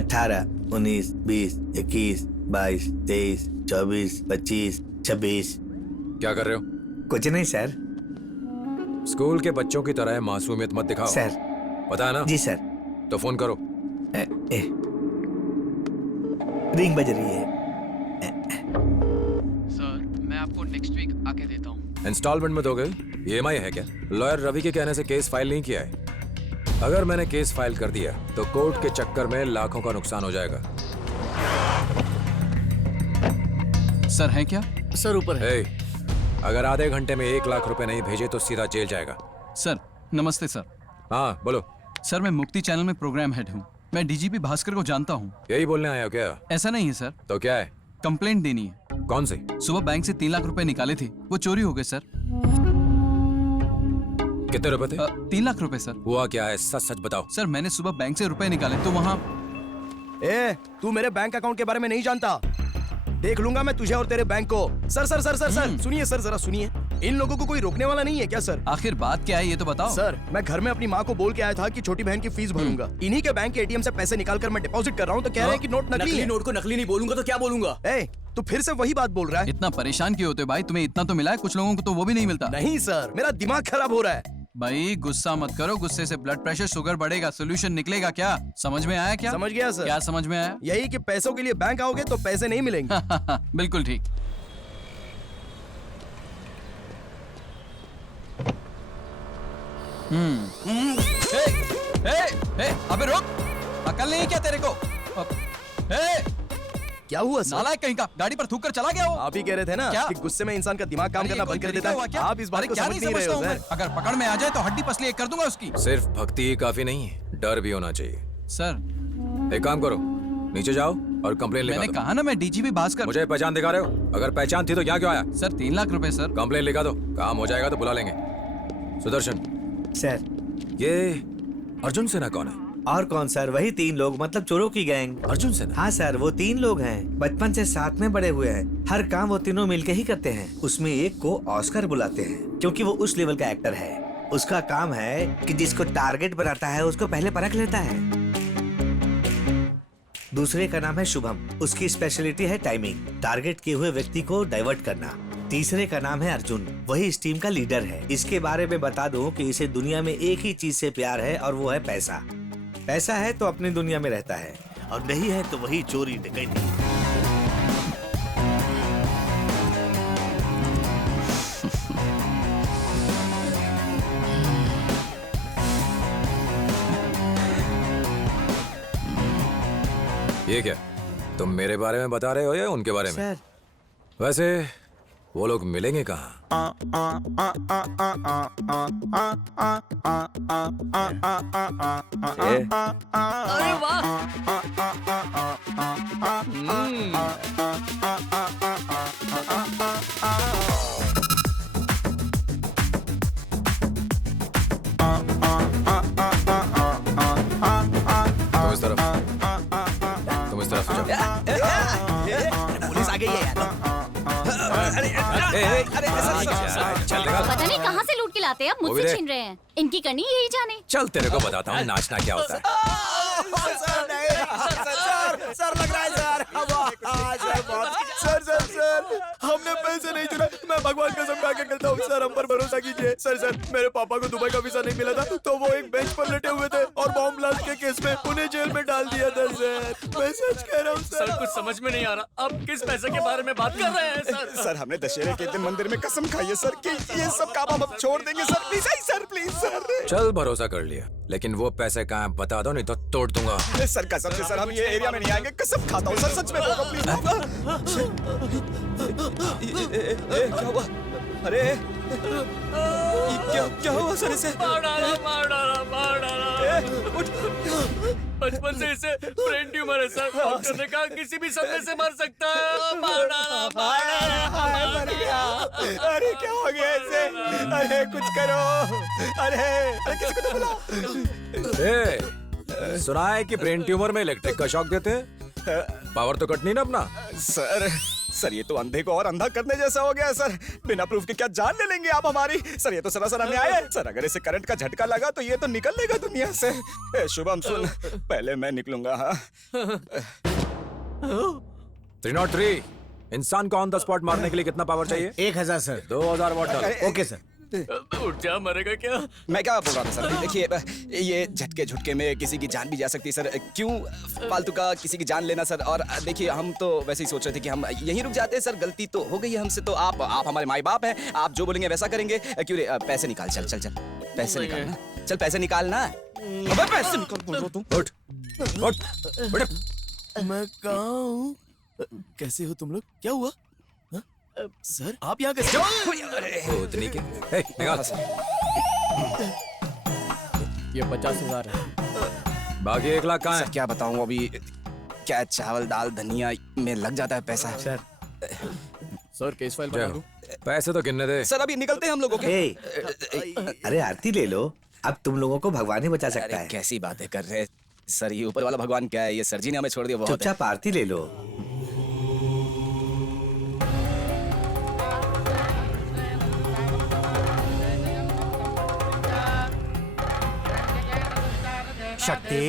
18, 19, 20, 21, 22, 23, 24, 25, 26। क्या कर रहे हो? कुछ नहीं सर। स्कूल के बच्चों की तरह मासूमियत मत दिखाओ। सर। पता है ना? जी सर। तो फोन करो। रिंग बज रही है। सर मैं आपको नेक्स्ट वीक आके देता हूँ। इंस्टॉलमेंट में दोगे? EMI है क्या? लॉयर रवि के कहने से केस फाइल नहीं किया है। अगर मैंने केस फाइल कर दिया तो कोर्ट के चक्कर में लाखों का नुकसान हो जाएगा। सर है क्या? सर ऊपर है। ए, अगर आधे घंटे में 1 लाख रुपए नहीं भेजे तो सीधा जेल जाएगा। सर नमस्ते सर। हाँ बोलो। सर मैं मुक्ति चैनल में प्रोग्राम हेड हूँ। मैं डीजीपी भास्कर को जानता हूँ। यही बोलने आया हो क्या? ऐसा नहीं है सर। तो क्या है? कंप्लेंट देनी है। कौन सी? सुबह बैंक से 3 लाख रुपए निकाले थे, वो चोरी हो गए सर। कितने रुपए थे? 3 लाख रुपए सर। हुआ क्या है? सच सच बताओ। सर मैंने सुबह बैंक से रुपए निकाले तो वहाँ। तू मेरे बैंक अकाउंट के बारे में नहीं जानता। देख लूंगा मैं तुझे और तेरे बैंक को। Sir sir sir sir sir सुनिए सर, जरा सुनिए। इन लोगों को कोई रोकने वाला नहीं है क्या सर? आखिर बात क्या है ये तो बताओ। सर मैं घर में अपनी माँ को बोल के आया था कि छोटी बहन की फीस भरूंगा। इन्हीं के बैंक के ATM से पैसे निकाल कर मैं डिपॉजिट कर रहा हूँ तो कह रहे हैं कि नोट नकली है। नोट को नकली नहीं बोलूंगा तो क्या बोलूंगा? तू फिर से वही बात बोल रहा है। इतना परेशान क्यों होते हो भाई? तुम्हें इतना तो मिला है, कुछ लोगों को तो वो भी नहीं मिलता। नहीं सर, मेरा दिमाग खराब हो रहा है। भाई गुस्सा मत करो, गुस्से से ब्लड प्रेशर शुगर बढ़ेगा। सोल्यूशन निकलेगा क्या? समझ में आया क्या? समझ गया सर। क्या समझ में आया? यही कि पैसों के लिए बैंक आओगे तो पैसे नहीं मिलेंगे। बिल्कुल ठीक। अबे रुक, अकल नहीं क्या तेरे को? क्या हुआ सर? नालायक कहीं का, गाड़ी पर थूक कर चला गया हो। आप ही कह रहे थे ना क्या? कि गुस्से में इंसान का दिमाग काम करना बंद कर देता है। आप इस बात को क्या समझ नहीं रहे हो सर। अगर पकड़ में आ जाए तो हड्डी पसली एक कर दूंगा उसकी। सिर्फ भक्ति ही काफी नहीं है, डर भी होना चाहिए। सर एक काम करो, नीचे जाओ और कंप्लेन लिखा मैंने दो। कहा ना मैं डीजीपी भास्कर। मुझे पहचान दिखा रहे हो? अगर पहचान थी तो यहाँ क्यों आया? सर 3 लाख रुपए सर। कंप्लेन लिखा दो, काम हो जाएगा तो बुला लेंगे। सुदर्शन, सर। ये अर्जुन सेना कौन है? और कौन सर? वही 3 लोग, मतलब चोरों की गैंग। अर्जुन सेना? हाँ सर, वो 3 लोग हैं। बचपन से साथ में बड़े हुए हैं। हर काम वो तीनों मिलके ही करते हैं। उसमें एक को ऑस्कर बुलाते हैं क्योंकि वो उस लेवल का एक्टर है। उसका काम है कि जिसको टारगेट बनाता है उसको पहले परख लेता है। दूसरे का नाम है शुभम। उसकी स्पेशलिटी है टाइमिंग, टारगेट किए हुए व्यक्ति को डाइवर्ट करना। तीसरे का नाम है अर्जुन, वही इस टीम का लीडर है। इसके बारे में बता दूं कि इसे दुनिया में एक ही चीज से प्यार है और वो है पैसा। पैसा है तो अपनी दुनिया में रहता है और नहीं है तो वही चोरी डकैती। ये क्या? तुम मेरे बारे में बता रहे हो या उनके बारे में? सर। वैसे वो लोग मिलेंगे कहाँ? अरे वाह! तुम इस तरफ, तुम इस तरफ से जाओ। पुलिस आ गई है यार। चल निकाल। पता नहीं कहाँ से लूट के लाते हैं, अब वो भी मुझसे दे। छीन रहे हैं। इनकी करनी यही जाने। चल तेरे को बताता हूँ नाचना क्या होता है। सर लग रहा है सर। सर हमने पैसे नहीं चुराए। मैं भगवान कसम खा के कहता हूँ सर, हम पर भरोसा कीजिए। सर मेरे पापा को दुबई का वीजा नहीं मिला था तो वो एक बेंच पर लेटे हुए थे और बॉम्ब ब्लास्ट के केस में उन्हें जेल में डाल दिया था सर। मैं सच कह रहा हूँ सर कुछ समझ में नहीं आ रहा, अब किस पैसे के बारे में बात कर रहे हैं सर? सर हमने दशहरे के दिन मंदिर में कसम खाई है सर कि ये सब काम हम अब छोड़ देंगे sir. Please sir, please sir. चल भरोसा कर लिया, लेकिन वो पैसे कहाँ हैं बता दो नहीं तो तोड़ दूंगा। सर कसम से सर, हम ये एरिया में नहीं आएंगे। कसम खाता हूँ सर, सच में बोलो प्लीज। क्या हुआ? अरे क्या हुआ सर इसे? मार डाला। बचपन से इसे ब्रेन ट्यूमर है सर। डॉक्टर ने कहा किसी भी समय से मर सकता है। मार डाला। मर गया। अरे क्या हो गया इसे? अरे कुछ करो। अरे किसी को तो बुलाओ। सुना है कि ब्रेन ट्यूमर में इलेक्ट्रिक का शॉक देते हैं। पावर तो कट नहीं ना अपना? सर सर ये तो अंधे को और अंधा करने जैसा हो गया सर। बिना प्रूफ के क्या जान ले लेंगे आप हमारी? सर ये तो सरासर अन्याय है सर। अगर इसे करंट का झटका लगा तो ये तो निकल लेगा दुनिया से। ए, शुभम सुन, पहले मैं निकलूंगा। हाँ 303 इंसान को ऑन द स्पॉट मारने के लिए कितना पावर चाहिए? 1000 सर। 2000 वॉट डालो। Okay sir. उठ जा, मरेगा क्या? मैं क्या बोल रहा था सर, देखिए ये झटके झुटके में किसी की जान भी जा सकती है सर। क्यों फालतू का किसी की जान लेना सर? और देखिए हम तो वैसे ही सोच रहे थे कि हम यहीं रुक जाते हैं सर। गलती तो हो गई है हमसे। तो आप हमारे माई बाप हैं, आप जो बोलेंगे वैसा करेंगे। क्यों रे, पैसे निकाल। चल चल चल पैसे निकाल ना, चल पैसे निकाल ना। अबे पैसे निकाल बोल रहा हूं। उठ उठ उठ। मैं कहाँ हूँ? कैसे हो तुम लोग? क्या हुआ? हाँ? सर आप यहाँ कैसे? उतनी के ए, निकाल। ये 50,000 है। बाकी 1 लाख कहाँ सर है? क्या बताऊं, अभी क्या चावल दाल धनिया में लग जाता है पैसा। सर केस फाइल जय बना हो। दूं? पैसे तो गिनने दे। सर अभी निकलते हैं हम लोगों के। अरे आरती ले लो, अब तुम लोगों को भगवान ही बचा सकता अरे है। कैसी बातें कर रहे हैं सर, ये ऊपर वाला भगवान क्या है? ये सर जी ने हमें छोड़ दिया बहुत है। चुपचाप आरती ले लो। शक्ति।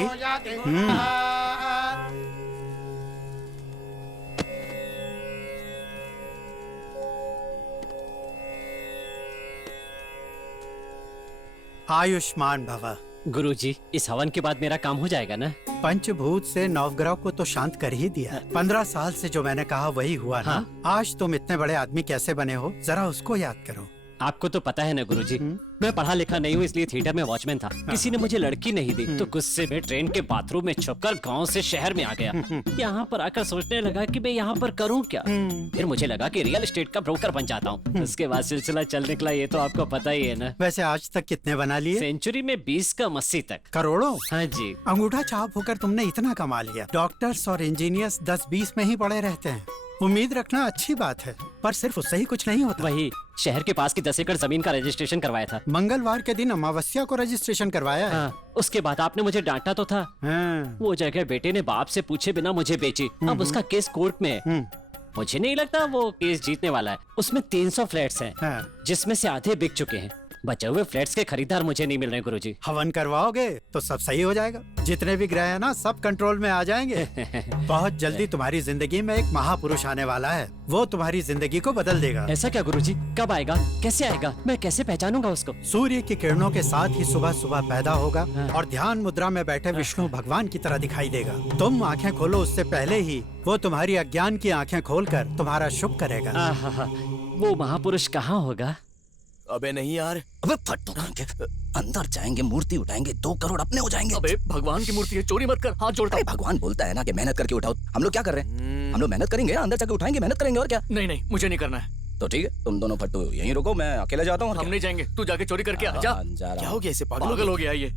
आयुष्मान भव। गुरुजी, इस हवन के बाद मेरा काम हो जाएगा ना? पंचभूत से नवग्रह को तो शांत कर ही दिया। 15 साल से जो मैंने कहा वही हुआ ना। आज तुम इतने बड़े आदमी कैसे बने हो, जरा उसको याद करो। आपको तो पता है ना गुरुजी, मैं पढ़ा लिखा नहीं हूँ, इसलिए थिएटर में वॉचमैन था। किसी ने मुझे लड़की नहीं दी तो गुस्से में ट्रेन के बाथरूम में छुपकर गांव से शहर में आ गया। यहाँ पर आकर सोचने लगा कि मैं यहाँ पर करूँ क्या। फिर मुझे लगा कि रियल एस्टेट का ब्रोकर बन जाता हूँ। उसके बाद सिलसिला चल निकला, ये तो आपको पता ही है ना। वैसे आज तक कितने बना लिए? सेंचुरी में 20 का 80 तक। करोड़ों? हाँ जी। अंगूठा छाप होकर तुमने इतना कमा लिया। डॉक्टर्स और इंजीनियर्स 10-20 में ही पड़े रहते हैं। उम्मीद रखना अच्छी बात है, पर सिर्फ उससे ही कुछ नहीं होता। वही शहर के पास की 10 एकड़ जमीन का रजिस्ट्रेशन करवाया था। मंगलवार के दिन अमावस्या को रजिस्ट्रेशन करवाया है। हाँ, उसके बाद आपने मुझे डांटा तो था। हाँ। वो जगह बेटे ने बाप से पूछे बिना मुझे बेची। अब उसका केस कोर्ट में है। मुझे नहीं लगता वो केस जीतने वाला है। उसमें 300 फ्लैट्स हैं, हाँ। जिसमें से आधे बिक चुके हैं। बचे हुए फ्लैट्स के खरीदार मुझे नहीं मिल रहे गुरुजी। हवन करवाओगे तो सब सही हो जाएगा। जितने भी ग्रह है ना, सब कंट्रोल में आ जाएंगे। बहुत जल्दी तुम्हारी जिंदगी में एक महापुरुष आने वाला है। वो तुम्हारी जिंदगी को बदल देगा। ऐसा क्या गुरुजी? कब आएगा? कैसे आएगा? मैं कैसे पहचानूंगा उसको? सूर्य की किरणों के साथ ही सुबह सुबह पैदा होगा और ध्यान मुद्रा में बैठे विष्णु भगवान की तरह दिखाई देगा। तुम आंखें खोलो उससे पहले ही वो तुम्हारी अज्ञान की आंखें खोलकर तुम्हारा शुभ करेगा। आहा, वो महापुरुष कहाँ होगा? अबे नहीं यार। अबे फट तो के अंदर जाएंगे, मूर्ति उठाएंगे, 2 करोड़ अपने हो जाएंगे। अबे भगवान की मूर्ति है, चोरी मत कर, हाथ जोड़ता अरे हूं। भगवान बोलता है ना कि मेहनत करके उठाओ। हम लोग क्या कर रहे हैं? हम लोग मेहनत करेंगे, अंदर जाके उठाएंगे, मेहनत करेंगे और क्या। नहीं नहीं, मुझे नहीं करना है। तो ठीक है, तुम दोनों फट्टू यहीं रुको, मैं अकेले जाता हूँ। हम नहीं जाएंगे, तू जाके चोरी करके आ जा। क्या हो गया? इसे पागल हो गया ये।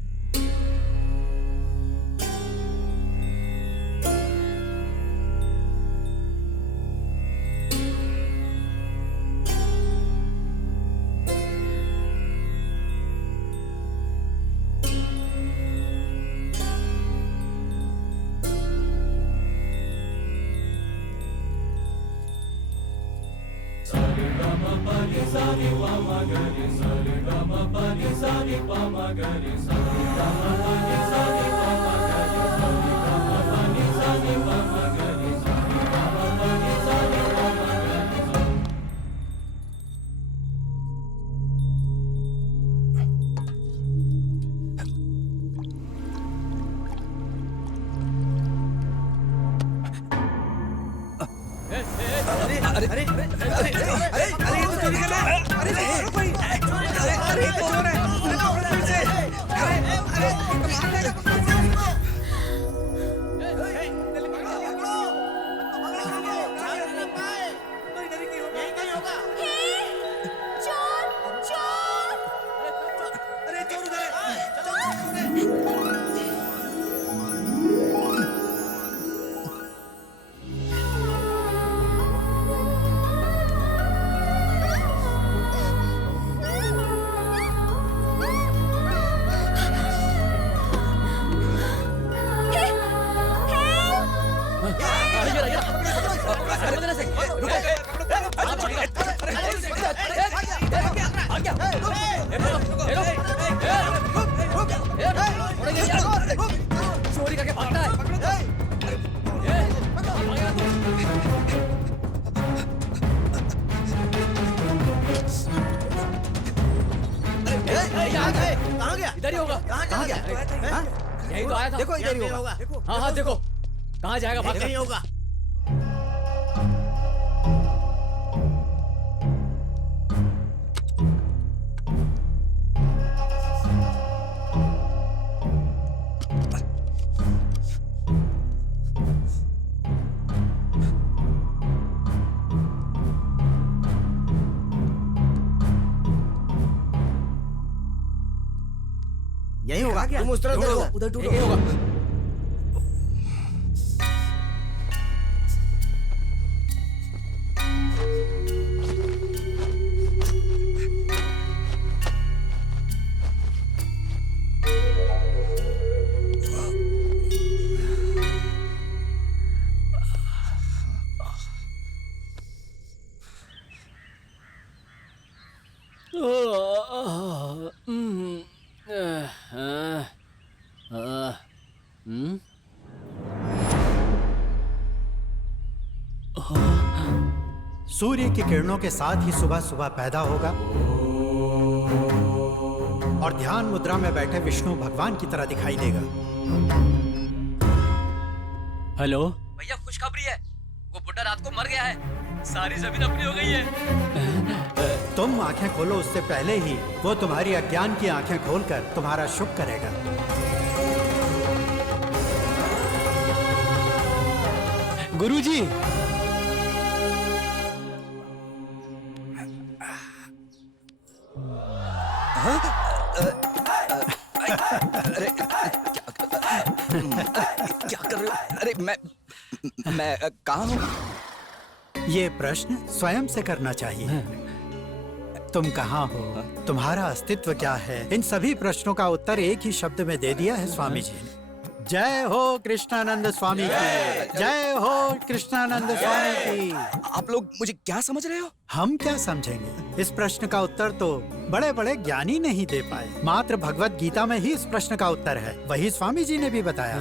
कहाँ गया? इधर ही होगा। कहाँ गया? यही तो आया था। देखो इधर ही होगा। हाँ हाँ देखो कहाँ जाएगा भाग कर। होगा। यही होगा। तुम उस तरफ देखो, उधर टूटो। यही होगा। सूर्य की किरणों के साथ ही सुबह सुबह पैदा होगा और ध्यान मुद्रा में बैठे विष्णु भगवान की तरह दिखाई देगा। हेलो भैया खुशखबरी है, वो बुड्ढा रात को मर गया है, सारी जमीन अपनी हो गई है। तुम आंखें खोलो उससे पहले ही वो तुम्हारी अज्ञान की आंखें खोलकर तुम्हारा शुभ करेगा। गुरुजी, अरे क्या कर रहे हो? अरे मैं कहाँ हूँ? ये प्रश्न स्वयं से करना चाहिए। तुम कहाँ हो, तुम्हारा अस्तित्व क्या है, इन सभी प्रश्नों का उत्तर एक ही शब्द में दे दिया है स्वामी जी ने। जय हो कृष्णानंद स्वामी की, जय हो कृष्णानंद स्वामी की। आप लोग मुझे क्या समझ रहे हो? हम क्या समझेंगे? इस प्रश्न का उत्तर तो बड़े बड़े ज्ञानी नहीं दे पाए। मात्र भगवत गीता में ही इस प्रश्न का उत्तर है, वही स्वामी जी ने भी बताया।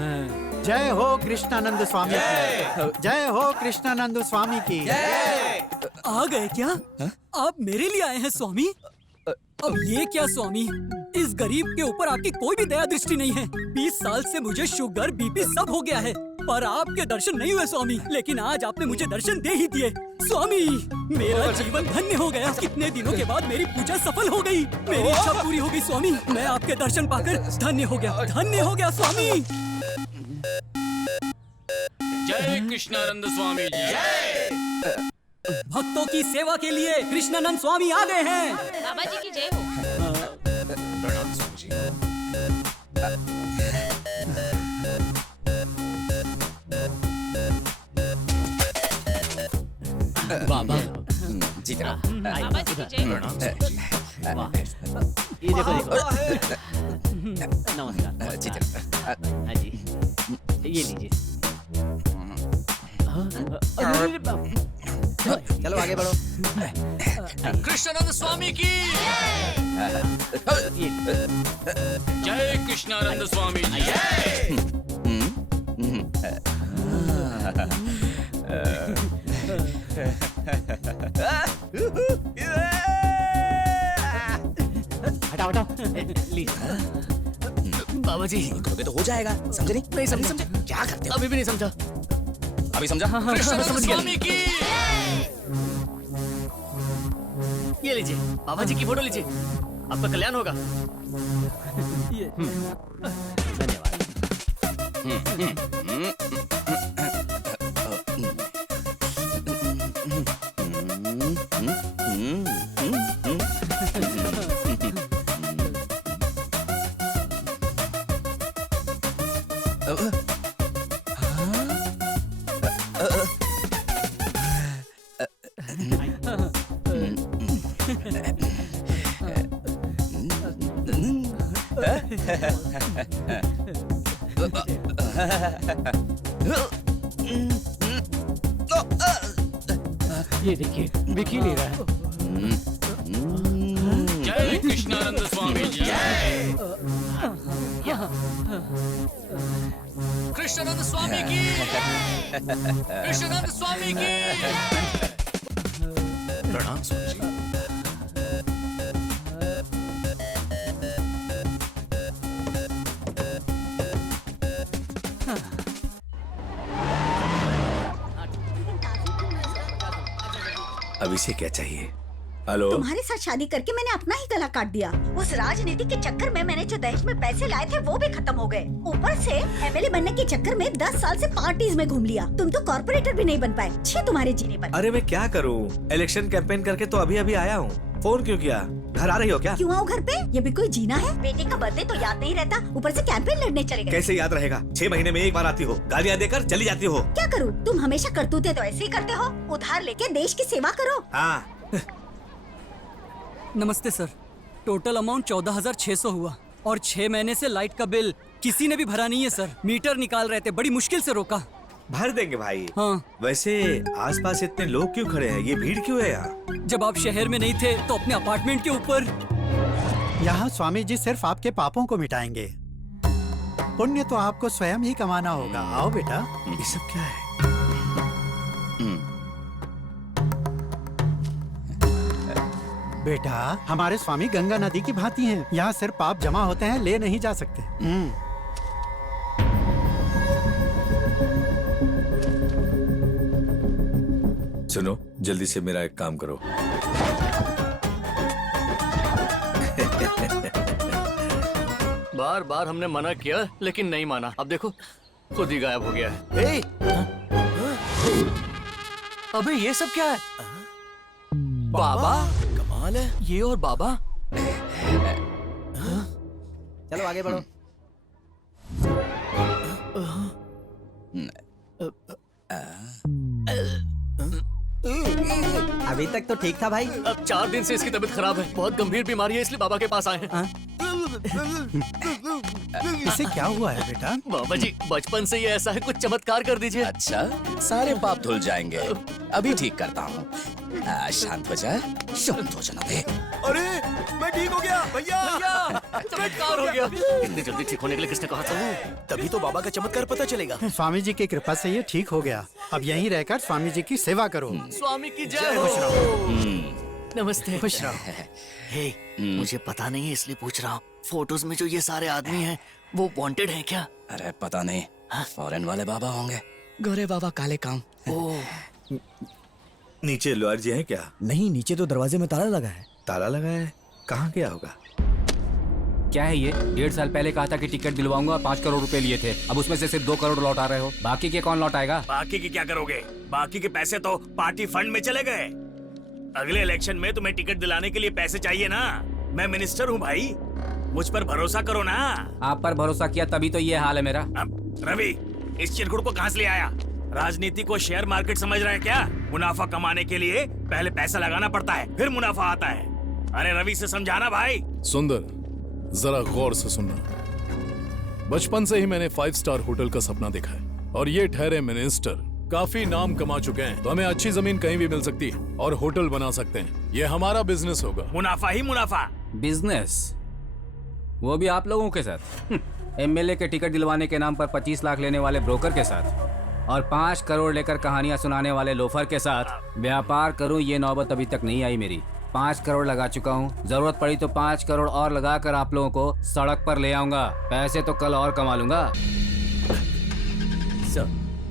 जय हो कृष्णानंद स्वामी की, जय हो कृष्णानंद स्वामी की। आ गए क्या? आप मेरे लिए आए हैं स्वामी? अब ये क्या स्वामी, इस गरीब के ऊपर आपकी कोई भी दया दृष्टि नहीं है। 20 साल से मुझे शुगर बीपी सब हो गया है, पर आपके दर्शन नहीं हुए स्वामी। लेकिन आज आपने मुझे दर्शन दे ही दिए स्वामी। मेरा जीवन धन्य हो गया। कितने दिनों के बाद मेरी पूजा सफल हो गई, मेरी इच्छा पूरी हो गई स्वामी। मैं आपके दर्शन पाकर धन्य हो गया, धन्य हो गया स्वामी। जय कृष्णानंद स्वामी जी। भक्तों की सेवा के लिए कृष्णानंद स्वामी आ गए हैं। बाबा जी की जय हो। प्रणाम स्वामी जी। बाबा जी जनाब। बाबा जी की जय हो। प्रणाम स्वामी जी। वाह, ये देखो नमस्कार। जी जनाब। हाँ जी, ये लीजिए। अरे बाप। चलो आगे बढ़ो। कृष्णानंद स्वामी की जय। कृष्णानंद स्वामी जी। हटाओ हटाओ, लीजिए। बाबा जी करोगे तो हो जाएगा, समझे नहीं? नहीं समझे। क्या करते हो? अभी भी नहीं समझा। अभी समझा? कृष्णानंद स्वामी की ये लीजिए, बाबा जी की फोटो लीजिए, आपका कल्याण होगा। ये देखिए, बिक ही नहीं रहा है। जय कृष्णानंद स्वामी जी। कृष्णानंद स्वामी की, कृष्णानंद स्वामी की। प्रणाम स्वामी जी। अब इसे क्या चाहिए? हेलो, तुम्हारे साथ शादी करके मैंने अपना ही गला काट दिया। उस राजनीति के चक्कर में मैंने जो दहेज में पैसे लाए थे वो भी खत्म हो गए। ऊपर से एमएलए बनने के चक्कर में 10 साल से पार्टीज में घूम लिया। तुम तो कॉर्पोरेटर भी नहीं बन पाए। छी तुम्हारे जीने पर। अरे मैं क्या करूं? इलेक्शन कैंपेन करके तो अभी अभी आया हूं। फोन क्यों किया? घर आ रही हो क्या? क्यों आओ घर पे? ये भी कोई जीना है? बेटे का बर्थडे तो याद नहीं रहता, ऊपर से कैंपेन लड़ने चले गए। कैसे याद रहेगा? 6 महीने में एक बार आती हो, गालियाँ देकर चली जाती हो। क्या करूँ? तुम हमेशा करतूते तो ऐसे ही करते हो। उधार लेके देश की सेवा करो। हाँ। नमस्ते सर, टोटल अमाउंट 14,600 हुआ और 6 महीने से लाइट का बिल किसी ने भी भरा नहीं है सर। मीटर निकाल रहे थे, बड़ी मुश्किल से रोका। भर देंगे भाई। हाँ। वैसे आसपास इतने लोग क्यों खड़े हैं? ये भीड़ क्यों है यहाँ? जब आप शहर में नहीं थे तो अपने अपार्टमेंट के ऊपर। यहाँ स्वामी जी सिर्फ आपके पापों को मिटाएंगे। पुण्य तो आपको स्वयं ही कमाना होगा। आओ बेटा। ये सब क्या है? बेटा, हमारे स्वामी गंगा नदी की भांति हैं। यहाँ सिर्फ पाप जमा होते हैं, ले नहीं जा सकते। सुनो, जल्दी से मेरा एक काम करो। बार बार हमने मना किया लेकिन नहीं माना। अब देखो खुद ही गायब हो गया है। अबे ये सब क्या है? बाबा, कमाल है। ये और बाबा। चलो आगे बढ़ो। अभी तक तो ठीक था भाई। अब 4 दिन से इसकी तबीयत खराब है, बहुत गंभीर बीमारी है, इसलिए बाबा के पास आए हैं। इसे क्या हुआ है बेटा? बाबा जी बचपन से ये ऐसा है, कुछ चमत्कार कर दीजिए। अच्छा, सारे पाप धुल जाएंगे। अभी ठीक करता हूँ। शांत हो जा, शांत हो जाना दे। अरे मैं ठीक हो गया भैया। चमत्कार हो गया। इतनी जल्दी ठीक होने के लिए किसने कहा था? तभी तो बाबा का चमत्कार पता चलेगा। स्वामी जी की कृपा से ये ठीक हो गया। अब यहीं रहकर स्वामी जी की सेवा करो। स्वामी की जय हो। नमस्ते। खुश रहो। हे, मुझे पता नहीं है इसलिए पूछ रहा हूँ, फोटोज में जो ये सारे आदमी हैं वो वांटेड हैं क्या? अरे पता नहीं, फॉरेन वाले बाबा होंगे। गोरे बाबा काले काम। नीचे लॉयर जी है क्या? नहीं, नीचे तो दरवाजे में ताला लगा है। ताला लगा है? कहाँ गया होगा? क्या है ये? 1.5 साल पहले कहा था कि टिकट दिलवाऊंगा, 5 करोड़ रुपए लिए थे। अब उसमें से सिर्फ 2 करोड़ लौटा रहे हो। बाकी के कौन लौटाएगा? बाकी की क्या करोगे? बाकी के पैसे तो पार्टी फंड में चले गए। अगले इलेक्शन में तुम्हें टिकट दिलाने के लिए पैसे चाहिए ना। मैं मिनिस्टर हूँ भाई, मुझ पर भरोसा करो ना। आप पर भरोसा किया तभी तो ये हाल है मेरा। रवि, इस चिरकुट को कहाँ से ले आया? राजनीति को शेयर मार्केट समझ रहा है क्या? मुनाफा कमाने के लिए पहले पैसा लगाना पड़ता है, फिर मुनाफा आता है। अरे रवि से समझाना भाई। सुंदर, जरा गौर से सुनना। बचपन से ही मैंने 5 स्टार होटल का सपना देखा है और ये ठहरे मिनिस्टर काफी नाम कमा चुके हैं, तो हमें अच्छी जमीन कहीं भी मिल सकती है और होटल बना सकते हैं। ये हमारा बिजनेस होगा। मुनाफा ही मुनाफा। बिजनेस? वो भी आप लोगों के साथ? एमएलए के टिकट दिलवाने के नाम पर 25 लाख लेने वाले ब्रोकर के साथ और 5 करोड़ लेकर कहानियां सुनाने वाले लोफर के साथ व्यापार करूं, ये नौबत अभी तक नहीं आई मेरी। 5 करोड़ लगा चुका हूं, जरूरत पड़ी तो 5 करोड़ और लगाकर आप लोगों को सड़क पर ले आऊंगा। पैसे तो कल और कमा लूंगा।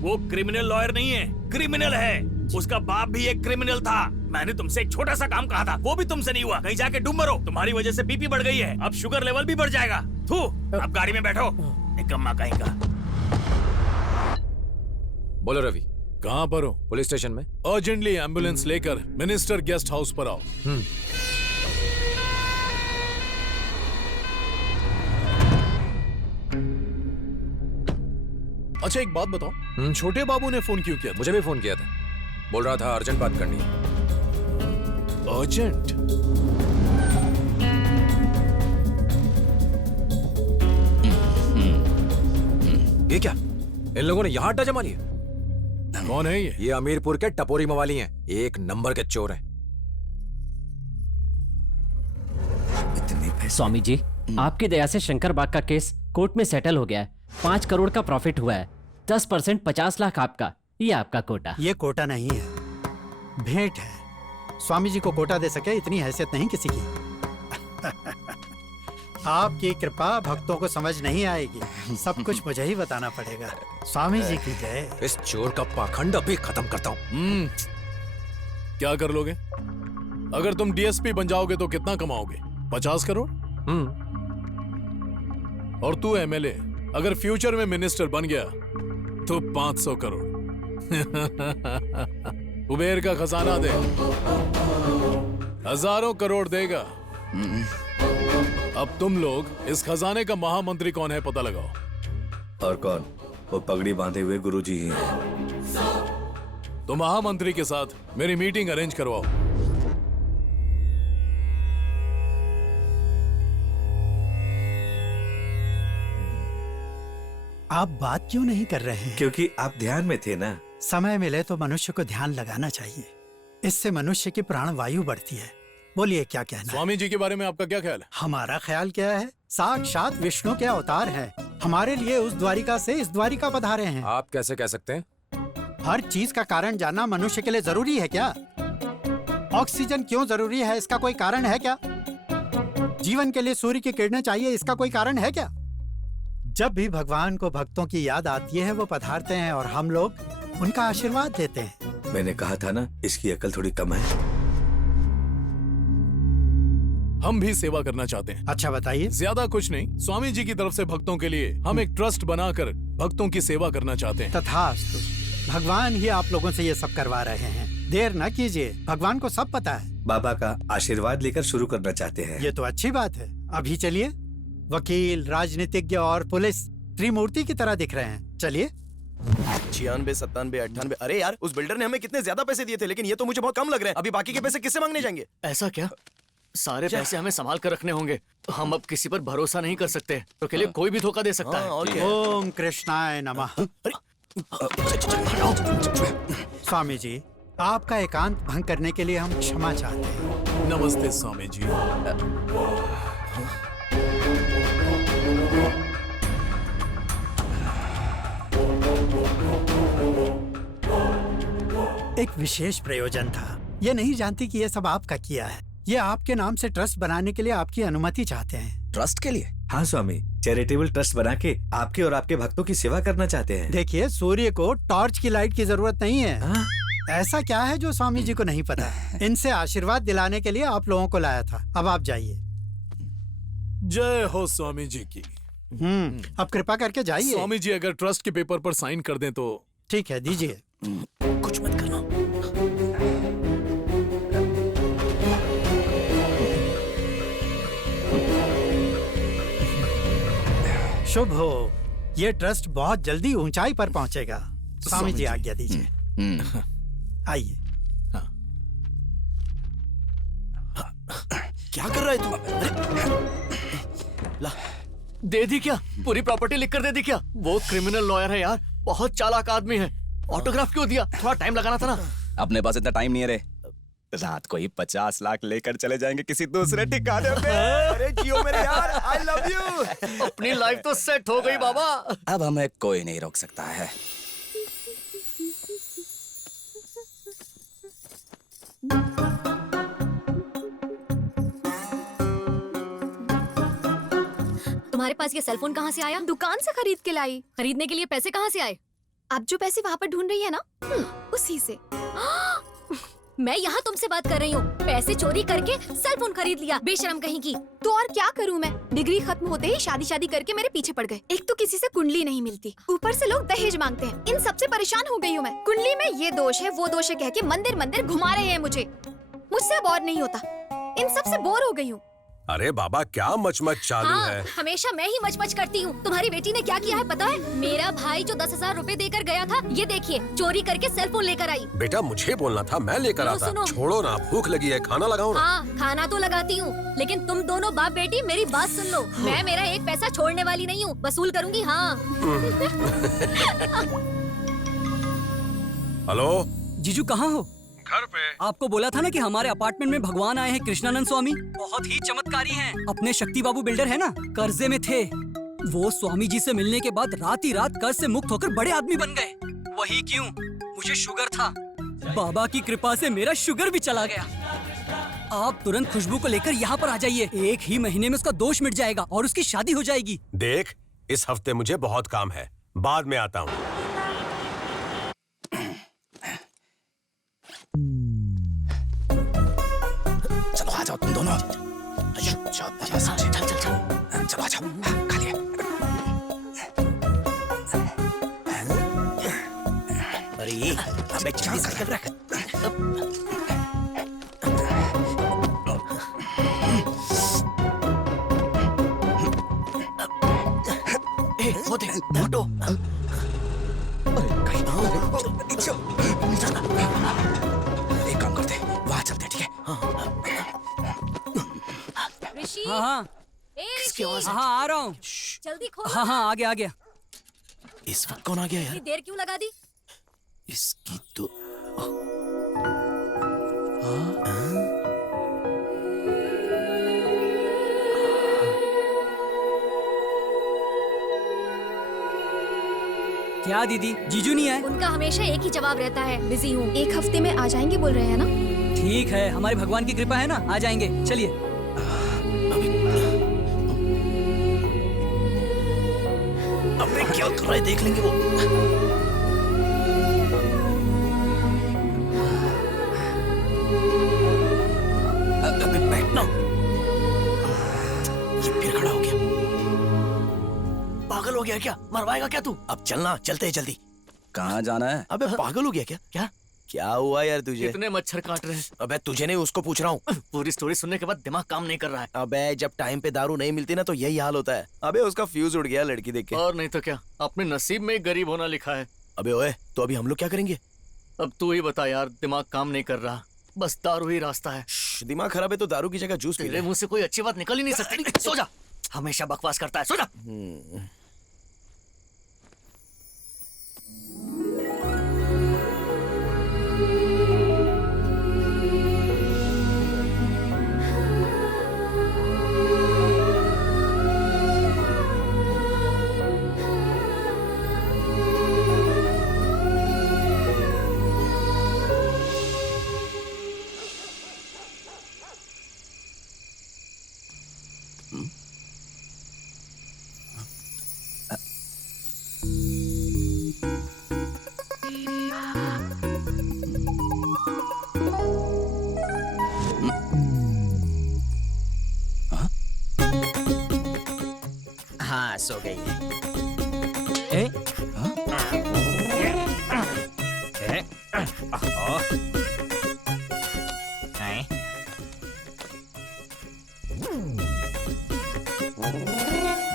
वो क्रिमिनल लॉयर नहीं है, क्रिमिनल है। उसका बाप भी एक क्रिमिनल था। मैंने तुमसे एक छोटा सा काम कहा था, वो भी तुमसे नहीं हुआ। कहीं जाके डूब मरो। तुम्हारी वजह से बीपी बढ़ गई है, अब शुगर लेवल भी बढ़ जाएगा। थू, अब गाड़ी में बैठो, निकम्मा कहीं का। बोलो रवि, कहाँ पर हो? पुलिस स्टेशन में। अर्जेंटली एम्बुलेंस लेकर मिनिस्टर गेस्ट हाउस पर आओ। अच्छा एक बात बताओ, छोटे बाबू ने फोन क्यों किया था? मुझे भी फोन किया था, बोल रहा था अर्जेंट बात करनी है। अर्जेंट? ये क्या? इन लोगों ने यहाँ अड्डा जमा लिया? कौन है ये? ये अमीरपुर के टपोरी मवाली हैं, 1 नंबर के चोर हैं। स्वामी जी, आपकी दया से शंकर बाग का केस कोर्ट में सेटल हो गया है। 5 करोड़ का प्रॉफिट हुआ है। 10% 50 लाख आपका, ये आपका कोटा। ये कोटा नहीं है, भेंट है। स्वामी जी को कोटा दे सके इतनी हैसियत नहीं किसी की। आपकी कृपा भक्तों को समझ नहीं आएगी, सब कुछ मुझे ही बताना पड़ेगा। स्वामी जी की जय। इस चोर का पाखंड अभी खत्म करता हूँ। क्या कर लोगे? अगर तुम डीएसपी बन जाओगे तो कितना कमाओगे? 50 करोड़? और तू एमएलए अगर फ्यूचर में मिनिस्टर बन गया तो 500 करोड़। कुबेर का खजाना दे, हजारों करोड़ देगा। अब तुम लोग इस खजाने का महामंत्री कौन है पता लगाओ। और कौन? वो पगड़ी बांधे हुए गुरुजी ही हैं। तो महामंत्री के साथ मेरी मीटिंग अरेंज करवाओ। आप बात क्यों नहीं कर रहे हैं? क्योंकि आप ध्यान में थे ना। समय मिले तो मनुष्य को ध्यान लगाना चाहिए, इससे मनुष्य की प्राण वायु बढ़ती है। बोलिए क्या कहना है? स्वामी जी के बारे में आपका क्या ख्याल है? हमारा ख्याल क्या है? साक्षात विष्णु के अवतार हैं। हमारे लिए उस द्वारिका से इस द्वारिका पधारे हैं। आप कैसे कह सकते हैं? हर चीज का कारण जानना मनुष्य के लिए जरूरी है क्या? ऑक्सीजन क्यों जरूरी है, इसका कोई कारण है क्या? जीवन के लिए सूर्य की किरणें चाहिए, इसका कोई कारण है क्या? जब भी भगवान को भक्तों की याद आती है वो पधारते हैं और हम लोग उनका आशीर्वाद देते हैं। मैंने कहा था ना, इसकी अकल थोड़ी कम है। हम भी सेवा करना चाहते हैं। अच्छा बताइए। ज्यादा कुछ नहीं, स्वामी जी की तरफ से भक्तों के लिए हम एक ट्रस्ट बनाकर भक्तों की सेवा करना चाहते हैं। तथास्तु, भगवान ही आप लोगों से ये सब करवा रहे हैं। देर न कीजिए, भगवान को सब पता है। बाबा का आशीर्वाद लेकर शुरू करना चाहते हैं। ये तो अच्छी बात है। अभी चलिए। वकील, राजनीतिज्ञ और पुलिस त्रिमूर्ति की तरह दिख रहे हैं। चलिए। 96, 97, 98। अरे यार, उस बिल्डर ने हमें कितने ज्यादा पैसे दिए थे, लेकिन ये तो मुझे बहुत कम लग रहे हैं। अभी बाकी के पैसे किससे मांगने जाएंगे? ऐसा क्या? सारे पैसे हमें संभाल कर रखने होंगे। हम अब किसी पर भरोसा नहीं कर सकते, तो के लिए कोई भी धोखा दे सकता है। ओम कृष्णाय नमः। स्वामी जी, आपका एकांत भंग करने के लिए हम क्षमा चाहते हैं। नमस्ते स्वामी जी। एक विशेष प्रयोजन था। ये नहीं जानती कि ये सब आपका किया है। ये आपके नाम से ट्रस्ट बनाने के लिए आपकी अनुमति चाहते हैं। ट्रस्ट के लिए? हाँ स्वामी, चैरिटेबल ट्रस्ट बना के आपके और आपके भक्तों की सेवा करना चाहते हैं। देखिए, सूर्य को टॉर्च की लाइट की जरूरत नहीं है। ऐसा क्या है जो स्वामी जी को नहीं पता? इनसे आशीर्वाद दिलाने के लिए आप लोगों को लाया था। अब आप जाइए। जय हो स्वामी जी की। अब कृपा करके जाइए। स्वामी जी अगर ट्रस्ट के पेपर पर साइन कर दें तो? ठीक है, दीजिए। कुछ मत करना। शुभ हो। ये ट्रस्ट बहुत जल्दी ऊंचाई पर पहुंचेगा। स्वामी जी आज्ञा दीजिए। आइए। क्या कर रहा है तू? दे दी क्या? पूरी प्रॉपर्टी लिख कर दे दी क्या? वो क्रिमिनल लॉयर है यार, बहुत चालाक आदमी है। ऑटोग्राफ क्यों दिया? थोड़ा टाइम लगाना था ना। अपने पास इतना टाइम नहीं है रे। रात को ही 50 लाख लेकर चले जाएंगे किसी दूसरे ठिकाने पे। अरे जियो मेरे यार, आई लव यू। अपनी लाइफ तो सेट हो गई बाबा। अब हमें कोई नहीं रोक सकता है। तुम्हारे पास ये सेलफोन कहाँ से आया? दुकान से खरीद के लाई। खरीदने के लिए पैसे कहाँ से आए? आप जो पैसे वहाँ पर ढूंढ रही है ना, उसी से। मैं यहाँ तुमसे बात कर रही हूँ। पैसे चोरी करके सेलफोन खरीद लिया, बेशरम कहीं की। तो और क्या करूँ मैं? डिग्री खत्म होते ही शादी करके मेरे पीछे पड़ गए। एक तो किसी से कुंडली नहीं मिलती, ऊपर से लोग दहेज मांगते हैं। इन सबसे परेशान हो गई हूँ मैं। कुंडली में ये दोष है, वो दोष है कह के मंदिर मंदिर घुमा रहे हैं मुझे। मुझसे अब और नहीं होता। इन सबसे बोर हो गई हूँ। अरे बाबा, क्या मचमच चालू है? हमेशा मैं ही मचमच करती हूँ। तुम्हारी बेटी ने क्या किया है पता है? मेरा भाई जो 10,000 रुपए देकर गया था, ये देखिए चोरी करके सेलफोन लेकर आई। बेटा मुझे बोलना था, मैं लेकर आता। सुनो। छोड़ो ना, भूख लगी है, खाना लगाओ ना। हाँ, खाना तो लगाती हूँ, लेकिन तुम दोनों बाप बेटी मेरी बात सुन लो। मैं मेरा एक पैसा छोड़ने वाली नहीं हूँ, वसूल करूँगी। हाँ। हेलो जीजू, कहाँ हो? घर पे। आपको बोला था ना कि हमारे अपार्टमेंट में भगवान आए हैं, कृष्णानंद स्वामी। बहुत ही चमत्कारी हैं। अपने शक्ति बाबू बिल्डर है ना, कर्जे में थे, वो स्वामी जी से मिलने के बाद रात ही रात कर्ज से मुक्त होकर बड़े आदमी बन गए। वही क्यों, मुझे शुगर था, बाबा की कृपा से मेरा शुगर भी चला गया। आप तुरंत खुशबू को लेकर यहाँ पर आ जाइए, 1 ही महीने में उसका दोष मिट जाएगा और उसकी शादी हो जाएगी। देख, इस हफ्ते मुझे बहुत काम है, बाद में आता हूँ। चलो आ जाओ तुम दोनों। चल चल चल चलो आ जाओ, खा लिया। अरे अबे कर रख। वो देख मोटो। एक काम करते, वहाँ चलते, ठीक है? ऋषि। हाँ ए ऋषि। ऋषि। हाँ आ रहा हूँ। जल्दी खोलो। हाँ आ गया आ गया। इस वक्त कौन आ गया यार? इतनी देर क्यों लगा दी? इसकी तो क्या दीदी, जीजू नहीं आए? उनका हमेशा एक ही जवाब रहता है, बिजी हूँ। 1 हफ्ते में आ जाएंगे बोल रहे हैं ना? ठीक है, हमारे भगवान की कृपा है ना, आ जाएंगे। चलिए। अबे क्या कर रहा है, देख लेंगे वो। अबे बैठना। ये फिर खड़ा हो गया। पागल हो गया क्या? मरवाएगा क्या तू? अब चलना, चलते हैं जल्दी। कहाँ जाना है? अबे पागल हो गया क्या? क्या क्या हुआ यार तुझे? कितने मच्छर काट रहे हैं? अबे तुझे नहीं, उसको पूछ रहा हूँ। पूरी स्टोरी सुनने के बाद दिमाग काम नहीं कर रहा है। अबे जब टाइम पे दारू नहीं मिलती ना तो यही हाल होता है। अबे उसका फ्यूज उड़ गया लड़की देख के। और नहीं तो क्या, अपने नसीब में गरीब होना लिखा है। अबे ओए, तो अभी हम लोग क्या करेंगे? अब तू ही बता यार, दिमाग काम नहीं कर रहा, बस दारू ही रास्ता है। दिमाग खराब है तो दारू की जगह जूस पी ले। तेरे मुंह से कोई अच्छी बात निकल ही नहीं सकती। सो जा, हमेशा बकवास करता है, सो जा। हाँ, सो गई है।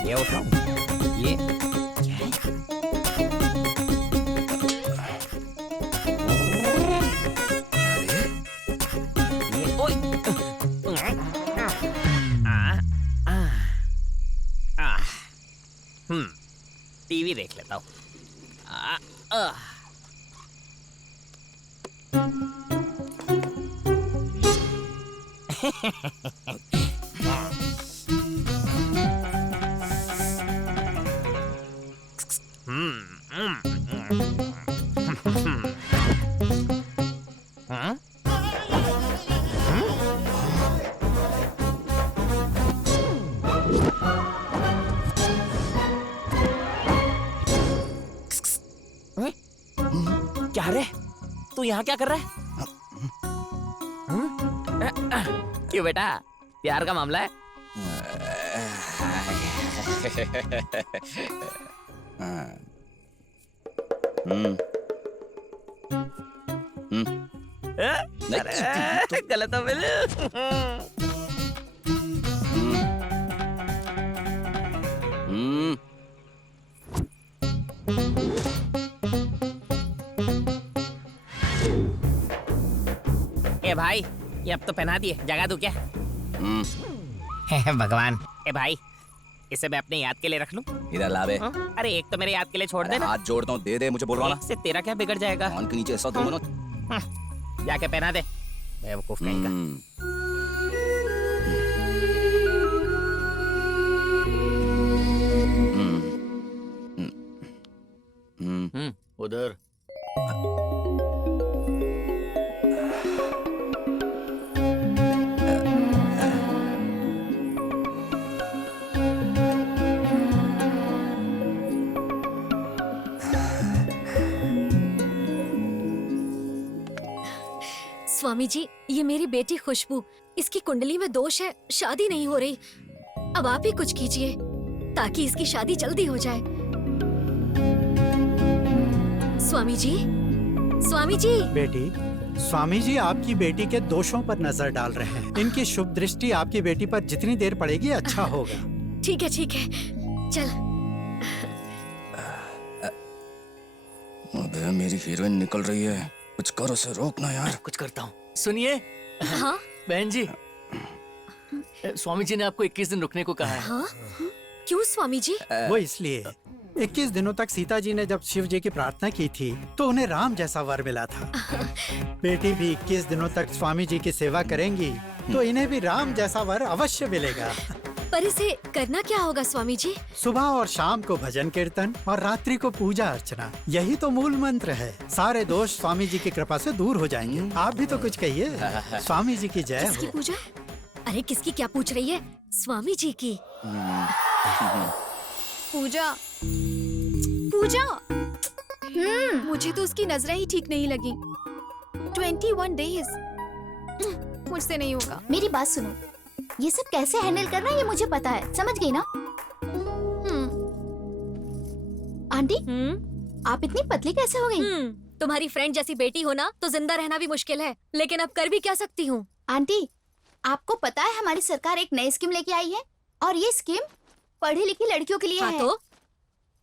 ये उठाओ, ये क्या है? ये ओए टीवी देख लेता हूँ। क्या रे, तू यहाँ क्या कर रहा है? क्यों बेटा, प्यार का मामला है? गलत हो मिले। ए भाई, ये अब तो पहना दिए, जगा दूं क्या? भगवान। ए भाई, इसे मैं अपने याद के लिए रख लूं? इधर ला बे। अरे एक तो मेरे याद के लिए छोड़ देना। हाथ जोड़ता हूँ, दे दे मुझे, बोल रहा ना। इससे तेरा क्या बिगड़ जाएगा? कान के नीचे ऐसा दूंगा ना। जाके पहना दे, बेवकूफ कहीं का। उधर। स्वामी जी, ये मेरी बेटी खुशबू, इसकी कुंडली में दोष है, शादी नहीं हो रही। अब आप ही कुछ कीजिए ताकि इसकी शादी जल्दी हो जाए। स्वामी जी, स्वामी जी। बेटी, स्वामी जी आपकी बेटी के दोषों पर नजर डाल रहे हैं। इनकी शुभ दृष्टि आपकी बेटी पर जितनी देर पड़ेगी अच्छा होगा। ठीक है, ठीक है, चल। अबे मेरी हीरोइन निकल रही है, कुछ करो से रोकना यार। कुछ करता हूँ। सुनिए। हाँ? बहन जी, स्वामी जी ने आपको 21 दिन रुकने को कहा है। हाँ? क्यों स्वामी जी? वो इसलिए 21 दिनों तक सीता जी ने जब शिव जी की प्रार्थना की थी तो उन्हें राम जैसा वर मिला था। बेटी भी 21 दिनों तक स्वामी जी की सेवा करेंगी तो इन्हें भी राम जैसा वर अवश्य मिलेगा। पर इसे करना क्या होगा स्वामी जी? सुबह और शाम को भजन कीर्तन और रात्रि को पूजा अर्चना, यही तो मूल मंत्र है। सारे दोष स्वामी जी की कृपा से दूर हो जाएंगे। आप भी तो कुछ कहिए। स्वामी जी की जय किसकी हो। पूजा? अरे किसकी क्या पूछ रही है? स्वामी जी की। पूजा, पूजा। मुझे तो उसकी नजरें ही ठीक नहीं लगी। 21 डेज मुझसे नहीं होगा। मेरी बात सुनो, ये सब कैसे हैंडल करना है ये मुझे पता है, समझ गई ना? आंटी, आप इतनी पतली कैसे हो गई? तुम्हारी फ्रेंड जैसी बेटी हो ना तो जिंदा रहना भी मुश्किल है, लेकिन अब कर भी क्या सकती हूँ। आंटी, आपको पता है हमारी सरकार एक नई स्कीम लेके आई है और ये स्कीम पढ़ी लिखी लड़कियों के लिए है। तो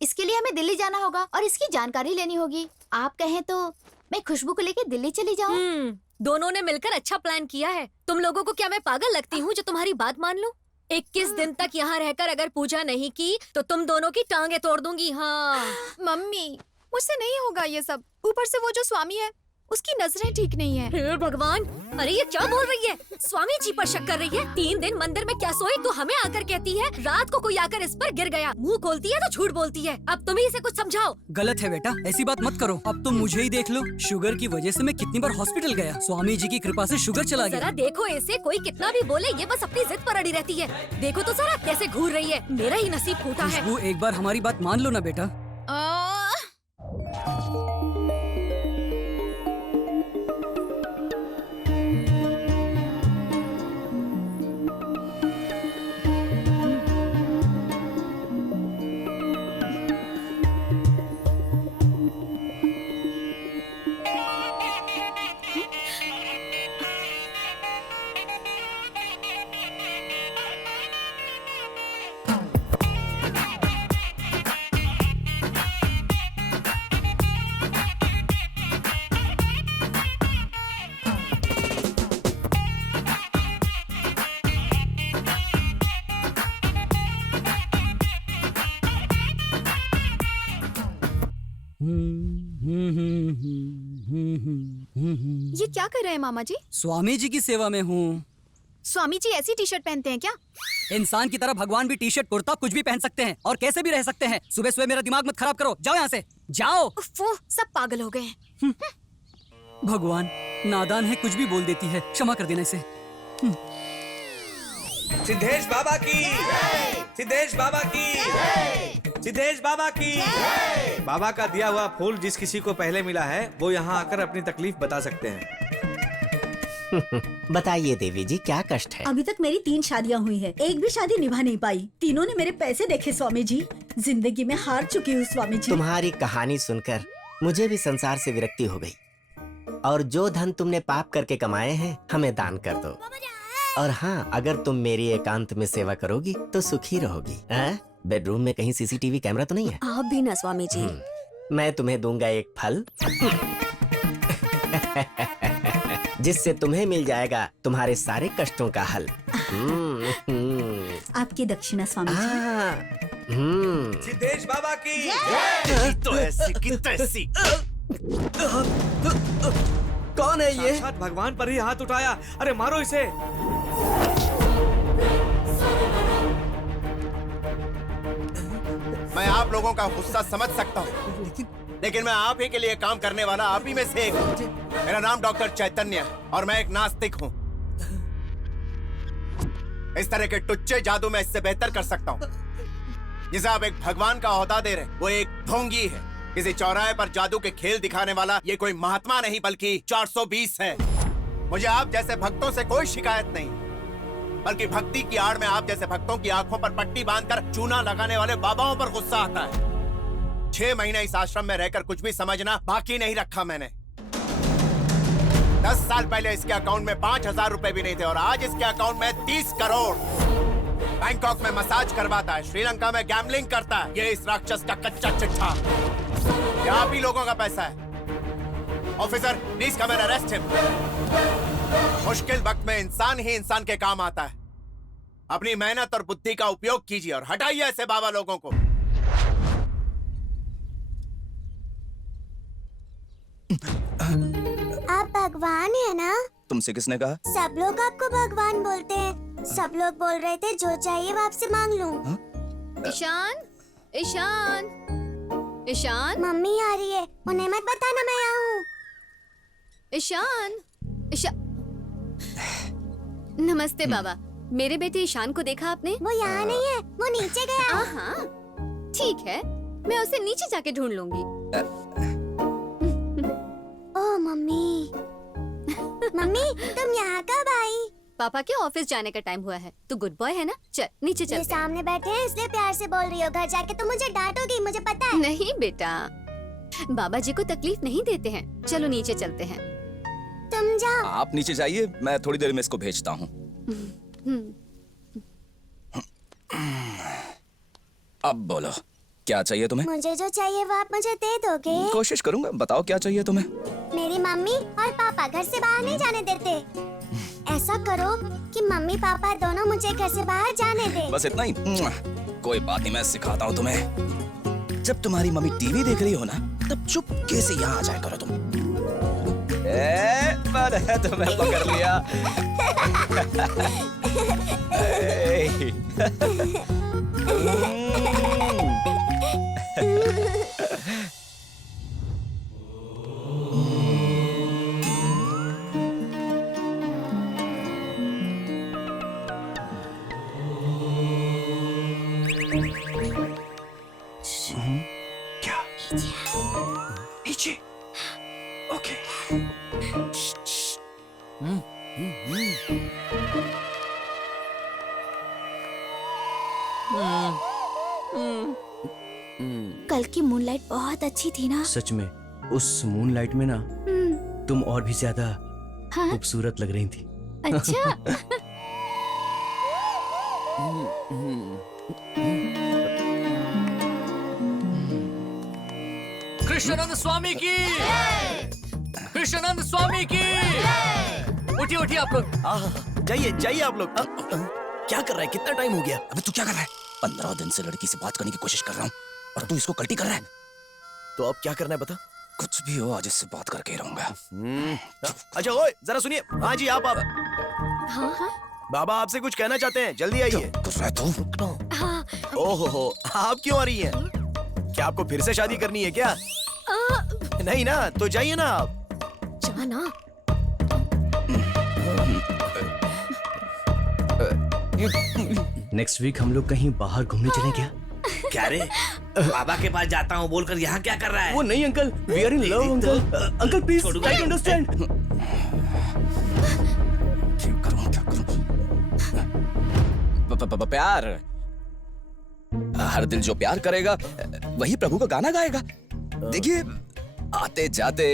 इसके लिए हमें दिल्ली जाना होगा और इसकी जानकारी लेनी होगी। आप कहें तो मैं खुशबू को लेके दिल्ली चली जाऊं? दोनों ने मिलकर अच्छा प्लान किया है। तुम लोगों को क्या मैं पागल लगती हूँ जो तुम्हारी बात मान लूं? 21 दिन तक यहाँ रहकर अगर पूजा नहीं की तो तुम दोनों की टांगे तोड़ दूंगी। हाँ मम्मी, मुझसे नहीं होगा ये सब। ऊपर से वो जो स्वामी है उसकी नजरें ठीक नहीं है। हे भगवान, अरे ये क्या बोल रही है? स्वामी जी पर शक कर रही है। 3 दिन मंदिर में क्या सोई तो हमें आकर कहती है रात को कोई आकर इस पर गिर गया। मुंह खोलती है तो झूठ बोलती है। अब तुम ही इसे कुछ समझाओ। गलत है बेटा, ऐसी बात मत करो। अब तुम मुझे ही देख लो, शुगर की वजह से मैं कितनी बार हॉस्पिटल गया। स्वामी जी की कृपा से शुगर चला गया। जरा देखो इसे, कोई कितना भी बोले ये बस अपनी जिद पर अड़ी रहती है। देखो तो जरा कैसे घूर रही है। मेरा ही नसीब फूटा है। खुशबू, एक बार हमारी बात मान लो ना बेटा। ये क्या कर रहे हैं मामा जी? स्वामी जी की सेवा में हूँ। स्वामी जी ऐसी टी शर्ट पहनते हैं क्या? इंसान की तरह भगवान भी टी शर्ट कुर्ता कुछ भी पहन सकते हैं और कैसे भी रह सकते हैं। सुबह सुबह मेरा दिमाग मत खराब करो, जाओ यहाँ से, जाओ। वो सब पागल हो गए हैं। भगवान नादान है, कुछ भी बोल देती है, क्षमा कर देना इसे। सिद्धेश बाबा की, सिद्धेश बाबा की, सिद्धेश बाबा की। बाबा का दिया हुआ फूल जिस किसी को पहले मिला है वो यहाँ आकर अपनी तकलीफ बता सकते हैं। बताइए देवी जी, क्या कष्ट है? अभी तक मेरी 3 शादियाँ हुई है, एक भी शादी निभा नहीं पाई। तीनों ने मेरे पैसे देखे स्वामी जी। जिंदगी में हार चुकी हूँ स्वामी जी। तुम्हारी कहानी सुनकर मुझे भी संसार से विरक्ति हो गई। और जो धन तुमने पाप करके कमाए हैं हमें दान कर दो। और हाँ, अगर तुम मेरी एकांत में सेवा करोगी तो सुखी रहोगी। बेडरूम में कहीं सीसीटीवी कैमरा तो नहीं है? आप भी ना स्वामी जी। मैं तुम्हें दूंगा एक फल जिससे तुम्हें मिल जाएगा तुम्हारे सारे कष्टों का हल। आपकी दक्षिणा स्वामी जी। सिद्धेश बाबा की तो ऐसी की तैसी। कौन है ये? साक्षात भगवान पर ही हाथ उठाया। अरे मारो इसे। मैं आप लोगों का गुस्सा समझ सकता हूँ, लेकिन मैं आप ही के लिए काम करने वाला आप ही में से एक हूँ। मेरा नाम डॉक्टर चैतन्य और मैं एक नास्तिक हूँ। इस तरह के टुच्चे जादू में इससे बेहतर कर सकता हूँ। जिसे आप एक भगवान का ओहदा दे रहे वो एक ढोंगी है। किसी चौराहे पर जादू के खेल दिखाने वाला ये कोई महात्मा नहीं बल्कि 420 है। मुझे आप जैसे भक्तों से कोई शिकायत नहीं, बल्कि भक्ति की आड़ में आप जैसे भक्तों की आंखों पर पट्टी बांधकर चूना लगाने वाले बाबाओं पर गुस्सा आता है। 6 महीने इस आश्रम में रहकर कुछ भी समझना बाकी नहीं रखा मैंने। 10 साल पहले इसके अकाउंट में 5,000 रुपए भी नहीं थे और आज इसके अकाउंट में 30 करोड़। बैंकॉक में मसाज करवाता है, श्रीलंका में गैम्बलिंग करता है। ये इस राक्षस का कच्चा चिट्ठा। ये आप ही लोगों का पैसा है। Officer please come and arrest him. मुश्किल वक्त में इंसान ही इंसान के काम आता है। अपनी मेहनत और बुद्धि का उपयोग कीजिए और हटाइए ऐसे बाबा लोगों को। आप भगवान है ना? तुमसे किसने कहा? सब लोग आपको भगवान बोलते हैं। सब लोग बोल रहे थे जो चाहिए वो आपसे मांग लूं। ईशान, ईशान, ईशान। मम्मी आ रही है, उन्हें मत बताना मैं यहाँ हूँ। ईशान, ईशान। नमस्ते बाबा। मेरे बेटे ईशान को देखा आपने? वो यहाँ नहीं है, वो नीचे गया। हाँ, ठीक है, मैं उसे नीचे जाके ढूंढ लूंगी। ओह मम्मी, मम्मी तुम यहाँ कब आई? पापा के ऑफिस जाने का टाइम हुआ है। तू गुड बॉय है ना? चल नीचे चल। ये सामने बैठे हैं इसलिए प्यार से बोल रही हो। घर जाके तो मुझे डांटोगी, मुझे पता है। नहीं बेटा, बाबा जी को तकलीफ नहीं देते हैं। चलो नीचे चलते हैं। तुम जाओ। आप नीचे जाइए, मैं थोड़ी देर में इसको भेजता हूँ। अब बोलो, क्या चाहिए तुम्हें? मुझे जो चाहिए वो आप मुझे दे दोगे? कोशिश करूंगा। बताओ क्या चाहिए तुम्हें? मेरी मम्मी और पापा घर से बाहर नहीं जाने देते। ऐसा करो कि मम्मी पापा दोनों मुझे घर से बाहर जाने दे। बस इतना ही? कोई बात नहीं, मैं सिखाता हूँ तुम्हें। जब तुम्हारी मम्मी टीवी देख रही हो ना, तब चुपके से यहाँ आ जाया करो तुम। तुम्हें पकड़ लिया। क्या? नीचे। ओके। कल की मूनलाइट बहुत अच्छी थी ना? सच में, उस मूनलाइट में ना तुम और भी ज्यादा खूबसूरत लग रही थी। अच्छा। कृष्णानंद स्वामी की, कृष्णानंद स्वामी की। उठिए उठिए आप लोग। जाइए जाइए आप लोग। क्या कर रहा है? कितना टाइम हो गया? अबे तू क्या कर रहा है? 15 दिन से लड़की से बात करने की कोशिश कर रहा हूँ और तू इसको कल्टी कर रहा है। तो अब क्या करना है बता? कुछ भी हो, आज इससे बात करके ही रहूंगा। अच्छा ओए, जरा सुनिए। हाँ जी आप। हाँ हाँ। बाबा आपसे कुछ कहना चाहते हैं, जल्दी आइए। हाँ। ओहो, आप क्यों आ रही हैं? क्या आपको फिर से शादी करनी है क्या? नहीं ना, तो जाइए ना आप। जाना। नेक्स्ट वीक हम लोग कहीं बाहर घूमने चलें क्या? क्या रे? बाबा के पास जाता हूँ बोलकर यहाँ क्या कर रहा है? वो नहीं uncle, we are in love uncle. Uncle please try to understand. प्यार, हर दिल जो प्यार करेगा वही प्रभु का गाना गाएगा। देखिए, आते जाते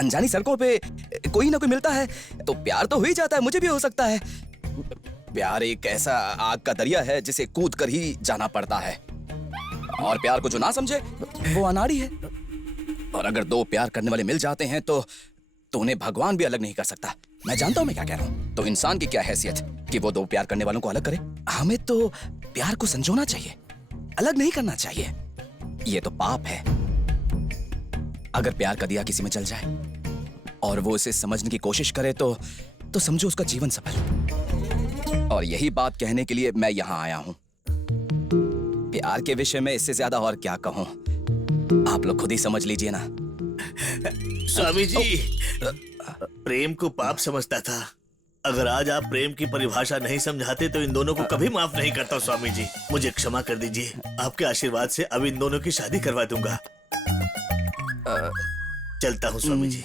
अनजानी सड़कों पे कोई ना कोई मिलता है तो प्यार तो हो ही जाता है। मुझे भी हो सकता है। प्यार एक ऐसा आग का दरिया है जिसे कूद कर ही जाना पड़ता है, और प्यार को जो ना समझे वो अनाड़ी है। और अगर दो प्यार करने वाले मिल जाते हैं तो उन्हें भगवान भी अलग नहीं कर सकता। मैं जानता हूं मैं क्या कह रहा हूं। तो इंसान की क्या हैसियत कि वो दो प्यार करने वालों को अलग करे? हमें तो प्यार को संजोना चाहिए, अलग नहीं करना चाहिए। ये तो पाप है। अगर प्यार का दिया किसी में जल जाए और वो इसे समझने की कोशिश करे तो समझो उसका जीवन सफल। और यही बात कहने के लिए मैं यहाँ आया हूँ। प्यार के विषय में इससे ज्यादा और क्या कहूँ। आप लोग खुद ही समझ लीजिए ना। स्वामी जी, प्रेम को पाप समझता था। अगर आज आप प्रेम की परिभाषा नहीं समझाते तो इन दोनों को कभी माफ नहीं करता। स्वामी जी, मुझे क्षमा कर दीजिए। आपके आशीर्वाद से अब इन दोनों की शादी करवा दूंगा। चलता हूँ स्वामी जी।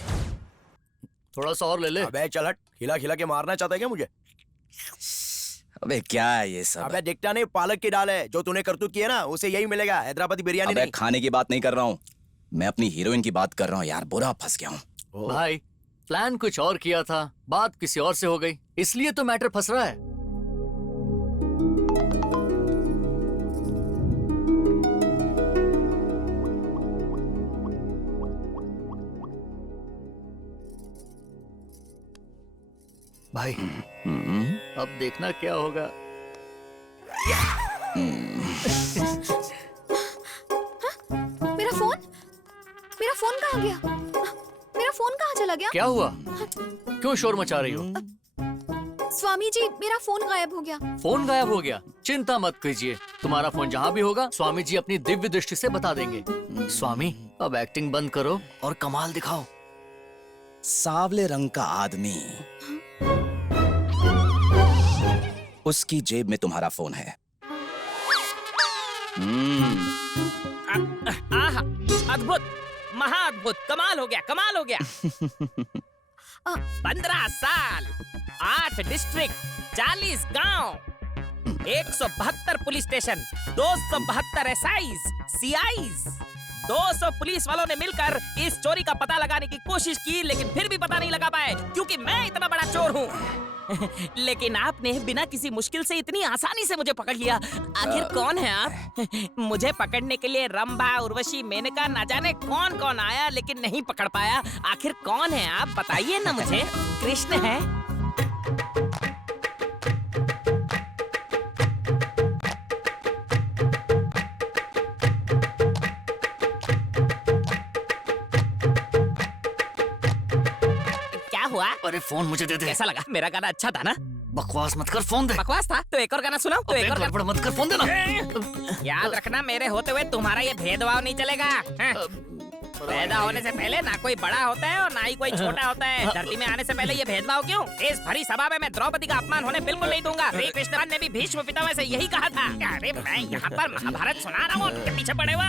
थोड़ा सा और ले ले। अबे चल हट, खिला खिला के मारना चाहता है क्या मुझे? अबे क्या है ये सब? अबे दिखता नहीं, पालक की दाल है। जो तूने करतूत की है ना, उसे यही मिलेगा, हैदराबादी बिरयानी अबे नहीं। खाने की बात नहीं कर रहा हूँ, मैं अपनी हीरोइन की बात कर रहा हूँ यार। बुरा फंस गया हूँ भाई, प्लान कुछ और किया था, बात किसी और से हो गई, इसलिए तो मैटर फंस रहा है। भाई अब देखना क्या होगा। मेरा फोन कहाँ गया? मेरा फोन कहाँ चला गया? क्या हुआ? क्यों शोर मचा रही हो? स्वामी जी, मेरा फोन गायब हो गया। फोन गायब हो गया? चिंता मत कीजिए, तुम्हारा फोन जहाँ भी होगा स्वामी जी अपनी दिव्य दृष्टि से बता देंगे। स्वामी, अब एक्टिंग बंद करो और कमाल दिखाओ। सांवले रंग का आदमी, उसकी जेब में तुम्हारा फोन है। आहा, अद्भुत, महाअद्भुत, कमाल हो गया, कमाल हो गया। 15 साल, 8 डिस्ट्रिक्ट, 40 गांव, 172 पुलिस स्टेशन, 272 एसआईज, सीआईज, 200 पुलिस वालों ने मिलकर इस चोरी का पता लगाने की कोशिश की, लेकिन फिर भी पता नहीं लगा पाए, क्योंकि मैं इतना बड़ा चोर हूँ। लेकिन आपने बिना किसी मुश्किल से इतनी आसानी से मुझे पकड़ लिया। आखिर कौन है आप? मुझे पकड़ने के लिए रंभा, उर्वशी, मेनका, ना जाने कौन कौन आया, लेकिन नहीं पकड़ पाया। आखिर कौन है आप, बताइए ना मुझे। कृष्ण है? हुआ? अरे फोन मुझे दे दे। कैसा लगा? मेरा गाना अच्छा था ना? बकवास मत कर, फोन दे। बकवास था तो एक और गाना सुनाओ। तो एक और गड़बड़ मत कर, फोन देना। याद रखना, मेरे होते हुए तुम्हारा ये भेदभाव नहीं चलेगा। पैदा होने से पहले ना कोई बड़ा होता है और ना ही कोई छोटा होता है। धरती में आने से पहले ये भेदभाव क्यों? इस भरी सभा में मैं द्रौपदी का अपमान होने बिल्कुल नहीं दूंगा। श्री कृष्ण ने भी भीष्म पितामह से यही कहा था। अरे मैं यहाँ पर महाभारत सुना रहा हूँ, उनके पीछे पड़े हुए।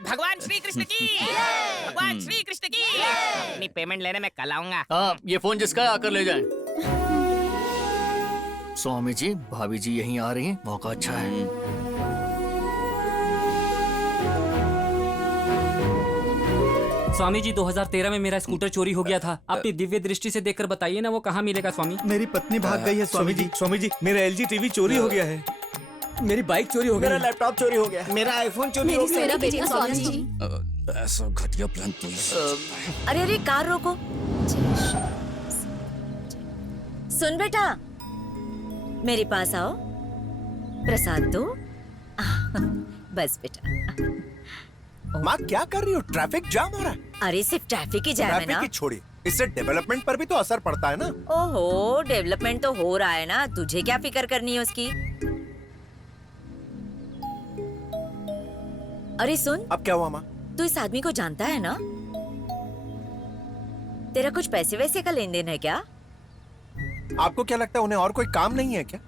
भगवान श्री कृष्ण की, भगवान श्री कृष्ण की। अपनी पेमेंट लेने में कल आऊंगा। हाँ, ये फोन जिसका है आकर ले जाए। स्वामी जी, भाभी जी यहीं आ रही हैं, मौका अच्छा है। स्वामी जी, 2013 में मेरा स्कूटर चोरी हो गया था। अपनी दिव्य दृष्टि से देखकर बताइए ना वो कहाँ मिलेगा स्वामी। मेरी पत्नी भाग गई है स्वामी जी। स्वामी जी, मेरा एलजी टीवी चोरी हो गया है। मेरी बाइक चोरी हो गई। मेरा लैपटॉप चोरी हो गया। मेरा आईफोन चोरी हो गया। मेरा बेटा स्वामी जी। ऐसा घटिया प्लान तो अरे अरे, कार रोको। सुन बेटा, मेरे पास आओ, प्रसाद दो। बस बेटा। माँ क्या कर रही हो? ट्रैफिक जाम हो रहा है। अरे सिर्फ ट्रैफिक ही जाम है ना? ट्रैफिक ही छोड़िए, इससे डेवलपमेंट पर भी तो असर पड़ता है ना। ओहो, डेवलपमेंट तो हो रहा है ना, तुझे क्या फिक्र करनी है उसकी। अरे सुन। अब क्या हुआ माँ? तू इस आदमी को जानता है ना? तेरा कुछ पैसे वैसे का लेन देन है क्या? आपको क्या लगता है उन्हें और कोई काम नहीं है क्या?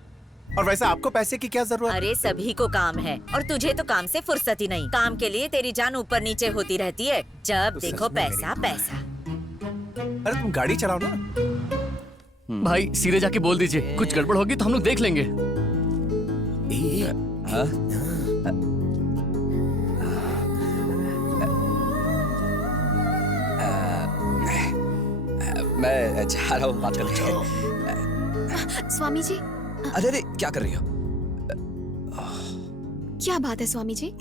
और वैसे आपको पैसे की क्या जरूरत? अरे सभी को काम है, और तुझे तो काम से फुर्सत ही नहीं। काम के लिए तेरी जान ऊपर नीचे होती रहती है, जब तो देखो पैसा पैसा। अरे तुम गाड़ी चलाओ ना। भाई सीधे जाके बोल दीजिए, कुछ गड़बड़ होगी तो हम लोग देख लेंगे। मैं जा रहा हूँ, बात करते। स्वामी जी। अरे अरे, क्या कर रही हो? क्या बात है स्वामी जी?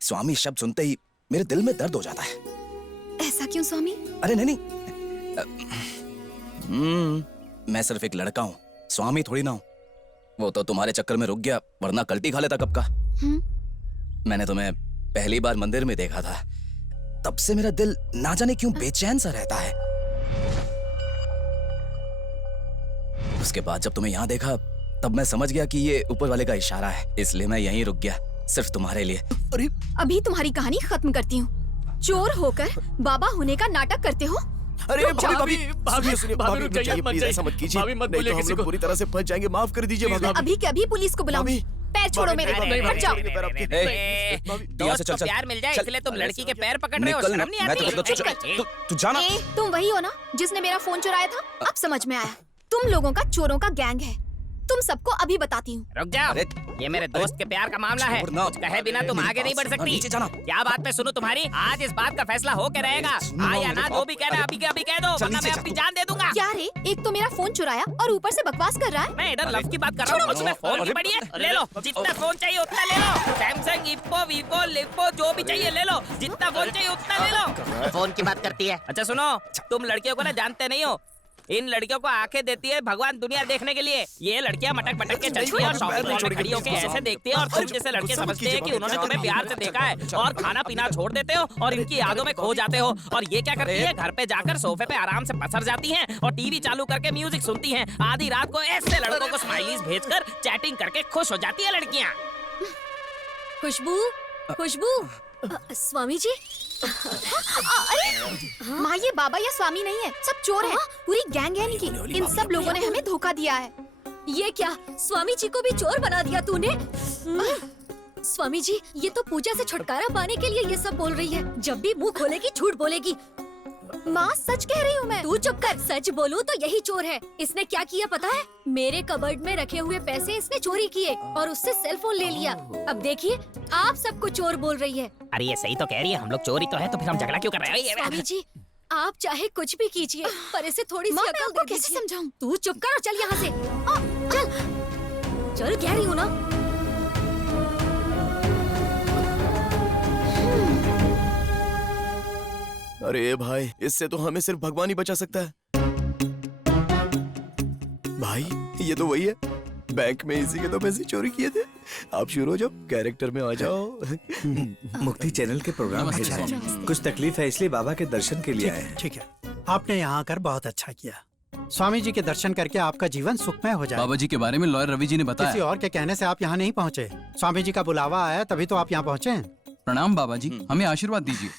स्वामी शब्द सुनते ही मेरे दिल में दर्द हो जाता है। ऐसा क्यों स्वामी? अरे नहीं मैं सिर्फ एक लड़का हूँ, स्वामी थोड़ी ना हूँ। वो तो तुम्हारे चक्कर में रुक गया, वरना कल्टी खा लेता कब का। मैंने तुम्हें पहली बार मंदिर में देखा था, तब से मेरा दिल ना जाने क्यों बेचैन सा रहता है। उसके बाद जब तुम्हें यहाँ देखा तब मैं समझ गया कि ये ऊपर वाले का इशारा है, इसलिए मैं यहीं रुक गया, सिर्फ तुम्हारे लिए। अरे अभी तुम्हारी कहानी खत्म करती हूँ। चोर होकर बाबा होने का नाटक करते हो। अरे भाभी भाभी सुनिए, भाभी रुक जाइए, मत प्लीज ऐसा मत कीजिए, भाभी मत नहीं बोलिए तो हम किसी लोग को। पूरी तरह से फंस जाएंगे। माफ कर दीजिए भाभी। अभी के अभी पुलिस को बुलाओ। पैर छोड़ो मेरे, हट जाओ। दोस्त को प्यार मिल जाए इसलिए तुम लड़की के पैर पकड़ रहे हो, शर्म नहीं आती? तू जाना। तुम वही हो ना जिसने मेरा फोन चुराया था? अब समझ में आया, तुम लोगों का चोरों का गैंग है। तुम सबको अभी बताती हूँ। रुक जाओ, ये मेरे दोस्त के प्यार का मामला है, कुछ कहे बिना तुम आगे नहीं बढ़ सकती। क्या बात पे सुनो तुम्हारी, आज इस बात का फैसला हो के रहेगा। हाँ या ना जो भी कहना है अभी के अभी कह दो, वरना मैं अपनी जान दे दूंगा। क्या रे, एक तो मेरा फोन चुराया और ऊपर से बकवास कर रहा है। मैं इधर लव की बात कर रहा हूँ, तुम्हें फोन की पड़ी है? ले लो, जितना फोन चाहिए उतना ले लो। सैमसंग, इप्पो, वीवो, लिप्पो जो भी चाहिए ले लो, जितना फोन चाहिए उतना ले लो। फोन की बात करती है। अच्छा सुनो, तुम लड़कियों को ना जानते नहीं हो, इन लड़कियों को आंखें देती है भगवान दुनिया देखने के लिए। ये लड़कियां मटक मटक के चलती है और शॉपिंग मॉल में खड़ी होकर ऐसे देखती है और तुम जैसे लड़के समझते हैं कि उन्होंने तुम्हें प्यार से देखा है और खाना पीना छोड़ देते हो और इनकी यादों में खो जाते हो। और ये क्या करती है, घर पे जाकर सोफे पे आराम से पसर जाती हैं और टीवी चालू करके म्यूजिक सुनती हैं। आधी रात को ऐसे लड़कों को स्माइलीज भेजकर चैटिंग करके खुश हो जाती है लड़कियां। खुशबू, खुशबू, स्वामी जी। अरे माँ, ये बाबा या स्वामी नहीं है, सब चोर हैं, पूरी गैंग है इनकी। इन सब लोगों ने हमें धोखा दिया है। ये क्या, स्वामी जी को भी चोर बना दिया तूने? स्वामी जी, ये तो पूजा से छुटकारा पाने के लिए ये सब बोल रही है। जब भी मुंह खोलेगी झूठ बोलेगी। माँ सच कह रही हूँ मैं। तू चुप कर, सच बोलूँ तो यही चोर है। इसने क्या किया पता है? मेरे कबर्ड में रखे हुए पैसे इसने चोरी किए और उससे सेल फोन ले लिया। अब देखिए, आप सबको चोर बोल रही है। अरे ये सही तो कह रही है, हम लोग चोरी तो है, तो फिर हम झगड़ा क्यों कर रहे हैं? स्वामी जी, आप चाहे कुछ भी कीजिए, पर इसे थोड़ी सी अकल दे कैसे समझाऊं? तू चुप कर और चल यहाँ से। चल कह रही हूँ ना। अरे भाई, इससे तो हमें सिर्फ भगवान ही बचा सकता है। भाई ये तो वही है, बैंक में इसी के तो पैसे चोरी किए थे। आप शुरू हो जाओ, कैरेक्टर में आ जाओ। मुक्ति चैनल के प्रोग्राम है शायद। कुछ तकलीफ है इसलिए बाबा के दर्शन के लिए आए हैं। ठीक है, आपने यहाँ आकर बहुत अच्छा किया। स्वामी जी के दर्शन करके आपका जीवन सुखमय हो जाए। बाबा जी के बारे में लॉयर रवि जी ने बताया। किसी और के कहने से आप यहाँ नहीं पहुँचे, स्वामी जी का बुलावा आया तभी तो आप यहाँ पहुँचे। प्रणाम बाबा जी, हमें आशीर्वाद दीजिए।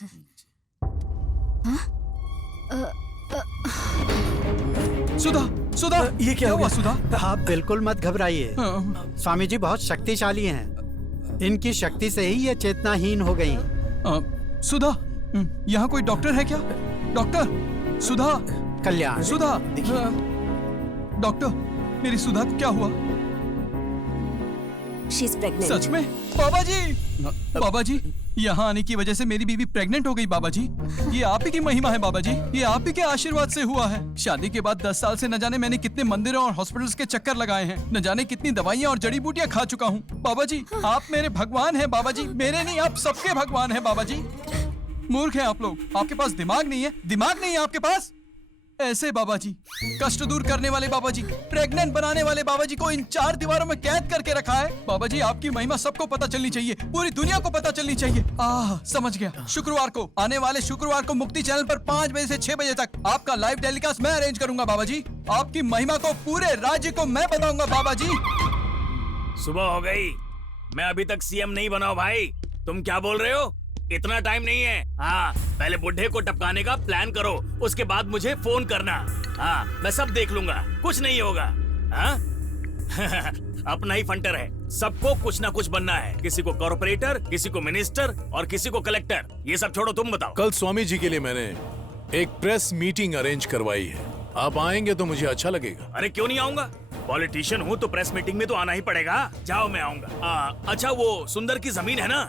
सुधा, सुधा, ये क्या हुआ सुधा? आप बिल्कुल मत घबराइए, स्वामी जी बहुत शक्तिशाली हैं। इनकी शक्ति से ही ये चेतनाहीन हो गई। सुधा, यहाँ कोई डॉक्टर है क्या? डॉक्टर, सुधा, कल्याण, सुधा, डॉक्टर, मेरी सुधा को क्या हुआ? She's pregnant. सच में? बाबा जी, बाबा जी, यहाँ आने की वजह से मेरी बीवी प्रेग्नेंट हो गई बाबा जी। ये आप ही की महिमा है बाबा जी, ये आप ही के आशीर्वाद से हुआ है। शादी के बाद 10 साल से न जाने मैंने कितने मंदिरों और हॉस्पिटल्स के चक्कर लगाए हैं, न जाने कितनी दवाइयाँ और जड़ी बूटियाँ खा चुका हूँ। बाबा जी, आप मेरे भगवान हैं बाबा जी, मेरे नहीं आप सबके भगवान हैं बाबा जी। मूर्ख हैं आप लोग, आपके पास दिमाग नहीं है, दिमाग नहीं है आपके पास। ऐसे बाबा जी, कष्ट दूर करने वाले बाबा जी, प्रेग्नेंट बनाने वाले बाबा जी को इन 4 दीवारों में कैद करके रखा है। बाबा जी, आपकी महिमा सबको पता चलनी चाहिए, पूरी दुनिया को पता चलनी चाहिए। समझ गया। शुक्रवार को, आने वाले शुक्रवार को मुक्ति चैनल पर 5 बजे से 6 बजे तक आपका लाइव टेलीकास्ट मैं अरेंज करूंगा बाबा जी। आपकी महिमा को पूरे राज्य को मैं बताऊंगा बाबा जी। सुबह हो गई, मैं अभी तक सीएम नहीं बना भाई। तुम क्या बोल रहे हो? इतना टाइम नहीं है। हाँ, पहले बुढ़े को टपकाने का प्लान करो, उसके बाद मुझे फोन करना। हाँ, मैं सब देख लूंगा, कुछ नहीं होगा। हाँ? अपना ही फंटर है, सबको कुछ ना कुछ बनना है। किसी को कॉर्पोरेटर, किसी को मिनिस्टर और किसी को कलेक्टर। ये सब छोड़ो, तुम बताओ। कल स्वामी जी के लिए मैंने एक प्रेस मीटिंग अरेंज करवाई है, आप आएंगे तो मुझे अच्छा लगेगा। अरे क्यों नहीं आऊंगा, पॉलिटिशियन हूँ तो प्रेस मीटिंग में तो आना ही पड़ेगा। जाओ, मैं आऊंगा। अच्छा, वो सुंदर की जमीन है ना?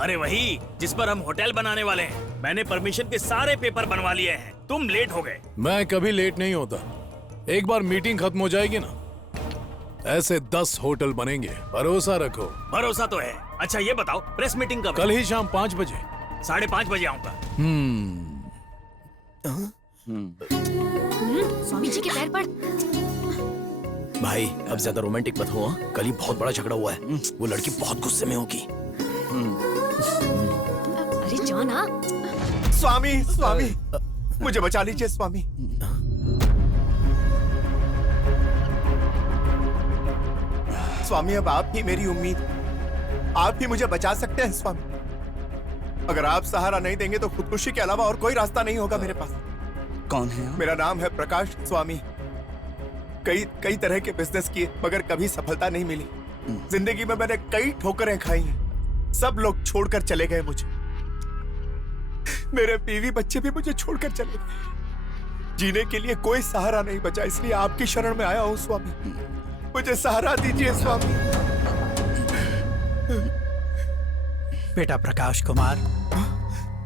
अरे वही जिस पर हम होटल बनाने वाले हैं। मैंने परमिशन के सारे पेपर बनवा लिए हैं। तुम लेट हो गए। मैं कभी लेट नहीं होता। एक बार मीटिंग खत्म हो जाएगी ना, ऐसे 10 होटल बनेंगे, भरोसा रखो। भरोसा तो है। अच्छा ये बताओ, प्रेस मीटिंग कब? कल ही शाम 5 बजे। 5:30 बजे आऊंगा। स्वामी जी के पैर पड़। भाई अब ज्यादा रोमांटिक मत हो, कल ही बहुत बड़ा झगड़ा हुआ है, वो लड़की बहुत गुस्से में होगी। अरे जाना। स्वामी, स्वामी, मुझे बचा लीजिए स्वामी। स्वामी अब आप ही मेरी उम्मीद, आप ही मुझे बचा सकते हैं स्वामी। अगर आप सहारा नहीं देंगे तो खुदकुशी के अलावा और कोई रास्ता नहीं होगा मेरे पास। कौन है आप? मेरा नाम है प्रकाश स्वामी। कई तरह के बिजनेस किए मगर कभी सफलता नहीं मिली। जिंदगी में मैंने कई ठोकरें खाई हैं। सब लोग छोड़कर चले गए मुझे। मेरे बीवी बच्चे भी मुझे छोड़कर चले गए। जीने के लिए कोई सहारा नहीं बचा, इसलिए आपकी शरण में आया हूँ स्वामी। मुझे सहारा दीजिए स्वामी। बेटा प्रकाश कुमार,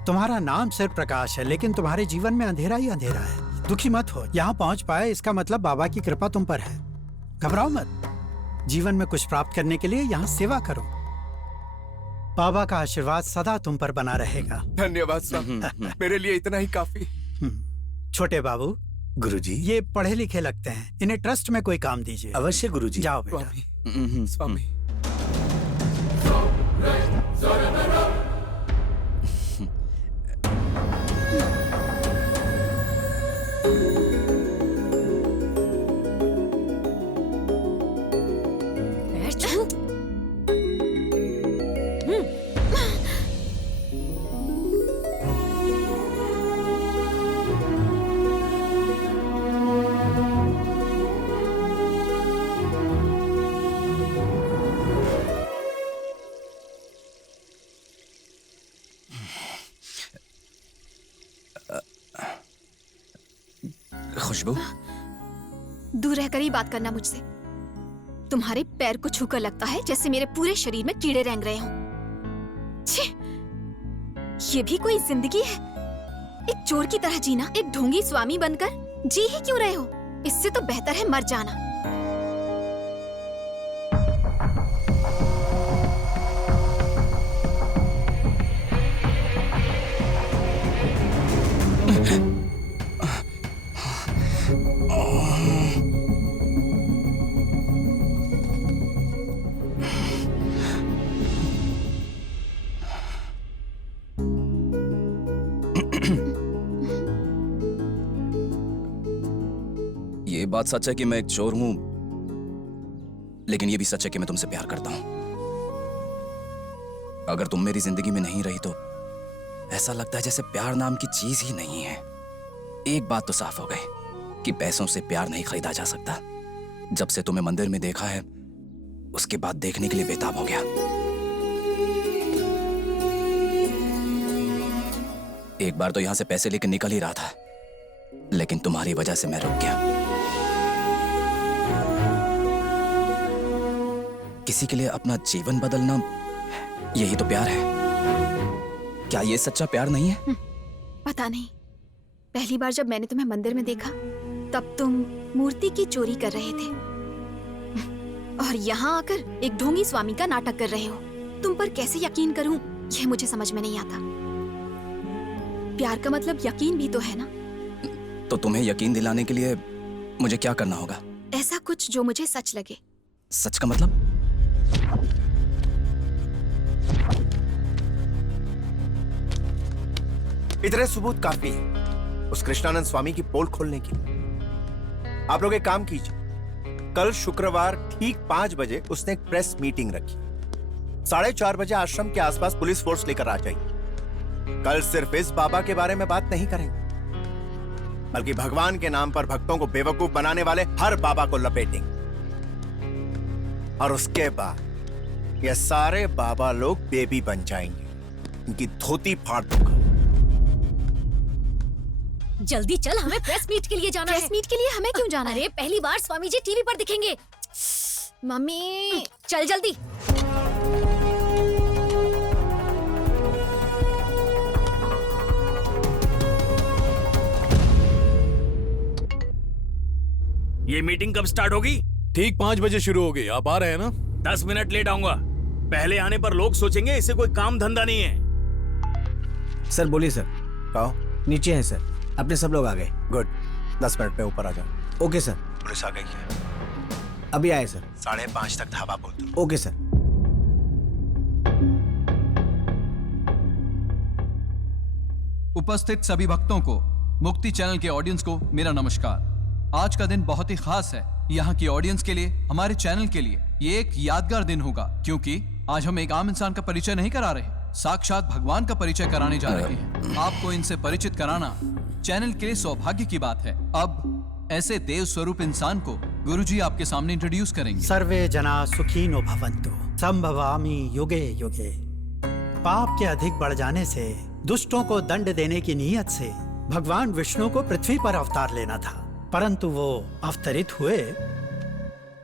तुम्हारा नाम सिर्फ प्रकाश है, लेकिन तुम्हारे जीवन में अंधेरा ही अंधेरा है। दुखी मत हो, यहाँ पहुँच पाए इसका मतलब बाबा की कृपा तुम पर है। घबराओ मत, जीवन में कुछ प्राप्त करने के लिए यहाँ सेवा करो। बाबा का आशीर्वाद सदा तुम पर बना रहेगा। धन्यवाद स्वामी, मेरे लिए इतना ही काफी। छोटे बाबू, गुरुजी, ये पढ़े लिखे लगते हैं, इन्हें ट्रस्ट में कोई काम दीजिए। अवश्य गुरुजी। जाओ बेटा। स्वामी। खुशबू, दूर रहकर ही बात करना मुझसे। तुम्हारे पैर को छूकर लगता है जैसे मेरे पूरे शरीर में कीड़े रेंग रहे हों। छी! ये भी कोई जिंदगी है? एक चोर की तरह जीना, एक ढोंगी स्वामी बनकर जी ही क्यों रहे हो? इससे तो बेहतर है मर जाना। ये बात सच है कि मैं एक चोर हूं, लेकिन ये भी सच है कि मैं तुमसे प्यार करता हूं। अगर तुम मेरी जिंदगी में नहीं रही तो ऐसा लगता है जैसे प्यार नाम की चीज ही नहीं है। एक बात तो साफ हो गई कि पैसों से प्यार नहीं खरीदा जा सकता। जब से तुम्हें मंदिर में देखा है, उसके बाद देखने के लिए बेताब हो गया। एक बार तो यहां से पैसे लेकर निकल ही रहा था, लेकिन तुम्हारी वजह से मैं रुक गया। किसी के लिए अपना जीवन बदलना, यही तो प्यार है। क्या ये सच्चा प्यार नहीं है? पता नहीं, पहली बार जब मैंने तुम्हें मंदिर में देखा तब तुम मूर्ति की चोरी कर रहे थे और यहाँ आकर एक ढोंगी स्वामी का नाटक कर रहे हो। तुम पर कैसे यकीन करूं, यह मुझे समझ में नहीं आता। प्यार का मतलब यकीन भी तो है ना। तो तुम्हें यकीन दिलाने के लिए मुझे क्या करना होगा? ऐसा कुछ जो मुझे सच लगे। सच का मतलब? इतने सबूत काफी है उस कृष्णानंद स्वामी की पोल खोलने की। आप लोग एक काम कीजिए, कल शुक्रवार ठीक 5 बजे उसने एक प्रेस मीटिंग रखी। 4:30 बजे आश्रम के आसपास पुलिस फोर्स लेकर आ जाइए। कल सिर्फ इस बाबा के बारे में बात नहीं करेंगे, बल्कि भगवान के नाम पर भक्तों को बेवकूफ बनाने वाले हर बाबा को लपेटेंगे। और उसके बाद ये सारे बाबा लोग बेबी बन जाएंगे। इनकी धोती फाड़ दूंगा। जल्दी चल, हमें प्रेस मीट के लिए जाना है। प्रेस मीट के लिए हमें क्यों जाना है? पहली बार स्वामी जी टीवी पर दिखेंगे। मम्मी चल जल्दी। ये मीटिंग कब स्टार्ट होगी? ठीक 5 बजे शुरू होगी। आप आ रहे हैं ना? 10 मिनट लेट आऊंगा। पहले आने पर लोग सोचेंगे इसे कोई काम धंधा नहीं है। सर बोलिए सर। कहो। नीचे हैं सर, अपने सब लोग आ गए। गुड, 10 मिनट में ऊपर आ जाओ। Okay sir. पुलिस आ गई है। अभी आए सर। 5:30 तक ढाबा बोल दो। Okay sir. उपस्थित सभी भक्तों को, मुक्ति चैनल के ऑडियंस को मेरा नमस्कार। आज का दिन बहुत ही खास है यहाँ की ऑडियंस के लिए, हमारे चैनल के लिए। ये एक यादगार दिन होगा, क्योंकि आज हम एक आम इंसान का परिचय नहीं करा रहे, साक्षात भगवान का परिचय कराने जा रहे हैं। आपको इनसे परिचित कराना चैनल के लिए सौभाग्य की बात है। अब ऐसे देव स्वरूप इंसान को गुरुजी आपके सामने इंट्रोड्यूस करेंगे। सर्वे जना सुखीनो भवन्तु, संभवामि युगे युगे। पाप के अधिक बढ़ जाने से, दुष्टों को दंड देने की नीयत से भगवान विष्णु को पृथ्वी पर अवतार लेना था, परंतु वो अवतरित हुए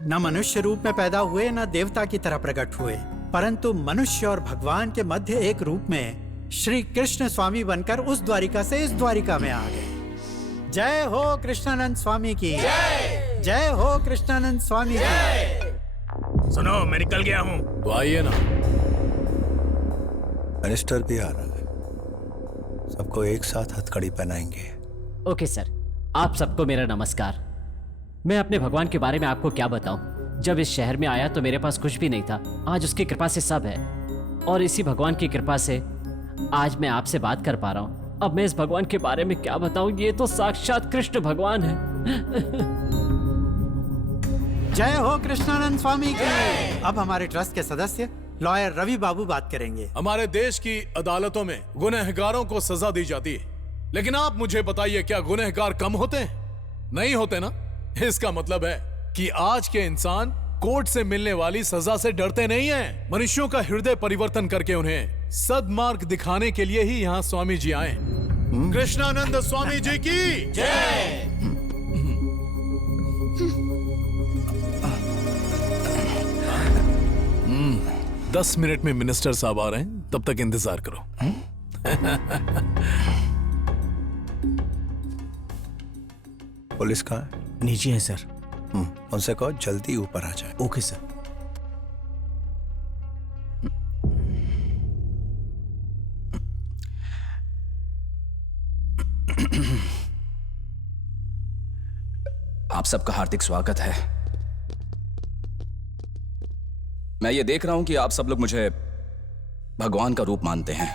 न मनुष्य रूप में पैदा हुए, न देवता की तरह प्रकट हुए, परंतु मनुष्य और भगवान के मध्य एक रूप में श्री कृष्ण स्वामी बनकर उस द्वारिका से इस द्वारिका में आ गए। जय हो कृष्णानंद स्वामी की जय हो कृष्णानंद स्वामी की। सुनो, मैं निकल गया हूँ। तो आइए ना। मिनिस्टर भी आ रहा है, सबको एक साथ हथकड़ी पहनाएंगे। ओके सर, आप सबको मेरा नमस्कार। मैं अपने भगवान के बारे में आपको क्या बताऊं? जब इस शहर में आया तो मेरे पास कुछ भी नहीं था, आज उसकी कृपा से सब है, और इसी भगवान की कृपा से आज मैं आपसे बात कर पा रहा हूं। अब मैं इस भगवान के बारे में क्या बताऊं? ये तो साक्षात कृष्ण भगवान है। जय हो कृष्णानंद स्वामी की। अब हमारे ट्रस्ट के सदस्य लॉयर रवि बाबू बात करेंगे। हमारे देश की अदालतों में गुनहगारों को सजा दी जाती है, लेकिन आप मुझे बताइए, क्या गुनहगार कम होते हैं? नहीं होते ना। इसका मतलब है कि आज के इंसान कोर्ट से मिलने वाली सजा से डरते नहीं हैं। मनुष्यों का हृदय परिवर्तन करके उन्हें सद्मार्ग दिखाने के लिए ही यहाँ स्वामी जी आए। कृष्णानंद स्वामी जी की जय। 10 मिनट में मिनिस्टर साहब आ रहे हैं, तब तक इंतजार करो। पुलिस कहाँ है? नीचे है सर। उनसे कहो जल्दी ऊपर आ जाए। Okay sir. आप सबका हार्दिक स्वागत है। मैं ये देख रहा हूं कि आप सब लोग मुझे भगवान का रूप मानते हैं,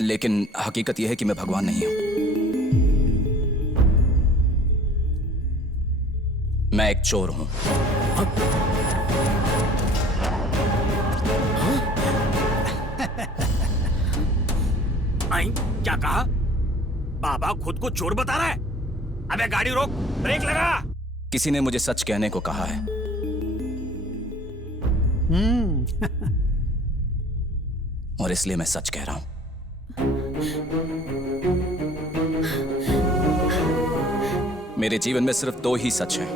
लेकिन हकीकत यह है कि मैं भगवान नहीं हूं। मैं एक चोर हूं। आई, क्या कहा? बाबा खुद को चोर बता रहा है? अबे गाड़ी रोक, ब्रेक लगा। किसी ने मुझे सच कहने को कहा है। और इसलिए मैं सच कह रहा हूं। मेरे जीवन में सिर्फ 2 ही सच हैं।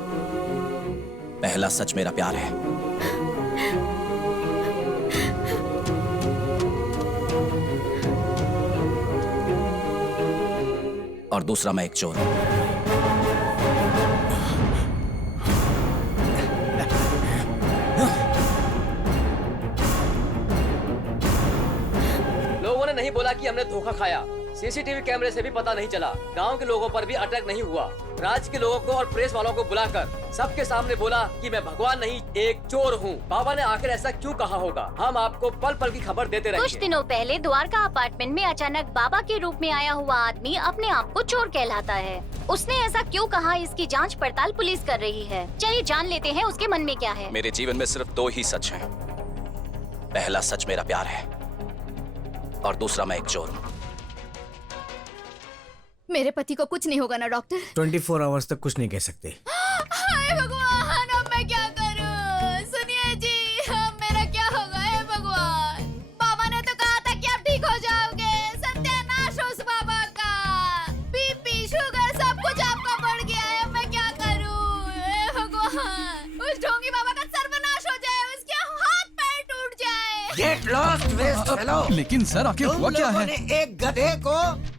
पहला सच मेरा प्यार है, और दूसरा मैं एक चोर हूं। लोगों ने नहीं बोला कि हमने धोखा खाया। सीसीटीवी कैमरे से भी पता नहीं चला। गांव के लोगों पर भी अटैक नहीं हुआ। राज्य के लोगों को और प्रेस वालों को बुलाकर सबके सामने बोला कि मैं भगवान नहीं, एक चोर हूँ। बाबा ने आखिर ऐसा क्यों कहा होगा? हम आपको पल पल की खबर देते रहेंगे। कुछ दिनों पहले द्वारका अपार्टमेंट में अचानक बाबा के रूप में आया हुआ आदमी अपने आप को चोर कहलाता है। उसने ऐसा क्यों कहा, इसकी जांच पड़ताल पुलिस कर रही है। चलिए जान लेते हैं उसके मन में क्या है। मेरे जीवन में सिर्फ 2 ही सच हैं। पहला सच मेरा प्यार है, और दूसरा मैं एक चोर हूँ। मेरे पति को कुछ नहीं होगा ना डॉक्टर? 24 आवर्स तक कुछ नहीं कह सकते। हाय भगवान, अब मैं क्या करूं? सुनिए जी, अब मेरा क्या होगा? हे भगवान, बाबा ने तो कहा था कि आप ठीक हो जाओगे। सत्यानाश हो उस बाबा का। बीपी, शुगर सब कुछ आपका बढ़ गया है। मैं क्या करूं? हे भगवान, उस ढोंगी बाबा का सर्वनाश हो जाए, उसके हाथ पैर टूट जाए। Get lost waste fellow. लेकिन सर आखिर हुआ क्या है? एक गधे को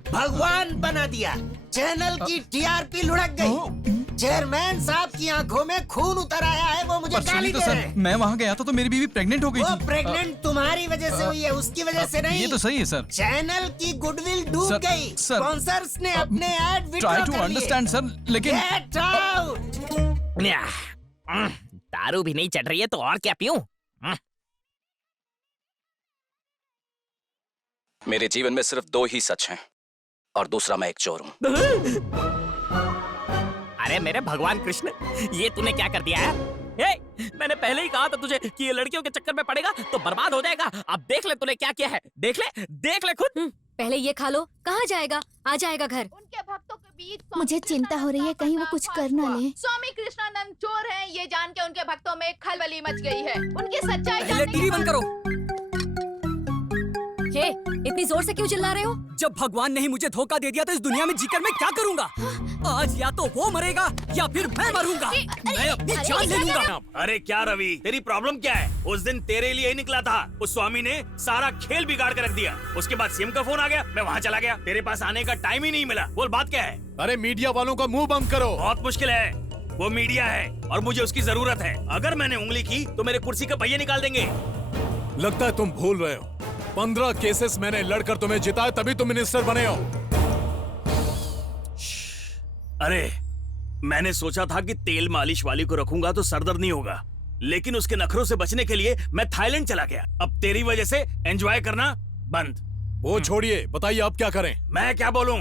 भगवान बना दिया। चैनल की टीआरपी लुढ़क गई। चेयरमैन साहब की आंखों में खून उतर आया है, वो मुझे गाली दे रहे हैं। मैं वहाँ गया था तो मेरी बीवी प्रेग्नेंट हो गई वो थी। प्रेग्नेंट तुम्हारी वजह से हुई है, उसकी वजह से नहीं। ये तो सही है सर। चैनल की गुडविल डूब गई। स्पॉन्सर्स ने अपने ऐड विड्रॉ ट्राई कर टू लिए। अंडरस्टैंड सर, लेकिन गेट आउट। दारू भी नहीं चढ़ रही है तो और क्या पीऊं? मेरे जीवन में सिर्फ 2 ही सच हैं, और दूसरा मैं एक चोर हूँ। अरे मेरे भगवान कृष्ण, ये तूने क्या कर दिया है? मैंने पहले ही कहा था तुझे कि ये लड़कियों के चक्कर में पड़ेगा तो बर्बाद हो जाएगा। अब देख ले तूने क्या किया है, देख ले खुद। पहले ये खा लो, कहाँ जाएगा? आ जाएगा घर। उनके भक्तों के बीच मुझे चिंता हो रही है, कहीं वो कुछ कर ना ले। स्वामी कृष्णानंद चोर हैं, ये जान के उनके भक्तों में खलबली मच गई है। उनकी सच्चाई पहले टीवी बंद करो। हे, इतनी जोर से क्यों चिल्ला रहे हो? जब भगवान ने ही मुझे धोखा दे दिया तो इस दुनिया में जीकर मैं क्या करूंगा? आज या तो वो मरेगा या फिर मैं मरूंगा। मैं अपनी जान ले लूंगा। अरे क्या रवि, तेरी प्रॉब्लम क्या है? उस दिन तेरे लिए ही निकला था, उस स्वामी ने सारा खेल बिगाड़ के रख दिया। उसके बाद सीएम का फोन आ गया, मैं वहाँ चला गया, तेरे पास आने का टाइम ही नहीं मिला। बोल बात क्या है? अरे मीडिया वालों का मुंह बंद करो। बहुत मुश्किल है, वो मीडिया है और मुझे उसकी जरूरत है। अगर मैंने उंगली की तो मेरे कुर्सी का पहिए निकाल देंगे। लगता है तुम भूल रहे हो, 15 केसेस मैंने लड़कर तुम्हें जिताया, तभी तुम मिनिस्टर बने हो। अरे मैंने सोचा था कि तेल मालिश वाली को रखूंगा तो सरदर्द नहीं होगा, लेकिन उसके नखरों से बचने के लिए मैं थाईलैंड चला गया। अब तेरी वजह से एंजॉय करना बंद। वो छोड़िए, बताइए आप क्या करें? मैं क्या बोलूं?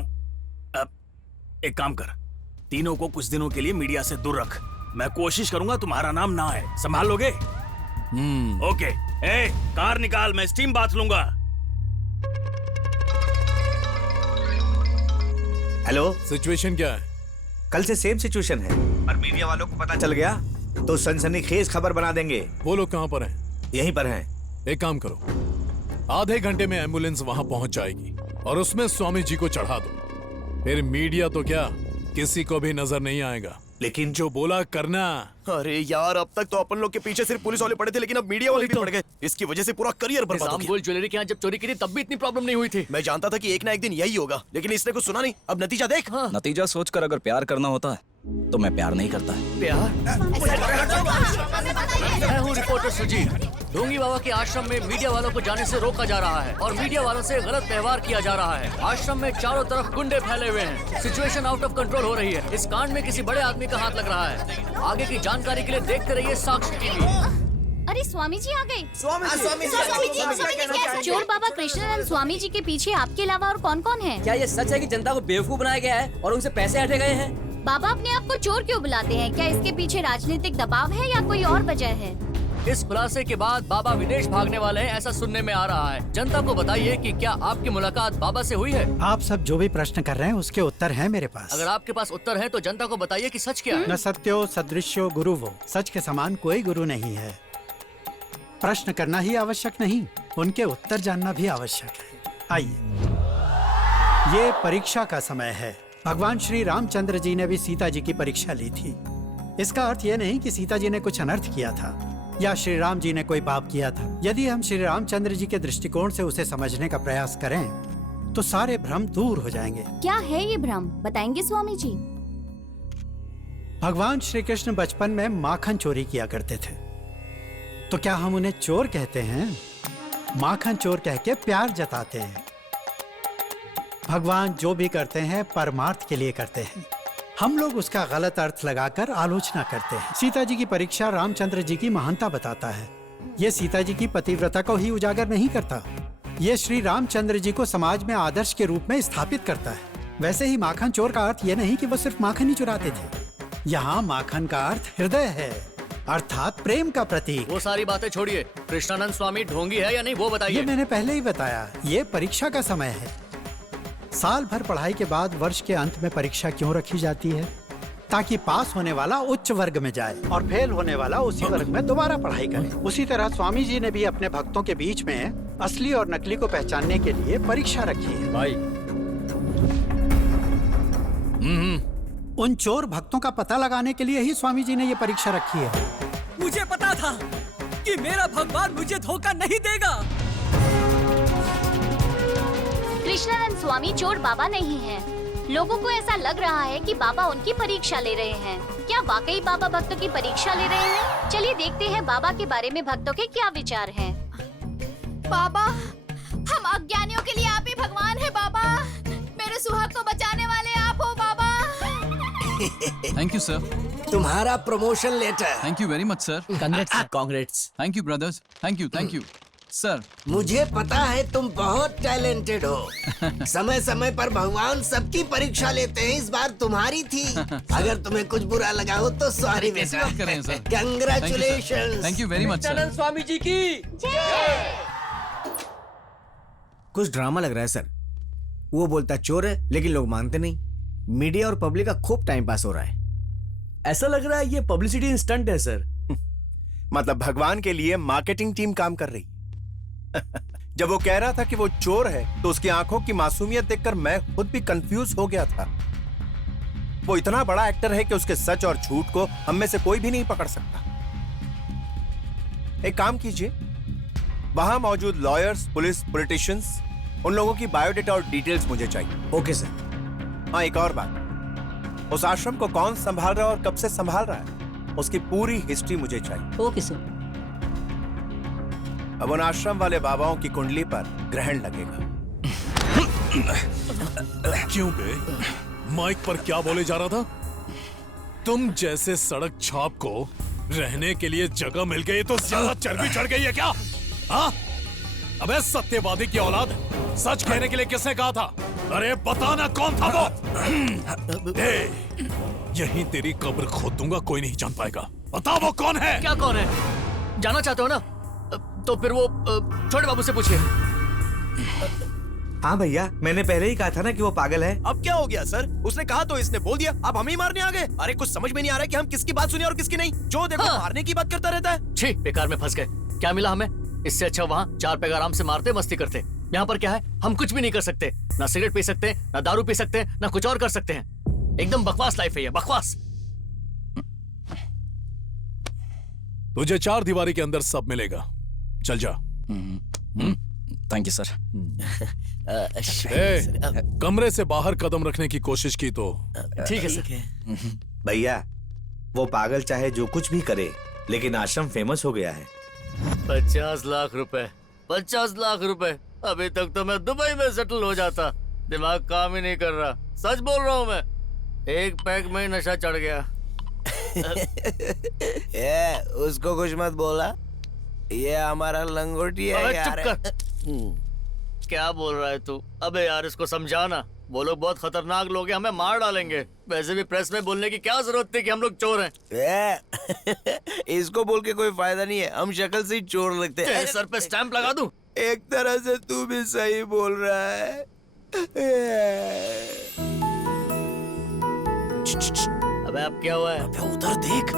अब एक काम कर, तीनों को कुछ दिनों के लिए मीडिया से दूर रख। मैं कोशिश करूंगा तुम्हारा नाम ना आए। संभाल लोगे? ओके। कार निकाल, मैं स्टीम बाथ लूंगा। हेलो, सिचुएशन क्या है? कल से सेम सिचुएशन है और मीडिया वालों को पता चल गया तो सनसनीखेज खबर बना देंगे। वो लोग कहाँ पर हैं? यहीं पर हैं। एक काम करो, आधे घंटे में एम्बुलेंस वहां पहुंच जाएगी और उसमें स्वामी जी को चढ़ा दो। फिर मीडिया तो क्या, किसी को भी नजर नहीं आएगा। लेकिन जो बोला करना। अरे यार, अब तक तो अपन लोग के पीछे सिर्फ पुलिस वाले पड़े थे, लेकिन अब मीडिया वाले भी पड़ गए। इसकी वजह से पूरा करियर बर्बाद हो गया। गोल्ड ज्वेलरी के यहाँ जब चोरी की थी तब भी इतनी प्रॉब्लम नहीं हुई थी। मैं जानता था कि एक ना एक दिन यही होगा, लेकिन इसने कुछ सुना नहीं। अब नतीजा देख। नतीजा सोचकर अगर प्यार करना होता है तो मैं प्यार नहीं करता। मैं हूँ रिपोर्टर सुजीत। ढोंगी बाबा के आश्रम में मीडिया वालों को जाने से रोका जा रहा है और मीडिया वालों से गलत व्यवहार किया जा रहा है। आश्रम में चारों तरफ गुंडे फैले हुए हैं। सिचुएशन आउट ऑफ कंट्रोल हो रही है। इस कांड में किसी बड़े आदमी का हाथ लग रहा है। आगे की जानकारी के लिए देखते रहिए साक्षी टीवी। अरे स्वामी जी आ गए। स्वामी जी। चोर बाबा कृष्णानंद स्वामी जी के पीछे आपके अलावा और कौन कौन है? क्या ये सच है कि जनता को बेवकूफ बनाया गया है और उनसे पैसे हटे गए हैं? बाबा अपने आप को चोर क्यों बुलाते हैं? क्या इसके पीछे राजनीतिक दबाव है या कोई और वजह है? इस खुलासे के बाद बाबा विदेश भागने वाले हैं, ऐसा सुनने में आ रहा है। जनता को बताइए कि क्या आपकी मुलाकात बाबा से हुई है? आप सब जो भी प्रश्न कर रहे हैं उसके उत्तर हैं मेरे पास। अगर आपके पास उत्तर है तो जनता को बताइए कि सच क्या है। न सत्यो सदृश्यो गुरु वो, सच के समान कोई गुरु नहीं है। प्रश्न करना ही आवश्यक नहीं, उनके उत्तर जानना भी आवश्यक है। आइए, ये परीक्षा का समय है। भगवान श्री रामचंद्र जी ने भी सीता जी की परीक्षा ली थी। इसका अर्थ यह नहीं कि सीता जी ने कुछ अनर्थ किया था या श्री राम जी ने कोई पाप किया था। यदि हम श्री रामचंद्र जी के दृष्टिकोण से उसे समझने का प्रयास करें तो सारे भ्रम दूर हो जाएंगे। क्या है ये भ्रम, बताएंगे स्वामी जी? भगवान श्री कृष्ण बचपन में माखन चोरी किया करते थे, तो क्या हम उन्हें चोर कहते हैं? माखन चोर कह के प्यार जताते हैं। भगवान जो भी करते हैं परमार्थ के लिए करते हैं, हम लोग उसका गलत अर्थ लगाकर आलोचना करते हैं। सीता जी की परीक्षा रामचंद्र जी की महानता बताता है। ये सीता जी की पतिव्रता को ही उजागर नहीं करता, ये श्री रामचंद्र जी को समाज में आदर्श के रूप में स्थापित करता है। वैसे ही माखन चोर का अर्थ ये नहीं कि वो सिर्फ माखन ही चुराते थे। यहाँ माखन का अर्थ हृदय है, अर्थात प्रेम का प्रतीक। वो सारी बातें छोड़िए, कृष्णानंद स्वामी ढोंगी है या नहीं वो बताइए। ये मैंने पहले ही बताया, ये परीक्षा का समय है। साल भर पढ़ाई के बाद वर्ष के अंत में परीक्षा क्यों रखी जाती है? ताकि पास होने वाला उच्च वर्ग में जाए और फेल होने वाला उसी वर्ग में दोबारा पढ़ाई करे। उसी तरह स्वामी जी ने भी अपने भक्तों के बीच में असली और नकली को पहचानने के लिए परीक्षा रखी है। भाई, उन चोर भक्तों का पता लगाने के लिए ही स्वामी जी ने ये परीक्षा रखी है। मुझे पता था कि मेरा भगवान मुझे धोखा नहीं देगा। कृष्णानंद स्वामी चोर बाबा नहीं हैं। लोगों को ऐसा लग रहा है कि बाबा उनकी परीक्षा ले रहे हैं। क्या वाकई बाबा भक्तों की परीक्षा ले रहे हैं? चलिए देखते हैं बाबा के बारे में भक्तों के क्या विचार हैं। बाबा, हम अज्ञानियों के लिए आप ही भगवान है बाबा। मेरे सुहाग को बचाने वाले आप हो बाबा। Thank you sir. तुम्हारा promotion letter. Thank you very much sir. Congrats. Thank you brothers. Thank you. Sir मुझे पता है तुम बहुत टैलेंटेड हो। समय समय पर भगवान सबकी परीक्षा लेते हैं, इस बार तुम्हारी थी। अगर तुम्हें कुछ बुरा लगा हो तो सॉरी बेटा। करें sir. Congratulation. Thank you very much sir. Swami ji की कुछ ड्रामा लग रहा है सर। वो बोलता चोर है लेकिन लोग मानते नहीं। मीडिया और पब्लिक का खूब टाइम पास हो रहा है। ऐसा लग रहा है ये पब्लिसिटी स्टंट है सर। मतलब भगवान के लिए मार्केटिंग टीम काम कर रही। जब वो कह रहा था कि वो चोर है तो उसकी आंखों की मासूमियत देखकर मैं खुद भी कंफ्यूज हो गया था। वो इतना बड़ा एक्टर है कि उसके सच और झूठ को हम में से कोई भी नहीं पकड़ सकता। एक काम कीजिए, वहां मौजूद लॉयर्स, पुलिस, पॉलिटिशियंस, उन लोगों की बायोडेटा और डिटेल्स मुझे चाहिए। Okay sir. हाँ, एक और बात, उस आश्रम को कौन संभाल रहा है और कब से संभाल रहा है, उसकी पूरी हिस्ट्री मुझे चाहिए। Okay sir. अब उन आश्रम वाले बाबाओं की कुंडली पर ग्रहण लगेगा। क्यों बे? माइक पर क्या बोले जा रहा था? तुम जैसे सड़क छाप को रहने के लिए जगह मिल गई तो ज्यादा चर्बी चढ़ गई है क्या? हाँ? अबे सत्यवादी की औलाद, सच कहने के लिए किसने कहा था? अरे बताना कौन था वो? यहीं तेरी कब्र खोद दूंगा, कोई नहीं जान पाएगा। बता वो कौन है? क्या कौन है? जाना चाहते हो ना? तो फिर वो छोटे बाबू से पूछिए। हाँ भैया, मैंने पहले ही कहा था ना कि वो पागल है। अब क्या हो गया सर? उसने कहा तो इसने बोल दिया, अब हम ही मारने आ गए। अरे कुछ समझ में नहीं आ रहा है कि हम किसकी बात सुने और किसकी नहीं। जो देखो मारने की बात करता रहता है। छी, बेकार में फंस गए। क्या मिला हमें? इससे अच्छा वहाँ चार पैग आराम से मारते मस्ती करते। यहाँ पर क्या है, हम कुछ भी नहीं कर सकते। ना सिगरेट पी सकते, ना दारू पी सकते, ना कुछ और कर सकते हैं। एकदम बकवास लाइफ है ये, बकवास। तुझे चार दीवारी के अंदर सब मिलेगा, चल जा। Thank you sir. कमरे से बाहर कदम रखने की कोशिश की तो ठीक है सर। भैया, वो पागल चाहे जो कुछ भी करे, लेकिन आश्रम फेमस हो गया है। 50 लाख रुपए, 50 लाख रुपए। अभी तक तो मैं दुबई में सेटल हो जाता। दिमाग काम ही नहीं कर रहा। सच बोल रहा हूँ मैं। एक पैक में ही नशा चढ़ गया। उसको कुछ मत बोला, ये हमारा लंगोटी है यार। क्या बोल रहा है तू? अबे यार इसको समझाना। वो लोग बहुत खतरनाक लोग हैं, हमें मार डालेंगे। वैसे भी प्रेस में बोलने की क्या जरूरत थी कि हम लोग चोर हैं। इसको बोल के कोई फायदा नहीं है, हम शक्ल से ही चोर लगते हैं। सर पे स्टैंप लगा दूं? एक तरह से तू भी सही बोल रहा है। अबे अब क्या हुआ है? अबे उधर देख।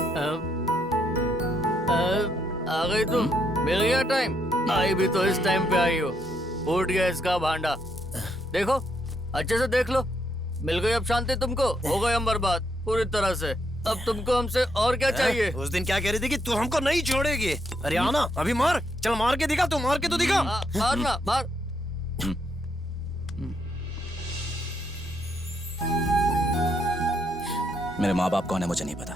आ गई तुम? मिल गया टाइम? आई भी तो इस टाइम पे आई हो। फूट गया इसका भांडा। देखो अच्छे से देख लो। मिल गई अब शांति तुमको? हो गए हम बर्बाद पूरी तरह से। अब तुमको हमसे और क्या चाहिए? उस दिन क्या कह रही थी कि तू हमको नहीं छोड़ेगी। अरे आना, अभी मार। चल मार के दिखा, तू मार के तो दिखा। मारना, मार। मेरे माँ बाप कौन है मुझे नहीं पता।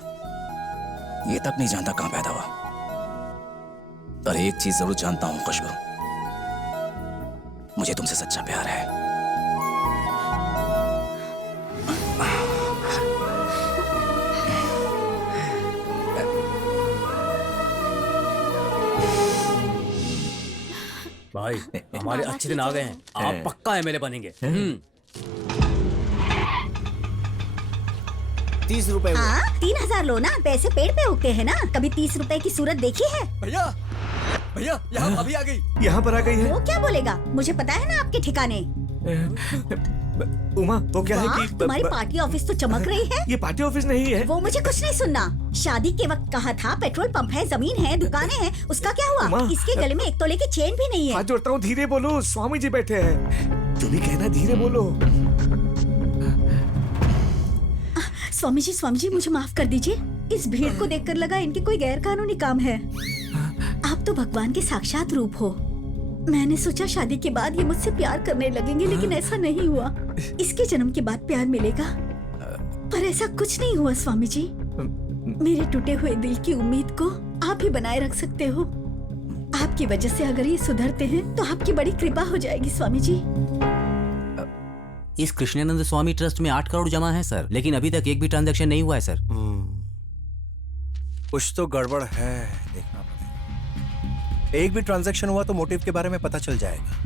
ये तक नहीं जानता कहाँ पैदा हुआ। पर एक चीज जरूर जानता हूँ खुशबू, मुझे तुमसे सच्चा प्यार है। भाई हमारे अच्छे दिन आ गए हैं। आप पक्का एमएलए बनेंगे। 30 रुपए। हाँ 3000 लो ना, पैसे पेड़ पे उगते हैं ना। कभी 30 रुपए की सूरत देखी है? भैया भैया यहाँ अभी आ गई। यहाँ पर आ गई है। वो क्या बोलेगा? मुझे पता है ना आपके ठिकाने। उमा, वो क्या है कि तुम्हारी पार्टी ऑफिस तो चमक रही है। ये पार्टी ऑफिस नहीं है। वो मुझे कुछ नहीं सुनना। शादी के वक्त कहा था पेट्रोल पंप है, जमीन है, दुकानें हैं। उसका क्या हुआ? इसके गले में 1 तोले की चेन भी नहीं है। हाथ जोड़ता हूँ, धीरे बोलो, स्वामी जी बैठे हैं। जो भी कहना धीरे बोलो। स्वामी जी मुझे माफ कर दीजिए। इस भीड़ को देखकर लगा इनके कोई गैर कानूनी काम है। आप तो भगवान के साक्षात रूप हो। मैंने सोचा शादी के बाद ये मुझसे प्यार करने लगेंगे, लेकिन ऐसा नहीं हुआ। इसके जन्म के बाद प्यार मिलेगा, पर ऐसा कुछ नहीं हुआ। स्वामी जी, मेरे टूटे हुए दिल की उम्मीद को आप ही बनाए रख सकते हो। आपकी वजह से अगर ये सुधरते हैं तो आपकी बड़ी कृपा हो जाएगी स्वामी जी। इस कृष्णानंद स्वामी ट्रस्ट में 8 करोड़ जमा है सर, लेकिन अभी तक एक भी ट्रांजैक्शन नहीं हुआ है सर। कुछ तो गड़बड़ है, देखना पड़ेगा। एक भी ट्रांजैक्शन हुआ तो मोटिव के बारे में पता चल जाएगा।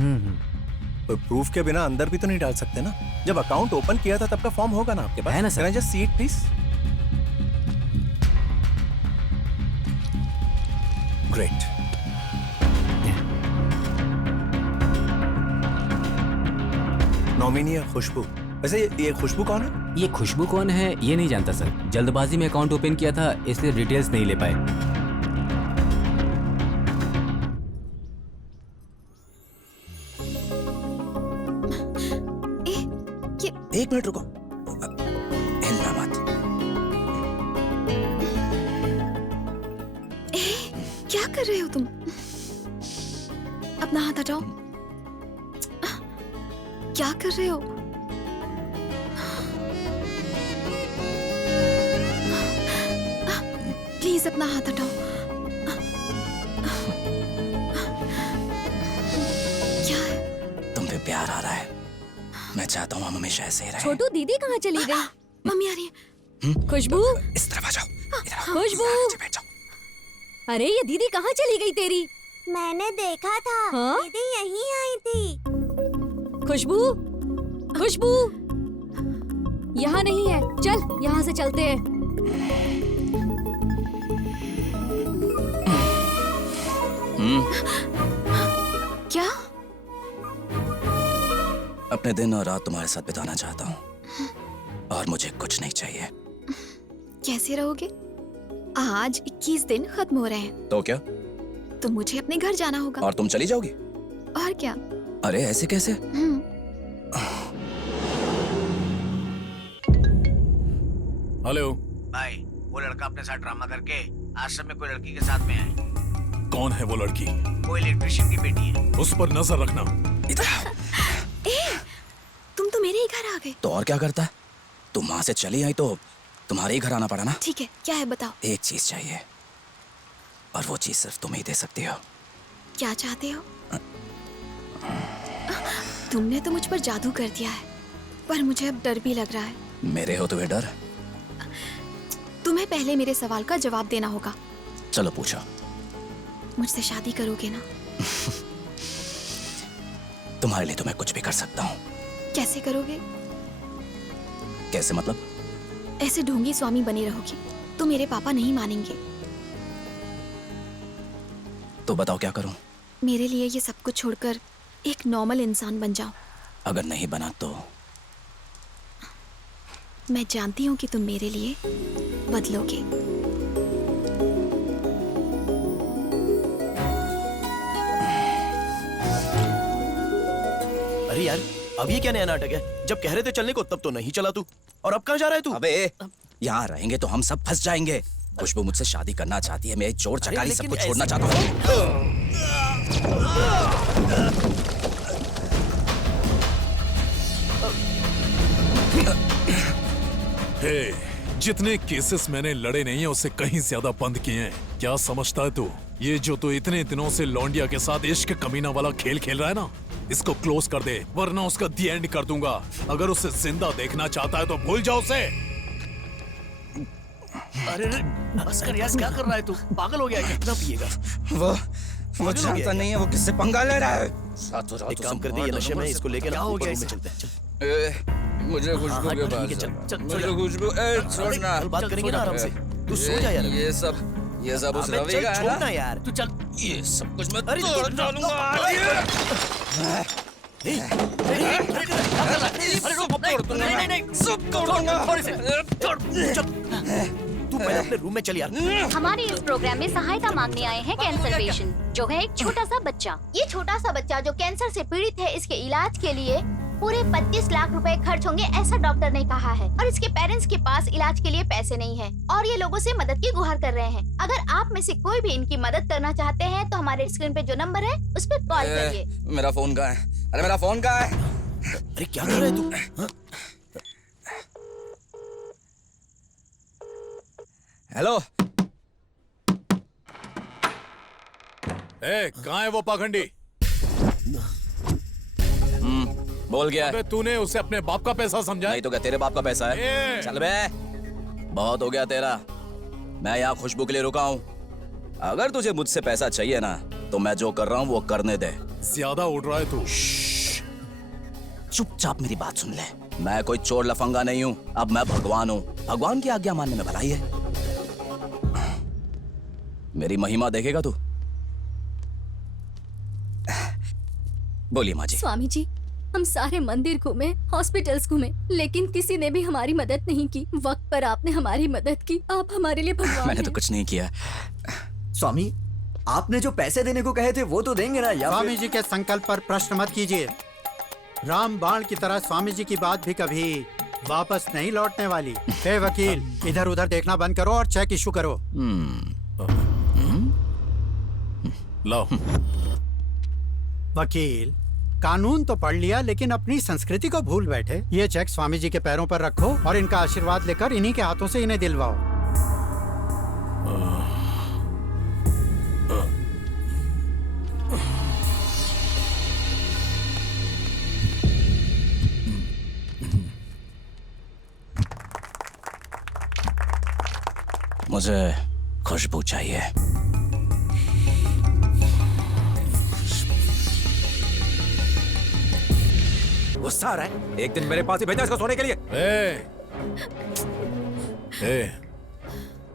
कोई प्रूफ के बिना अंदर भी तो नहीं डाल सकते ना। जब अकाउंट ओपन किया था तब का फॉर्म होगा ना आपके पास? है ना sir. Can I just see it, please? Great. Nominee है खुशबू। वैसे ये खुशबू कौन है? ये खुशबू कौन है ये नहीं जानता सर। जल्दबाजी में अकाउंट ओपन किया था इसलिए डिटेल्स नहीं ले पाए। एक मिनट रुको, हिलना मत। क्या कर रहे हो तुम? अपना हाथ हटाओ। क्या कर रहे हो? प्लीज अपना हाथ हटाओ। क्या है? तुम पे प्यार आ रहा है। मैं चाहता हूँ हम हमेशा ऐसे ही रहें। छोटू दीदी कहाँ चली गई? मम्मी आ रही है। खुशबू, इस तरफ आ जाओ। खुशबू, अरे ये दीदी कहाँ चली गई तेरी? मैंने देखा था। हाँ? दीदी यहीं आई थी। खुशबू, खुशबू, यहाँ नहीं है। चल यहाँ से चलते हैं। क्या? अपने दिन और रात तुम्हारे साथ बिताना चाहता हूँ और मुझे कुछ नहीं चाहिए। कैसे रहोगे? आज 21 दिन खत्म हो रहे हैं तो क्या? तो मुझे अपने घर जाना होगा। और तुम चली जाओगी? और क्या? अरे ऐसे कैसे? हेलो भाई, वो लड़का अपने साथ ड्रामा करके आश्रम में कोई लड़की के साथ में आए। कौन है वो लड़की? वो इलेक्ट्रिशियन की बेटी है। उस पर नजर रखना। तुम तो मेरे ही घर आ गए। तो और क्या करता है? तुम वहां से चली आई तो तुम्हारे ही घर आना पड़ा ना। ठीक है, क्या है बताओ। एक चीज चाहिए और वो चीज सिर्फ तुम ही दे सकती हो। क्या चाहते हो? तुमने तो मुझ पर जादू कर दिया है, पर मुझे अब डर भी लग रहा है। मेरे हो तुम्हें डर? तुम्हें पहले मेरे सवाल का जवाब देना होगा। चलो पूछो। मुझसे शादी करोगे ना? तुम्हारे लिए तो मैं कुछ भी कर सकता हूँ। कैसे करोगे? कैसे मतलब? ऐसे ढोंगी स्वामी बने रहोगे तो मेरे पापा नहीं मानेंगे। तो बताओ क्या करूं? मेरे लिए ये सब कुछ छोड़कर एक नॉर्मल इंसान बन जाओ। अगर नहीं बना तो? मैं जानती हूँ कि तुम मेरे लिए बदलोगे। अरे यार, अब ये क्या नया नाटक है? जब कह रहे थे चलने को तब तो नहीं चला तू, और अब कहाँ जा रहा है तू? अबे यहाँ रहेंगे तो हम सब फंस जाएंगे। खुशबू मुझसे शादी करना चाहती है, मैं चोर चकारी सब कुछ छोड़ना चाहता हूँ। हे, जितने केसेस मैंने लड़े नहीं है उससे कहीं ज्यादा बंद किए हैं। क्या समझता है तू? ये जो तू इतने दिनों से लौंडिया के साथ इश्क कमीना वाला खेल खेल रहा है ना, इसको क्लोज कर दे वरना उसका दी एंड कर दूंगा। अगर उसे जिंदा देखना चाहता है तो भूल जाओ उसे। अरे बस कर यार, क्या कर रहा है तू? पागल हो गया? कितना पिएगा? वो जानता नहीं है वो किससे पंगा ले रहा है। एक काम कर दे, ये नशे में इसको लेकर ना ऊपर रूम में चलते हैं। मुझे खुशबू के पास मुझे खुशबू छोड़ना। बात करेंगे ना आराम से। तू सो जा यार। ये सब उस रवि का है ना? छोड़ना यार, तू चल। ये सब कुछ मैं अरे तोड़ डालूंगा। तू पहले अपने रूम में चल यार। हमारे इस प्रोग्राम में सहायता मांगने आए हैं कैंसर पेशेंट, जो है एक छोटा सा बच्चा। ये छोटा सा बच्चा जो कैंसर से पीड़ित है, इसके इलाज के लिए पूरे 25 लाख रुपए खर्च होंगे, ऐसा डॉक्टर ने कहा है। और इसके पेरेंट्स के पास इलाज के लिए पैसे नहीं है और ये लोगों से मदद की गुहार कर रहे हैं। अगर आप में से कोई भी इनकी मदद करना चाहते हैं तो हमारे स्क्रीन पे जो नंबर है उस पर कॉल करिए। मेरा फोन कहाँ है? अरे मेरा फोन कहाँ है? अरे क्या कर रहा है तू? हेलो, कहाँ है वो पाखंडी? बोल गया। अबे तूने उसे अपने बाप का पैसा समझा? नहीं तो क्या तेरे बाप का पैसा है? चल बे, बहुत हो गया तेरा। मैं यहाँ खुशबू के लिए रुका हूँ। अगर तुझे मुझसे पैसा चाहिए ना तो मैं जो कर रहा हूँ वो करने दे। ज्यादा उड़ रहा है तू। चुपचाप मेरी बात सुन ले। मैं कोई चोर लफंगा नहीं हूँ, अब मैं भगवान हूँ। भगवान की आज्ञा मानने में भलाई है। मेरी महिमा देखेगा तू? बोलिए माँ जी। स्वामी जी, हम सारे मंदिर घूमे, हॉस्पिटल्स घूमे, लेकिन किसी ने भी हमारी मदद नहीं की। वक्त पर आपने हमारी मदद की। आप हमारे लिए भगवान मैंने हैं। तो कुछ नहीं किया। स्वामी, आपने जो पैसे देने को कहे थे वो तो देंगे ना? या स्वामी जी के संकल्प पर प्रश्न मत कीजिए। राम बाण की तरह स्वामी जी की बात भी कभी वापस नहीं लौटने वाली। हे वकील, इधर उधर देखना बंद करो और चेक इशू करो। लाओ। वकील, कानून तो पढ़ लिया लेकिन अपनी संस्कृति को भूल बैठे। ये चेक स्वामी जी के पैरों पर रखो और इनका आशीर्वाद लेकर इन्हीं के हाथों से इन्हें दिलवाओ। मुझे खुशबू चाहिए। गुस्सा आ रहा है? एक दिन मेरे पास ही भेजा इसको सोने के लिए।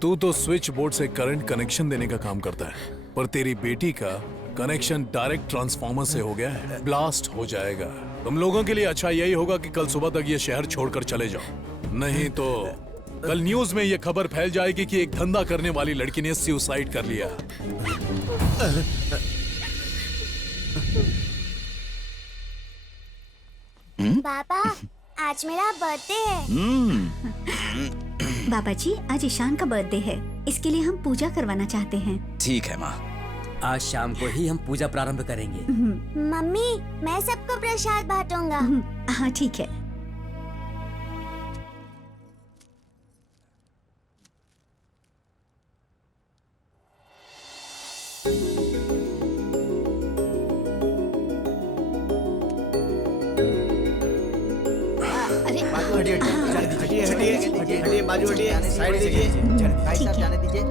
तू तो स्विच बोर्ड से करंट कनेक्शन देने का काम करता है, पर तेरी बेटी का कनेक्शन डायरेक्ट ट्रांसफार्मर से हो गया है। ब्लास्ट हो जाएगा। तुम लोगों के लिए अच्छा यही होगा कि कल सुबह तक ये शहर छोड़कर चले जाओ, नहीं तो कल न्यूज में ये खबर फैल जाएगी कि एक धंधा करने वाली लड़की ने सुसाइड कर लिया। पापा, आज मेरा बर्थडे है। बाबा जी, आज ईशान का बर्थडे है, इसके लिए हम पूजा करवाना चाहते हैं। ठीक है माँ। आज शाम को ही हम पूजा प्रारंभ करेंगे। मम्मी, मैं सबको प्रसाद बांटूंगा। हाँ ठीक है। हटिए, बाजू हटिए, साइड दीजिए। भाई साहब जाने दीजिए।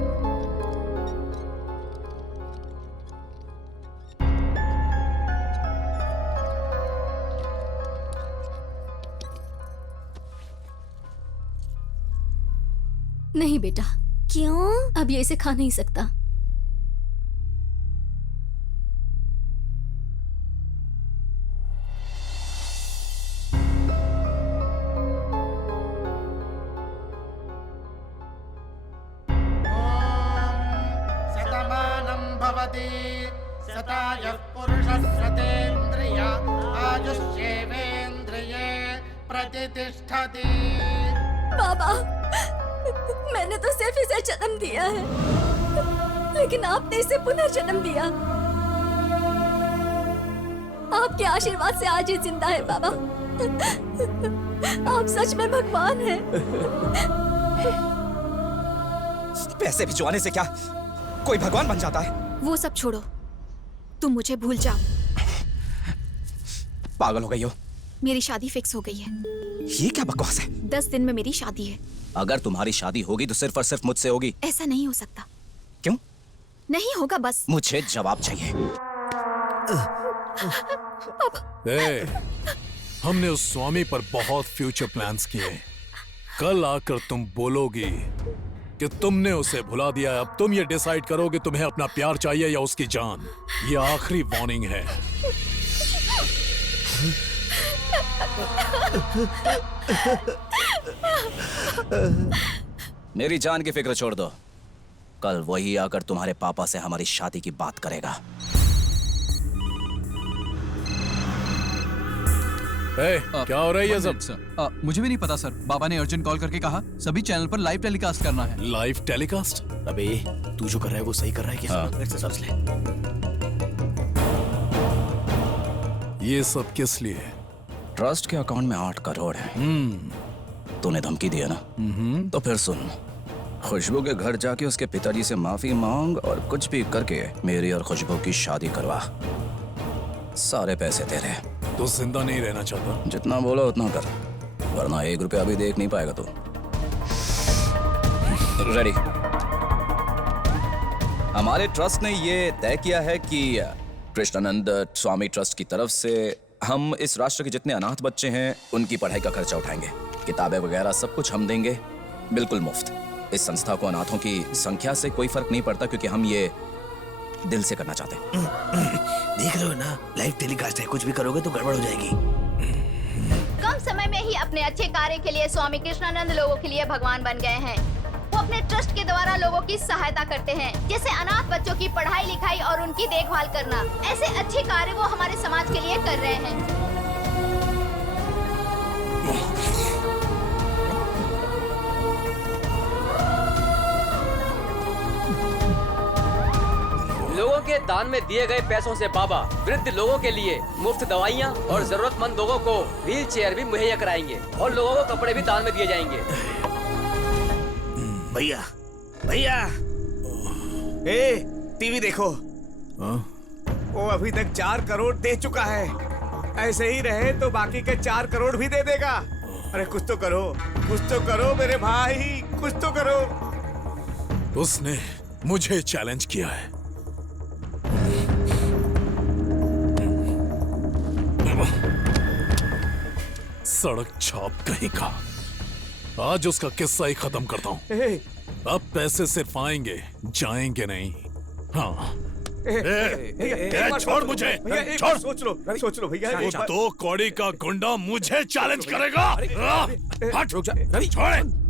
नहीं बेटा। क्यों? अब ये इसे खा नहीं सकता। शतमानं भवति शतायुः पुरुषः शतेन्द्रिय आयुष्येवेन्द्रिये प्रतितिष्ठति। बाबा, मैंने तो सिर्फ इसे जन्म दिया है, लेकिन आपने इसे पुनः जन्म दिया। आपके आशीर्वाद से आज ये जिंदा है बाबा। आप सच में भगवान हैं। पैसे भिजवाने से क्या कोई भगवान बन जाता है? वो सब छोड़ो, तुम मुझे भूल जाओ। पागल हो गई हो? मेरी शादी फिक्स हो गई है। ये क्या बकवास है? 10 दिन में मेरी शादी है। अगर तुम्हारी शादी होगी तो सिर्फ और सिर्फ मुझसे होगी। ऐसा नहीं हो सकता। क्यों? नहीं होगा बस। मुझे जवाब चाहिए। हमने उस स्वामी पर बहुत फ्यूचर प्लान्स किए। कल आकर तुम बोलोगी कि तुमने उसे भुला दिया। अब तुम ये डिसाइड करो कि तुम्हें अपना प्यार चाहिए या उसकी जान। ये आखिरी वार्निंग है। मेरी जान की फिक्र छोड़ दो। कल वही आकर तुम्हारे पापा से हमारी शादी की बात करेगा। क्या हो रहा है ये सब? मुझे भी नहीं पता सर। बाबा ने अर्जेंट कॉल करके कहा सभी चैनल पर लाइव टेलीकास्ट करना है। Live telecast? अबे तू जो कर रहा है वो सही कर रहा है क्या? हाँ। समझ ले। ये सब किस लिए? ट्रस्ट के अकाउंट में 8 करोड़ है। तूने धमकी दिया ना? तो फिर सुन, खुशबू के घर जाके उसके पिताजी से माफी मांग और कुछ भी करके मेरी और खुशबू की शादी करवा। सारे पैसे तेरे। तो जिंदा नहीं रहना चाहता? जितना बोला उतना कर, वरना 1 रुपया भी देख नहीं पाएगा तू। रेडी? हमारे ट्रस्ट ने ये तय किया है कि कृष्णानंद स्वामी ट्रस्ट की तरफ से हम इस राष्ट्र के जितने अनाथ बच्चे हैं उनकी पढ़ाई का खर्चा उठाएंगे। किताबें वगैरह सब कुछ हम देंगे, बिल्कुल मुफ्त। इस संस्था को अनाथों की संख्या से कोई फर्क नहीं पड़ता, क्योंकि हम ये दिल से करना चाहते हैं। देख रहे हो ना, लाइव टेलीकास्ट है, कुछ भी करोगे तो गड़बड़ हो जाएगी। कम समय में ही अपने अच्छे कार्य के लिए स्वामी कृष्णानंद लोगों के लिए भगवान बन गए हैं। वो अपने ट्रस्ट के द्वारा लोगों की सहायता करते हैं, जैसे अनाथ बच्चों की पढ़ाई लिखाई और उनकी देखभाल करना। ऐसे अच्छे कार्य वो हमारे समाज के लिए कर रहे हैं। लोगों के दान में दिए गए पैसों से बाबा वृद्ध लोगों के लिए मुफ्त दवाइयाँ और जरूरतमंद लोगों को व्हील चेयर भी मुहैया कराएंगे और लोगों को कपड़े भी दान में दिए जाएंगे। भैया भैया, टीवी देखो। वो अभी तक 4 करोड़ दे चुका है। ऐसे ही रहे तो बाकी के 4 करोड़ भी दे देगा। अरे कुछ तो करो, कुछ तो करो मेरे भाई, कुछ तो करो। उसने मुझे चैलेंज किया है। सड़क छाप कहीं का। आज उसका किस्सा ही खत्म करता हूँ। अब पैसे सिर्फ आएंगे, जाएंगे नहीं। हाँ। छोड़ मुझे, छोड़। सोच लो भैया। वो 2 कौड़ी का गुंडा मुझे चैलेंज करेगा। हट, रुक जा, छोड़।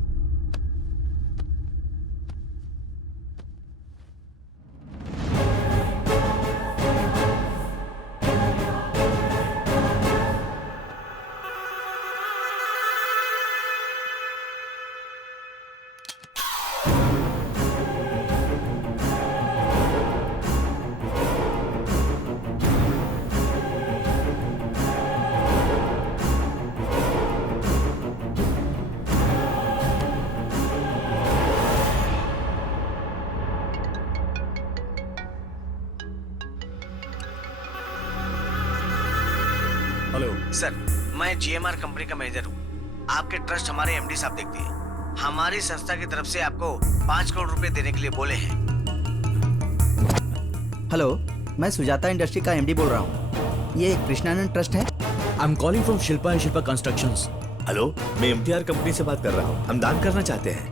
सर, मैं जीएमआर कंपनी का मैनेजर हूँ। आपके ट्रस्ट हमारे एमडी साहब देखते हैं। हमारी संस्था की तरफ से आपको 5 करोड़ रुपए देने के लिए बोले हैं। हेलो, मैं सुजाता इंडस्ट्री का एमडी बोल रहा हूँ। ये कृष्णानंद ट्रस्ट है। I am calling from Shilpa and Shilpa constructions. Hello, मैं एमटीआर कंपनी से बात कर रहा हूँ। हम दान करना चाहते हैं।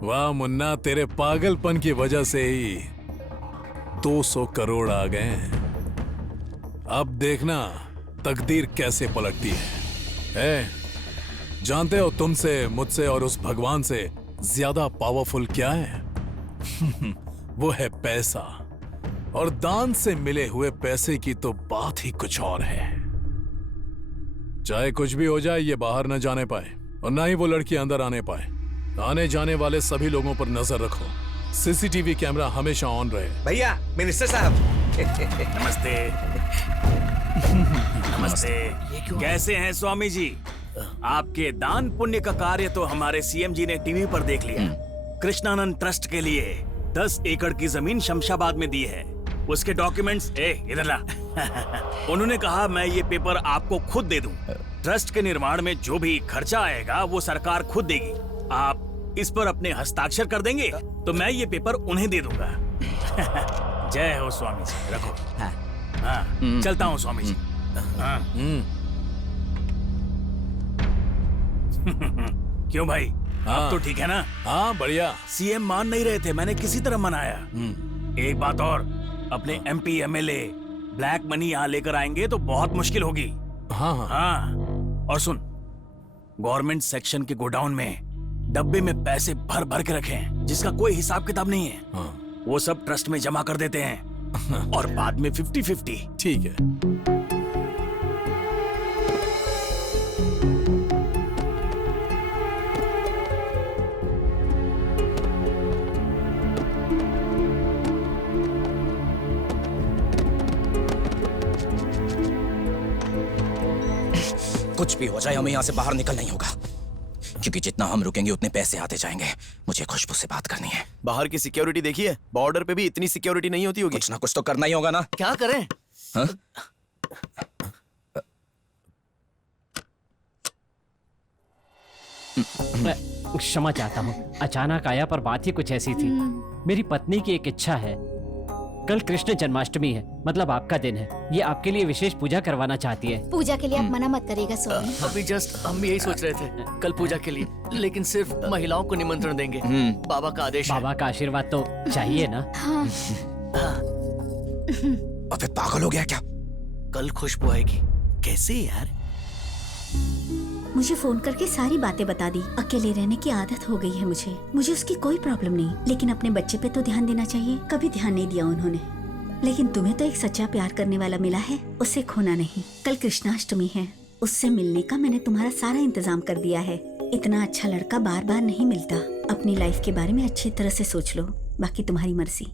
वाह मुन्ना, तेरे पागलपन की वजह से ही 200 करोड़ आ गए हैं। अब देखना तकदीर कैसे पलटती है। जानते हो तुमसे, मुझसे और उस भगवान से ज्यादा पावरफुल क्या है? वो है पैसा। और दान से मिले हुए पैसे की तो बात ही कुछ और है। चाहे कुछ भी हो जाए, ये बाहर न जाने पाए और ना ही वो लड़की अंदर आने पाए। आने जाने वाले सभी लोगों पर नजर रखो। सीसीटीवी कैमरा हमेशा ऑन रहे। भैया, मिनिस्टर साहब। नमस्ते। नमस्ते। कैसे हैं स्वामी जी? आपके दान पुण्य का कार्य तो हमारे सीएम जी ने टीवी पर देख लिया। कृष्णानंद ट्रस्ट के लिए 10 एकड़ की जमीन शमशाबाद में दी है। उसके डॉक्यूमेंट्स इधर ला। उन्होंने कहा मैं ये पेपर आपको खुद दे दूं। ट्रस्ट के निर्माण में जो भी खर्चा आएगा वो सरकार खुद देगी। आप इस पर अपने हस्ताक्षर कर देंगे तो मैं ये पेपर उन्हें दे दूंगा। जय हो स्वामी जी। रखो। हाँ, चलता हूँ स्वामी जी। हाँ। क्यों भाई, अब तो ठीक है ना? हाँ बढ़िया। सीएम मान नहीं रहे थे, मैंने किसी तरह मनाया। एक बात और, अपने एमपी एमएलए ब्लैक मनी यहाँ लेकर आएंगे तो बहुत मुश्किल होगी। हाँ हाँ। हाँ, और सुन, गवर्नमेंट सेक्शन के गोडाउन में डब्बे में पैसे भर भर के रखे हैं जिसका कोई हिसाब किताब नहीं है। वो सब ट्रस्ट में जमा कर देते हैं और बाद में 50-50। ठीक है। कुछ भी हो जाए हमें यहाँ से बाहर निकलना ही होगा, क्योंकि जितना हम रुकेंगे उतने पैसे आते जाएंगे। मुझे खुशबू से बात करनी है। बाहर की सिक्योरिटी देखी है? बॉर्डर पे भी इतनी सिक्योरिटी नहीं होती होगी। कुछ ना कुछ तो करना ही होगा ना। क्या करें? हाँ? क्षमा चाहता हूँ, अचानक आया पर बात ही कुछ ऐसी थी। मेरी पत्नी की एक इच्छा है, कल कृष्ण जन्माष्टमी है, मतलब आपका दिन है, ये आपके लिए विशेष पूजा करवाना चाहती है। पूजा के लिए आप मना मत करिएगा स्वामी। अभी जस्ट हम भी यही सोच रहे थे, कल पूजा के लिए, लेकिन सिर्फ महिलाओं को निमंत्रण देंगे। बाबा का आदेश है। बाबा का आशीर्वाद तो चाहिए ना। हाँ। अबे पागल हो गया क्या? कल खुशबू आएगी। कैसे यार? मुझे फोन करके सारी बातें बता दी। अकेले रहने की आदत हो गई है मुझे उसकी कोई प्रॉब्लम नहीं, लेकिन अपने बच्चे पे तो ध्यान देना चाहिए। कभी ध्यान नहीं दिया उन्होंने। लेकिन तुम्हें तो एक सच्चा प्यार करने वाला मिला है, उसे खोना नहीं। कल कृष्णाष्टमी है, उससे मिलने का मैंने तुम्हारा सारा इंतजाम कर दिया है। इतना अच्छा लड़का बार बार नहीं मिलता। अपनी लाइफ के बारे में अच्छी तरह से सोच लो, बाकी तुम्हारी मर्जी।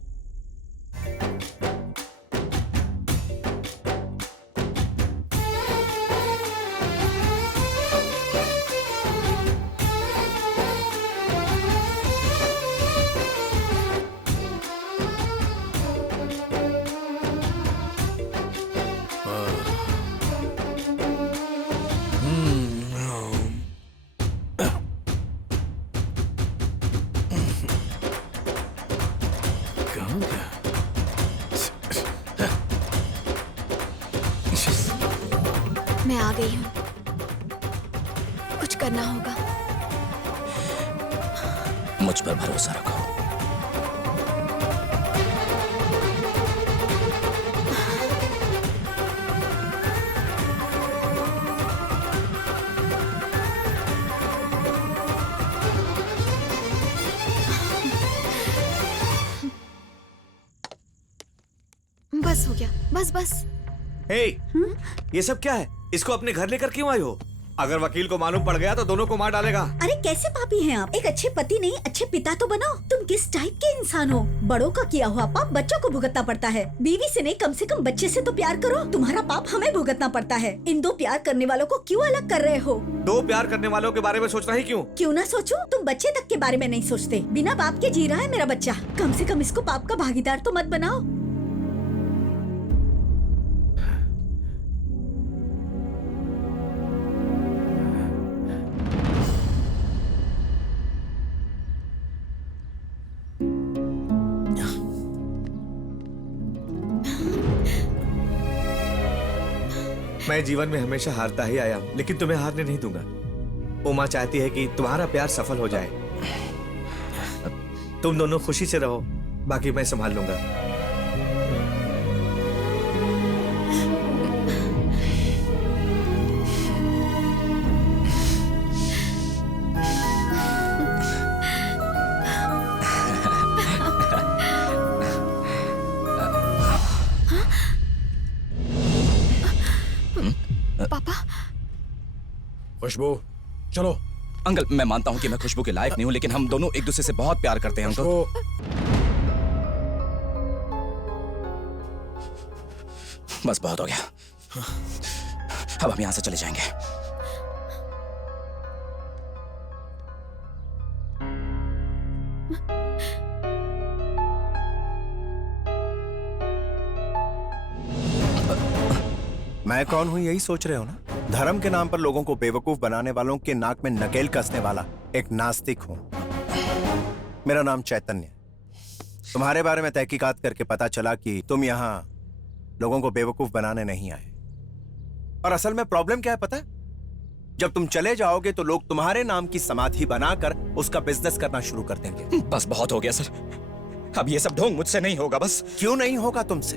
मैं आ गई हूँ, कुछ करना होगा। मुझ पर भरोसा रखो। बस हो गया, बस। हे, ये सब क्या है? इसको अपने घर लेकर क्यों आई हो? अगर वकील को मालूम पड़ गया तो दोनों को मार डालेगा। अरे कैसे पापी हैं आप? एक अच्छे पति नहीं, अच्छे पिता तो बनो। तुम किस टाइप के इंसान हो? बड़ों का किया हुआ पाप बच्चों को भुगतना पड़ता है। बीवी से नहीं, कम से कम बच्चे से तो प्यार करो। तुम्हारा पाप हमें भुगतना पड़ता है। इन दो प्यार करने वालों को क्यों अलग कर रहे हो? दो प्यार करने वालों के बारे में सोचना ही क्यों? क्यों ना सोचो? तुम बच्चे तक के बारे में नहीं सोचते। बिना बाप के जी रहा है मेरा बच्चा। कम से कम इसको पाप का भागीदार तो मत बनाओ। मैं जीवन में हमेशा हारता ही आया हूँ, लेकिन तुम्हें हारने नहीं दूंगा। उमा चाहती है कि तुम्हारा प्यार सफल हो जाए। तुम दोनों खुशी से रहो, बाकी मैं संभाल लूंगा। पापा। खुशबू चलो। अंकल मैं मानता हूँ कि मैं खुशबू के लायक नहीं हूँ, लेकिन हम दोनों एक दूसरे से बहुत प्यार करते हैं अंकल। बस बहुत हो गया, अब हम यहाँ से चले जाएंगे। मैं कौन हूं यही सोच रहे हो ना? धर्म के नाम पर लोगों को बेवकूफ बनाने वालों के नाक में नकेल कसने वाला एक नास्तिक हूं। मेरा नाम चैतन्य। तुम्हारे बारे में तहकीकात करके पता चला कि तुम यहाँ लोगों को बेवकूफ बनाने नहीं आए। और असल में प्रॉब्लम क्या है पता है? जब तुम चले जाओगे तो लोग तुम्हारे नाम की समाधि बनाकर उसका बिजनेस करना शुरू कर देंगे। बस बहुत हो गया सर, अब ये सब ढोंग मुझसे नहीं होगा। बस क्यों नहीं होगा तुमसे?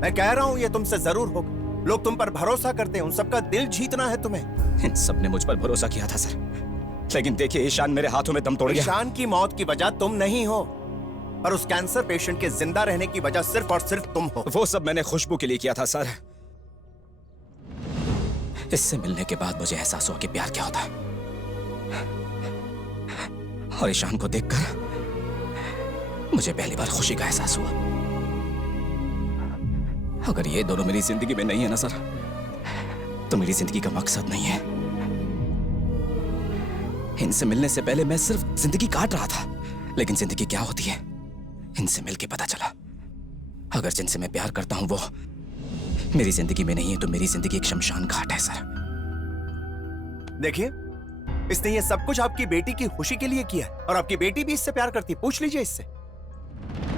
मैं कह रहा हूं ये तुमसे जरूर होगा। लोग तुम पर भरोसा करते हैं, उन सबका दिल जीतना है तुम्हें। इन सब ने मुझ पर भरोसा किया था सर, लेकिन देखिए ईशान मेरे हाथों में दम तोड़ गया। ईशान की मौत की वजह तुम नहीं हो, पर उस कैंसर पेशेंट के जिंदा रहने की वजह सिर्फ और सिर्फ तुम हो। वो सब मैंने खुशबू के लिए किया था सर। इससे मिलने के बाद मुझे एहसास हुआ कि प्यार क्या होता है, और ईशान को देखकर मुझे पहली बार खुशी का एहसास हुआ। अगर ये दोनों मेरी जिंदगी में नहीं है ना सर, तो मेरी जिंदगी का मकसद नहीं है। इनसे मिलने से पहले मैं सिर्फ जिंदगी काट रहा था, लेकिन जिंदगी क्या होती है इनसे मिलके पता चला। अगर जिनसे मैं प्यार करता हूं वो मेरी जिंदगी में नहीं है तो मेरी जिंदगी एक शमशान घाट है सर। देखिए, इसने ये सब कुछ आपकी बेटी की खुशी के लिए किया है और आपकी बेटी भी इससे प्यार करती है। पूछ लीजिए इससे।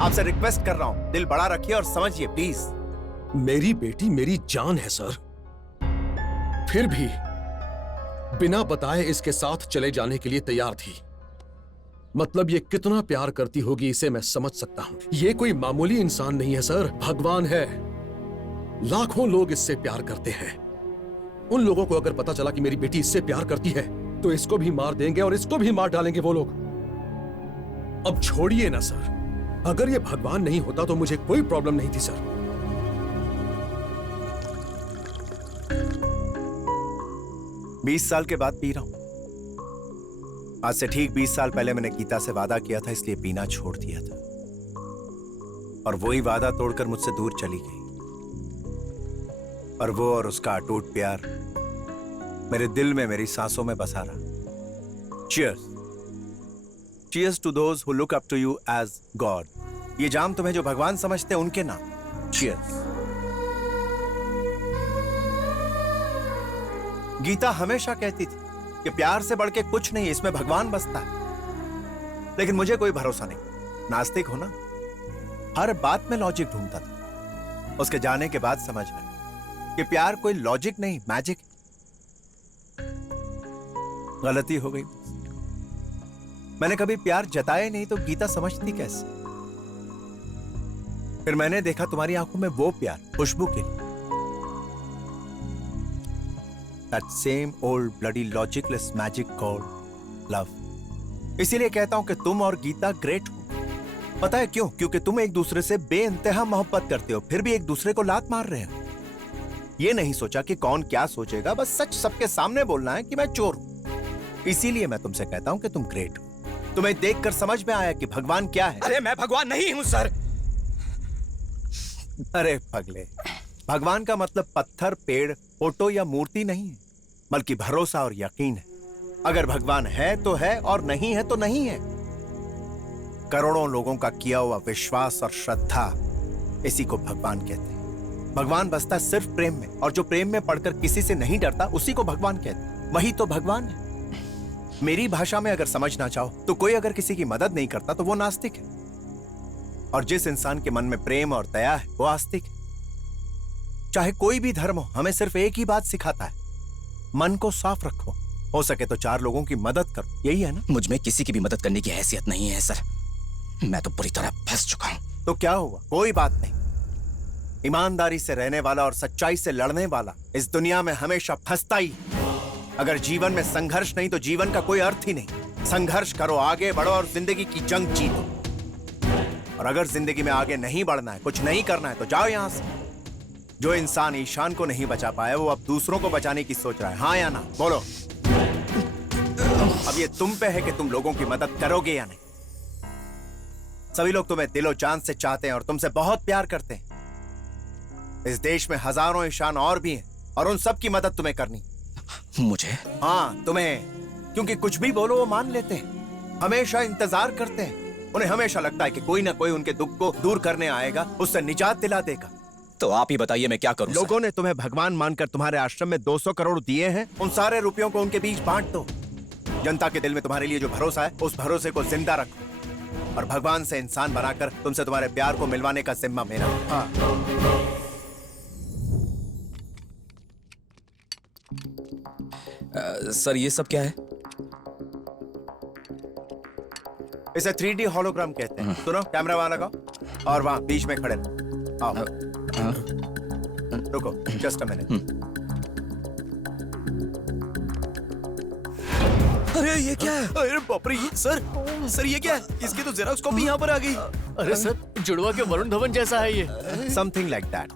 आपसे रिक्वेस्ट कर रहा हूं, दिल बड़ा रखिए और समझिए प्लीज। मेरी बेटी मेरी जान है सर, फिर भी बिना बताए इसके साथ चले जाने के लिए तैयार थी। मतलब ये कितना प्यार करती होगी इसे मैं समझ सकता हूं। ये कोई मामूली इंसान नहीं है सर, भगवान है। लाखों लोग इससे प्यार करते हैं। उन लोगों को अगर पता चला कि मेरी बेटी इससे प्यार करती है तो इसको भी मार देंगे और इसको भी मार डालेंगे वो लोग। अब छोड़िए ना सर, अगर ये भगवान नहीं होता तो मुझे कोई प्रॉब्लम नहीं थी सर। 20 साल के बाद पी रहा हूं। आज से ठीक 20 साल पहले मैंने गीता से वादा किया था, इसलिए पीना छोड़ दिया था। और वही वादा तोड़कर मुझसे दूर चली गई। और वो और उसका अटूट प्यार मेरे दिल में, मेरी सांसों में बसा रहा। Cheers. Cheers to those who look up to you as God. ये जाम तुम्हें जो भगवान समझते हैं उनके नाम। Cheers. गीता हमेशा कहती थी कि प्यार से बढ़ के कुछ नहीं, इसमें भगवान बसता है। लेकिन मुझे कोई भरोसा नहीं। नास्तिक हो ना, हर बात में लॉजिक ढूंढता था। उसके जाने के बाद समझ में कि प्यार कोई लॉजिक नहीं, मैजिक। गलती हो गई। मैंने कभी प्यार जताया नहीं तो गीता समझती कैसे? फिर मैंने देखा तुम्हारी आंखों में वो प्यार, खुशबू के लिए। That same old bloody logicless magic called love. इसीलिए कहता हूं कि तुम और गीता ग्रेट हो। पता है क्यों? क्योंकि तुम एक दूसरे से बेइंतहा मोहब्बत करते हो, फिर भी एक दूसरे को लात मार रहे हो। ये नहीं सोचा कि कौन क्या सोचेगा, बस सच सबके सामने बोलना है कि मैं चोर हूं। इसीलिए मैं तुमसे कहता हूं कि तुम ग्रेट हो। तुम्हें देखकर समझ में आया कि भगवान क्या है। अरे मैं भगवान नहीं हूं सर। अरे पगले, भगवान का मतलब पत्थर, पेड़, फोटो या मूर्ति नहीं है, बल्कि भरोसा और यकीन है। अगर भगवान है तो है और नहीं है तो नहीं है। करोड़ों लोगों का किया हुआ विश्वास और श्रद्धा, इसी को भगवान कहते हैं। भगवान बसता सिर्फ प्रेम में, और जो प्रेम में पड़कर किसी से नहीं डरता उसी को भगवान कहते हैं। वही तो भगवान है। मेरी भाषा में अगर समझना चाहो तो कोई अगर किसी की मदद नहीं करता तो वो नास्तिक है, और जिस इंसान के मन में प्रेम और दया है वो आस्तिक है। चाहे कोई भी धर्म हो, हमें सिर्फ एक ही बात सिखाता है, मन को साफ रखो, हो सके तो 4 लोगों की मदद करो। यही है ना? मुझ में किसी की भी मदद करने की हैसियत नहीं है सर। मैं तो पूरी तरह फंस चुका हूं। तो क्या हुआ? कोई बात नहीं। ईमानदारी से रहने वाला और सच्चाई से लड़ने वाला इस दुनिया में हमेशा फंसता ही। अगर जीवन में संघर्ष नहीं तो जीवन का कोई अर्थ ही नहीं। संघर्ष करो, आगे बढ़ो और जिंदगी की जंग जीतो। और अगर जिंदगी में आगे नहीं बढ़ना है, कुछ नहीं करना है तो जाओ यहां से। जो इंसान ईशान को नहीं बचा पाया वो अब दूसरों को बचाने की सोच रहा है। हाँ या ना? बोलो। अब ये तुम पे है कि तुम लोगों की मदद करोगे या नहीं। सभी लोग तुम्हें दिलो जान से चाहते हैं और तुमसे बहुत प्यार करते हैं। इस देश में हजारों ईशान और भी हैं और उन सब की मदद तुम्हें करनी। मुझे? हाँ तुम्हें, क्योंकि कुछ भी बोलो वो मान लेते हैं, हमेशा इंतजार करते हैं। उन्हें हमेशा लगता है कि कोई ना कोई उनके दुख को दूर करने आएगा, उससे निजात दिला देगा। तो आप ही बताइए मैं क्या करूं? लोगों ने तुम्हें भगवान मानकर तुम्हारे आश्रम में 200 करोड़ दिए हैं। उन सारे रुपयों को उनके बीच बांट दो। जनता के दिल में तुम्हारे लिए जो भरोसा है उस भरोसे को जिंदा रखो, और भगवान से इंसान बनाकर तुमसे तुम्हारे प्यार को मिलवाने का जिम्मा मेरा। हाँ। सर ये सब क्या है? इसे 3D होलोग्राम कहते हैं। सुनो, कैमरा वहां लगाओ और वहां बीच में खड़े रहो। आओ। रुको, जस्ट अ मिनट। अरे ये क्या है? अरे बाप रे, सर ये क्या है? इसकी तो जेरॉक्स कॉपी यहाँ पर आ गई। अरे सर, जुड़वा के वरुण धवन जैसा है ये। Something like that.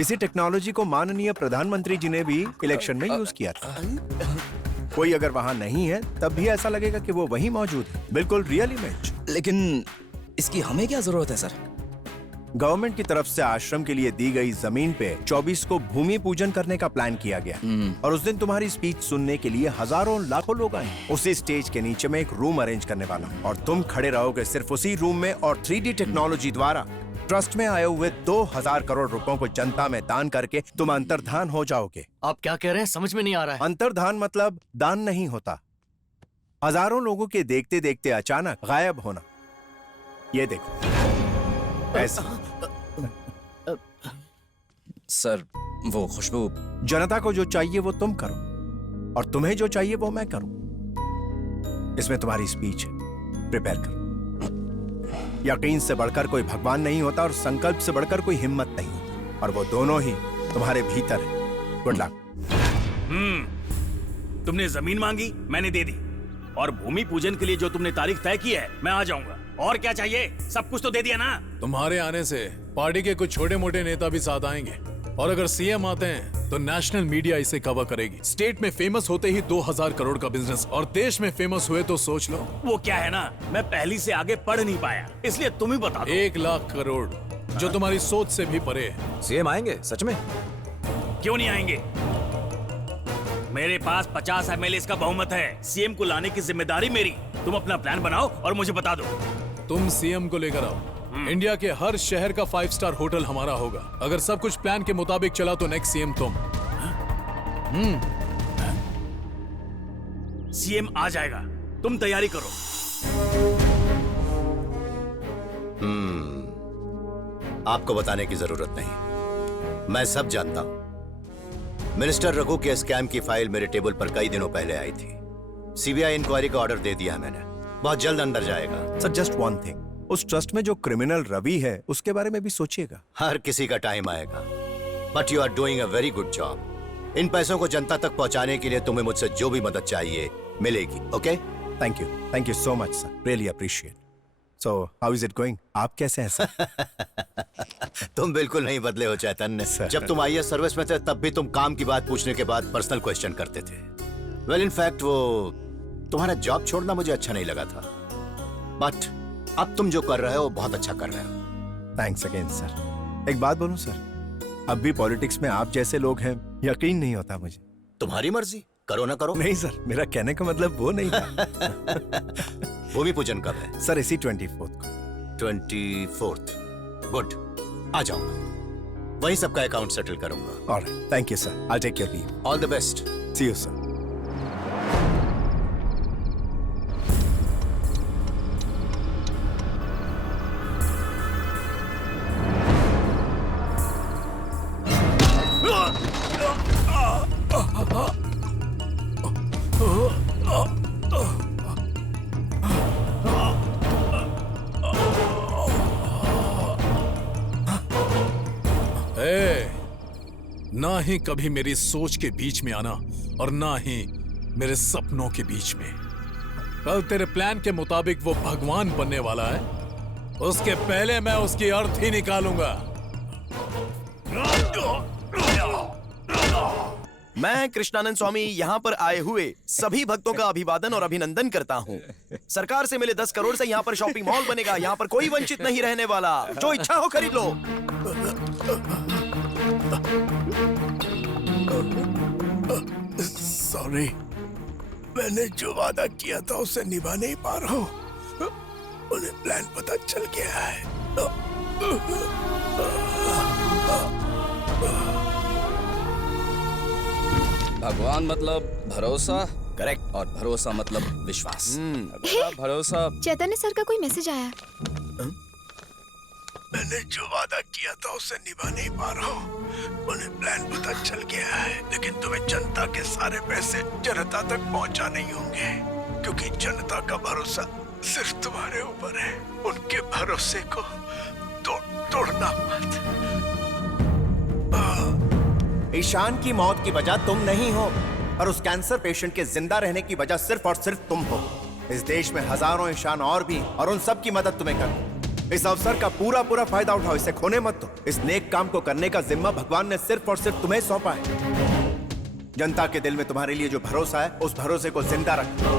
इसी टेक्नोलॉजी को माननीय प्रधानमंत्री जी ने भी इलेक्शन में यूज किया था। कोई अगर वहां नहीं है तब भी ऐसा लगेगा कि वो वहीं मौजूद है। बिल्कुल रियल इमेज। लेकिन इसकी हमें क्या जरूरत है सर? गवर्नमेंट की तरफ से आश्रम के लिए दी गई जमीन पे 24 को भूमि पूजन करने का प्लान किया गया और उस दिन तुम्हारी स्पीच सुनने के लिए हजारों लाखों लोग आए। उसी स्टेज के नीचे में एक रूम अरेंज करने वाला हूं और तुम खड़े रहोगे सिर्फ उसी रूम में और 3D टेक्नोलॉजी द्वारा ट्रस्ट में आए हुए 2000 करोड़ रुपयों को जनता में दान करके तुम अंतर्धान हो जाओगे। आप क्या कह रहे हैं, समझ में नहीं आ रहा है। अंतर्धान मतलब दान नहीं होता, हजारों लोगों के देखते देखते अचानक गायब होना। ये देखो ऐसा। सर वो खुशबू, जनता को जो चाहिए वो तुम करो और तुम्हें जो चाहिए वो मैं करूं। इसमें तुम्हारी स्पीच है, प्रिपेयर करो। यकीन से बढ़कर कोई भगवान नहीं होता और संकल्प से बढ़कर कोई हिम्मत नहीं होती और वो दोनों ही तुम्हारे भीतर है। Good luck. तुमने जमीन मांगी, मैंने दे दी, और भूमि पूजन के लिए जो तुमने तारीख तय की है मैं आ जाऊंगा। और क्या चाहिए, सब कुछ तो दे दिया ना। तुम्हारे आने से पार्टी के कुछ छोटे मोटे नेता भी साथ आएंगे और अगर सीएम आते हैं तो नेशनल मीडिया इसे कवर करेगी। स्टेट में फेमस होते ही 2000 करोड़ का बिजनेस और देश में फेमस हुए तो सोच लो। वो क्या है ना, मैं पहली से आगे पढ़ नहीं पाया, इसलिए तुम ही बता दो। 1 लाख करोड़, जो तुम्हारी सोच से भी परे है। सीएम आएंगे सच में? क्यों नहीं आएंगे? मेरे पास 50 MLA का बहुमत है। सीएम को लाने की जिम्मेदारी मेरी। तुम अपना प्लान बनाओ और मुझे बता दो। तुम सीएम को लेकर आओ। इंडिया के हर शहर का 5 स्टार होटल हमारा होगा। अगर सब कुछ प्लान के मुताबिक चला तो नेक्स्ट सीएम तुम। सीएम आ जाएगा, तुम तैयारी करो। आपको बताने की जरूरत नहीं, मैं सब जानता हूं। मिनिस्टर रघु के स्कैम की फाइल मेरे टेबल पर कई दिनों पहले आई थी। सीबीआई इंक्वायरी का ऑर्डर दे दिया है मैंने, बहुत जल्द अंदर जाएगा। सर जस्ट वन थिंग, उस ट्रस्ट में जो क्रिमिनल रवि है उसके बारे में भी सोचिएगा। हर किसी का टाइम आएगा, but you are doing a very good job. इन पैसों को जनता तक पहुंचाने के लिए तुम्हें मुझसे जो भी मदद चाहिए मिलेगी। Okay? Thank you so much sir, really appreciate. So how is it going? आप कैसे हैं सर? तुम बिल्कुल नहीं बदले हो चैतन्य। जब तुम IAS सर्विस में थे तब भी तुम काम की बात पूछने के बाद पर्सनल क्वेश्चन करते थे। वेल इनफैक्ट वो तुम्हारा जॉब छोड़ना मुझे अच्छा नहीं लगा था, बट अब तुम जो कर रहे हो बहुत अच्छा कर रहे हो। Thanks again sir. एक बात बोलूं सर, अब भी पॉलिटिक्स में आप जैसे लोग हैं, यकीन नहीं होता मुझे। तुम्हारी मर्जी, करो ना करो। नहीं सर, मेरा कहने का मतलब वो नहीं था। भूमि पूजन कब है? सर इसी 24 को। 24th, गुड, आ जाऊंगा। वही सबका अकाउंट सेटल करूंगा। Alright, thank you sir, I take your leave. All the best. See you sir. ना ही कभी मेरी सोच के बीच में आना और ना ही मेरे सपनों के बीच में। कल तेरे प्लान के मुताबिक वो भगवान बनने वाला है, उसके पहले मैं उसकी अर्थ ही निकालूंगा। मैं कृष्णानंद स्वामी यहाँ पर आए हुए सभी भक्तों का अभिवादन और अभिनंदन करता हूँ। सरकार से मिले 10 करोड़ से यहाँ पर शॉपिंग मॉल बनेगा। यहाँ पर कोई वंचित नहीं रहने वाला। जो इच्छा हो खरीद लो। सॉरी, मैंने जो वादा किया था उसे निभा नहीं पा रहा हूँ। उन्हें प्लान पता चल गया है। भगवान मतलब भरोसा, करेक्ट, और भरोसा मतलब विश्वास। भरोसा। चैतन्य सर का कोई मैसेज आया। मैंने जो वादा किया था उसे निभा नहीं पा रहा हूँ। उन्हें प्लान पता चल गया है, लेकिन तुम्हें जनता के सारे पैसे जनता तक पहुँचा नहीं होंगे, क्योंकि जनता का भरोसा सिर्फ तुम्हारे ऊपर है। उनके भरोसे को तोड़ना मत। ईशान की मौत की वजह तुम नहीं हो और उस कैंसर पेशेंट के जिंदा रहने की वजह सिर्फ और सिर्फ तुम हो। इस देश में हजारों ईशान और भी, और उन सब की मदद तुम्हें करनी। इस अवसर का पूरा फायदा उठाओ, इसे खोने मत दो। इस नेक काम को करने का जिम्मा भगवान ने सिर्फ और सिर्फ तुम्हें सौंपा है। जनता के दिल में तुम्हारे लिए जो भरोसा है, उस भरोसे को जिंदा रखो।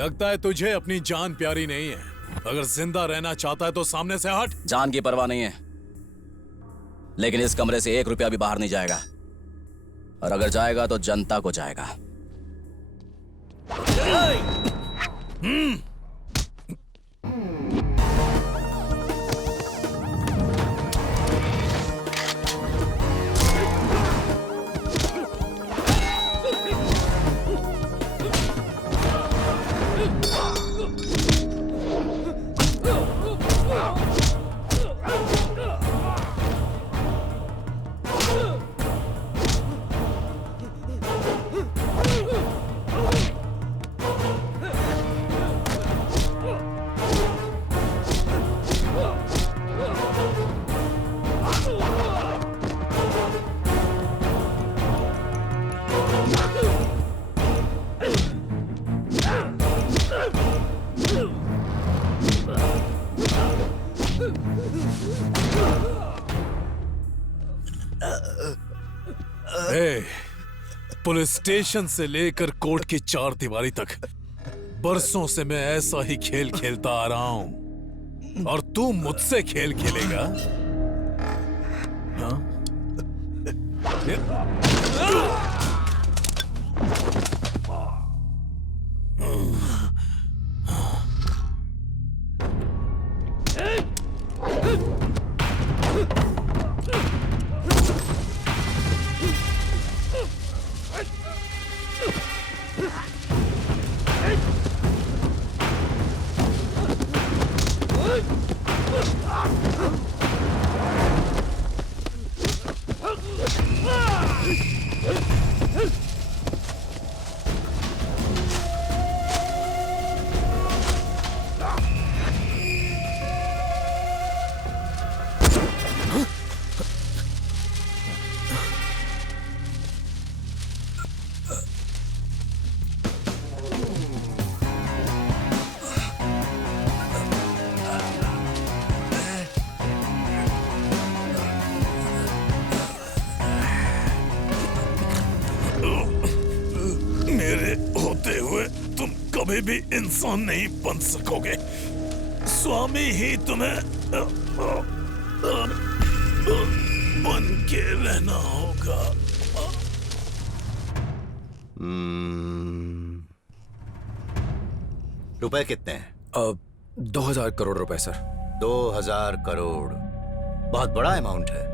लगता है तुझे अपनी जान प्यारी नहीं है। अगर जिंदा रहना चाहता है तो सामने से हट। जान की परवाह नहीं है, लेकिन इस कमरे से 1 रुपया भी बाहर नहीं जाएगा, और अगर जाएगा तो जनता को जाएगा। पुलिस स्टेशन से लेकर कोर्ट की 4 दीवारी तक बरसों से मैं ऐसा ही खेल खेलता आ रहा हूं, और तू मुझसे खेल खेलेगा? हाँ? कभी भी इंसान नहीं बन सकोगे। स्वामी ही तुम्हें बन के रहना होगा। रुपए कितने हैं? 2000 करोड़ रुपए सर। 2000 करोड़ बहुत बड़ा अमाउंट है।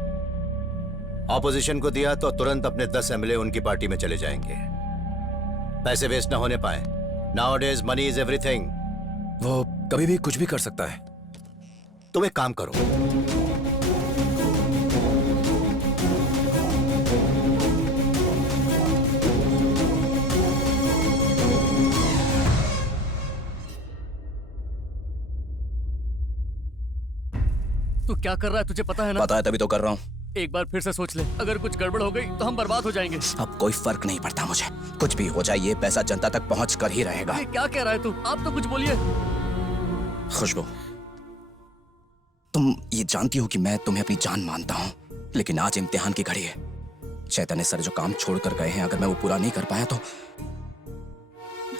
ऑपोजिशन को दिया तो तुरंत अपने 10 एमएलए उनकी पार्टी में चले जाएंगे, पैसे वेस्ट ना होने पाए। Nowadays money is everything. वो कभी भी कुछ भी कर सकता है। तुम एक काम करो, तू क्या कर रहा है तुझे पता है ना? पता है तभी तो कर रहा हूँ। एक बार फिर से सोच ले, अगर कुछ गड़बड़ हो गई तो हम बर्बाद हो जाएंगे। अब कोई फर्क नहीं पड़ता मुझे, कुछ भी हो जाए ये पैसा जनता तक पहुंच कर ही रहेगा। ये क्या कह रहा है तू? आप तो कुछ बोलिए। खुशबू, तुम ये जानती हो कि मैं तुम्हें अपनी जान मानता हूँ, लेकिन आज इम्तिहान की घड़ी है। चैतन्य सर जो काम छोड़ कर गए हैं, अगर मैं वो पूरा नहीं कर पाया तो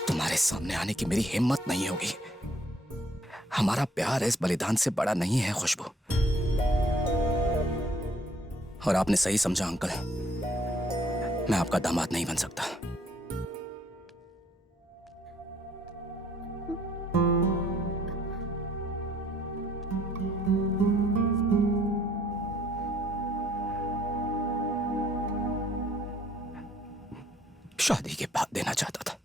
तुम्हारे सामने आने की मेरी हिम्मत नहीं होगी। हमारा प्यार इस बलिदान से बड़ा नहीं है खुशबू। और आपने सही समझा अंकल, मैं आपका दामाद नहीं बन सकता। शादी के बाद देना चाहता था।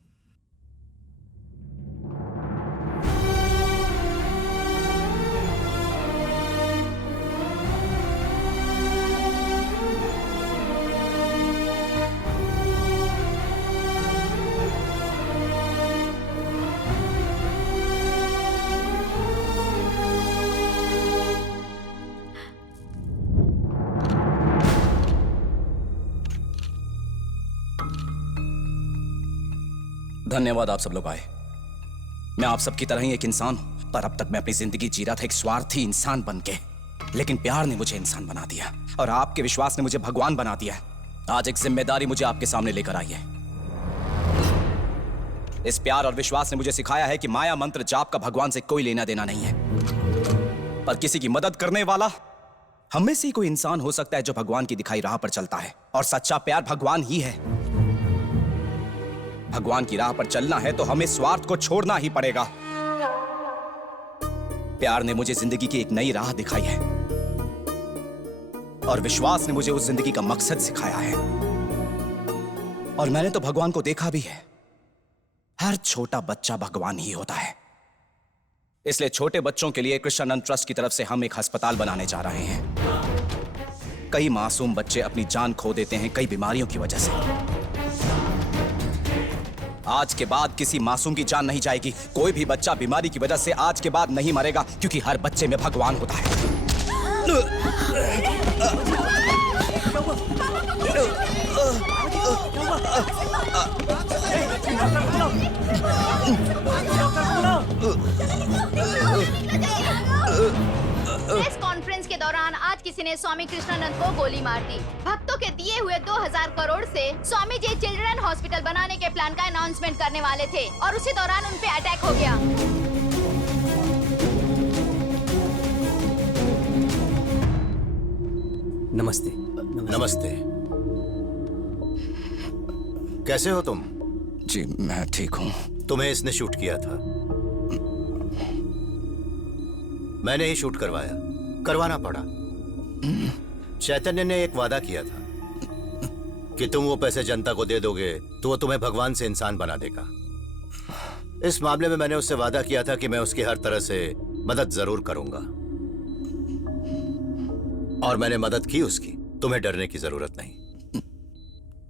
धन्यवाद, आप सब लोग आए। मैं आप सबकी तरह ही एक इंसान हूं, पर अब तक मैं अपनी जिंदगी जी रहा था एक स्वार्थी इंसान बन के, लेकिन प्यार ने मुझे इंसान बना दिया और आपके विश्वास ने मुझे भगवान बना दिया। आज एक जिम्मेदारी मुझे आपके सामने लेकर आई है। इस प्यार और विश्वास ने मुझे सिखाया है कि माया मंत्र जाप का भगवान से कोई लेना देना नहीं है, पर किसी की मदद करने वाला हम में से ही कोई इंसान हो सकता है जो भगवान की दिखाई राह पर चलता है, और सच्चा प्यार भगवान ही है। भगवान की राह पर चलना है तो हमें स्वार्थ को छोड़ना ही पड़ेगा। प्यार ने मुझे जिंदगी की एक नई राह दिखाई है, और विश्वास ने मुझे उस जिंदगी का मकसद सिखाया है। और मैंने तो भगवान को देखा भी है। हर छोटा बच्चा भगवान ही होता है। इसलिए छोटे बच्चों के लिए कृष्णानंद ट्रस्ट की तरफ से हम एक अस्पताल बनाने जा रहे हैं। कई मासूम बच्चे अपनी जान खो देते हैं कई बीमारियों की वजह से। आज के बाद किसी मासूम की जान नहीं जाएगी। कोई भी बच्चा बीमारी की वजह से आज के बाद नहीं मरेगा, क्योंकि हर बच्चे में भगवान होता है। प्रेस कॉन्फ्रेंस के दौरान आज किसी ने स्वामी कृष्णानंद को गोली मार दी। भक्तों के दिए हुए 2000 करोड़ से स्वामी जी चिल्ड्रन हॉस्पिटल बनाने के प्लान का अनाउंसमेंट करने वाले थे, और उसी दौरान उन पे अटैक हो गया। नमस्ते। नमस्ते। कैसे हो तुम? जी मैं ठीक हूँ। तुम्हें इसने शूट किया था? मैंने ही शूट करवाना पड़ा। चैतन्य ने एक वादा किया था कि तुम वो पैसे जनता को दे दोगे तो वो तुम्हें भगवान से इंसान बना देगा। इस मामले में मैंने उससे वादा किया था कि मैं उसकी हर तरह से मदद जरूर करूंगा, और मैंने मदद की उसकी। तुम्हें डरने की जरूरत नहीं।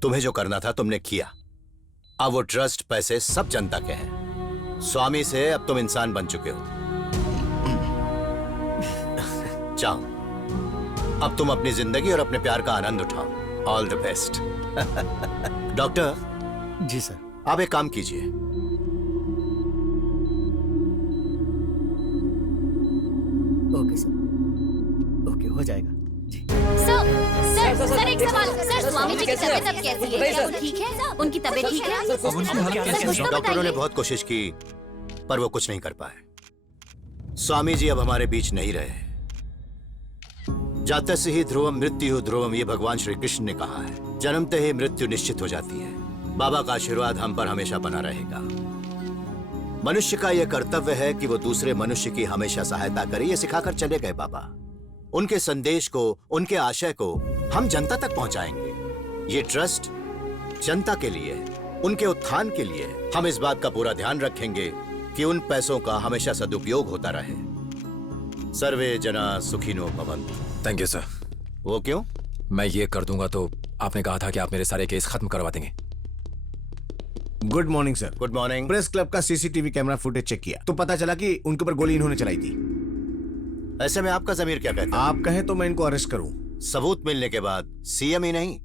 तुम्हें जो करना था तुमने किया। अब वो ट्रस्ट, पैसे सब जनता के हैं। स्वामी से अब तुम इंसान बन चुके हो। जाओ, अब तुम अपनी जिंदगी और अपने प्यार का आनंद उठाओ। All the best. Doctor ji sir, आप एक काम कीजिए। ओके सर, ओके हो जाएगा। सर एक सवाल। सर स्वामी जी की तबीयत अब कैसी है? क्या वो ठीक है? उनकी तबीयत ठीक है? डॉक्टरों ने बहुत कोशिश की पर वो कुछ नहीं कर पाए। स्वामी जी अब हमारे बीच नहीं रहे। जाते से ही ध्रुवम मृत्यु ध्रुवम, ये भगवान श्री कृष्ण ने कहा है। जन्मते ही मृत्यु निश्चित हो जाती है। बाबा का आशीर्वाद हम पर हमेशा बना रहेगा। मनुष्य का यह कर्तव्य है कि वो दूसरे मनुष्य की हमेशा सहायता करे। ये सिखाकर चले गए बाबा। उनके संदेश को, उनके आशय को हम जनता तक पहुंचाएंगे। ये ट्रस्ट जनता के लिए, उनके उत्थान के लिए। हम इस बात का पूरा ध्यान रखेंगे कि उन पैसों का हमेशा सदुपयोग होता रहे। सर्वे जना सुखिनो भवन्तु। Thank you sir. वो क्यों? मैं ये कर दूंगा तो आपने कहा था कि आप मेरे सारे केस खत्म करवा देंगे। Good morning sir. Good morning. Press club का सीसीटीवी कैमरा फुटेज चेक किया तो पता चला कि उनके ऊपर गोली इन्होंने चलाई थी। ऐसे में आपका ज़मीर क्या कहता है? आप कहें तो मैं इनको अरेस्ट करूं। सबूत मिलने के बाद सीएम ही नहीं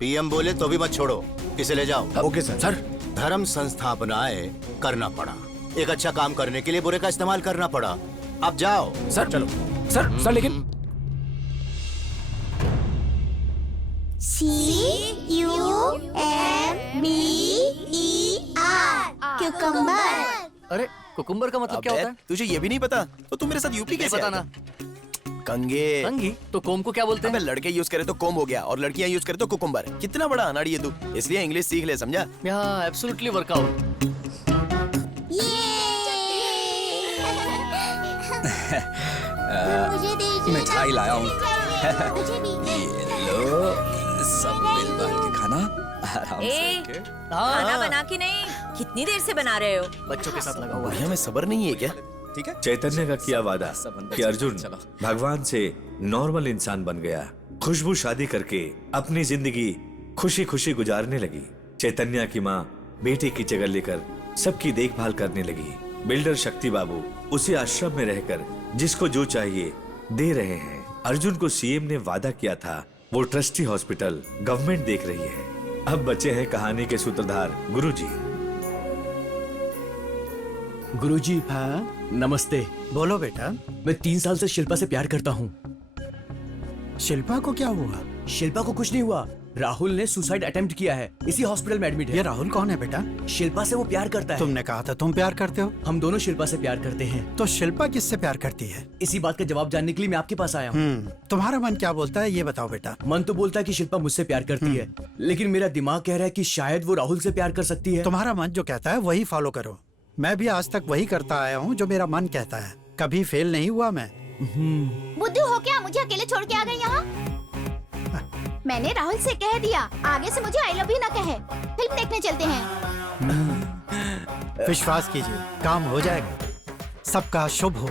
पीएम बोले तो भी मत छोड़ो, इसे ले जाओ। Okay sir. सर, धर्म संस्थापनाएं करना पड़ा। एक अच्छा काम करने के लिए बुरे का इस्तेमाल करना पड़ा। अब जाओ। सर चलो। सर लेकिन क्यूकम्बर। अरे कुकुम्बर का मतलब क्या होता है? तुझे ये भी नहीं पता? तो तुम मेरे साथ यूपी कैसे पता आ ना। कंगे। कंगी तो कोम को क्या बोलते हैं? लड़के यूज करे तो कोम हो गया और लड़कियां यूज करे तो कुकुम्बर। कितना बड़ा अनाड़ी है तू, इसलिए इंग्लिश सीख ले, समझा? यहाँ एब्सोल्युटली वर्कआउट। मिठाई लाया हूँ। ये लो, सब मिल बांट के खाना आराम से। खाना बना के नहीं, कितनी देर से बना रहे हो? बच्चों के साथ लगा हुआ है। हमें सब्र नहीं है क्या? ठीक है। चैतन्य का किया वादा कि अर्जुन भगवान से नॉर्मल इंसान बन गया। खुशबू शादी करके अपनी जिंदगी खुशी खुशी गुजारने लगी। चैतन्य की माँ बेटे की जगह लेकर सबकी देखभाल करने लगी। बिल्डर शक्ति बाबू उसी आश्रम में रहकर जिसको जो चाहिए दे रहे हैं। अर्जुन को सीएम ने वादा किया था, वो ट्रस्टी हॉस्पिटल गवर्नमेंट देख रही है। अब बचे हैं कहानी के सूत्रधार गुरुजी। गुरुजी। हाँ नमस्ते। बोलो बेटा। मैं 3 साल से शिल्पा से प्यार करता हूँ। शिल्पा को क्या हुआ? शिल्पा को कुछ नहीं हुआ, राहुल ने सुसाइड अटेम्प्ट किया है, इसी हॉस्पिटल में एडमिट है। ये राहुल कौन है बेटा? शिल्पा से वो प्यार करता है। तुमने कहा था तुम प्यार करते हो। हम दोनों शिल्पा से प्यार करते हैं। तो शिल्पा किससे प्यार करती है? इसी बात का जवाब जानने के लिए मैं आपके पास आया हूँ। तुम्हारा मन क्या बोलता है ये बताओ बेटा। मन तो बोलता है कि शिल्पा मुझसे प्यार करती है, लेकिन मेरा दिमाग कह रहा है कि शायद वो राहुल से प्यार कर सकती है। तुम्हारा मन जो कहता है वही फॉलो करो। मैं भी आज तक वही करता आया हूँ जो मेरा मन कहता है, कभी फेल नहीं हुआ मैं। बुद्धू हो क्या, मुझे अकेले छोड़ के आ गए यहाँ? मैंने राहुल से कह दिया आगे से मुझे आई लव यू ना कहे। फिल्म देखने चलते हैं। विश्वास कीजिए काम हो जाएगा। सबका शुभ हो।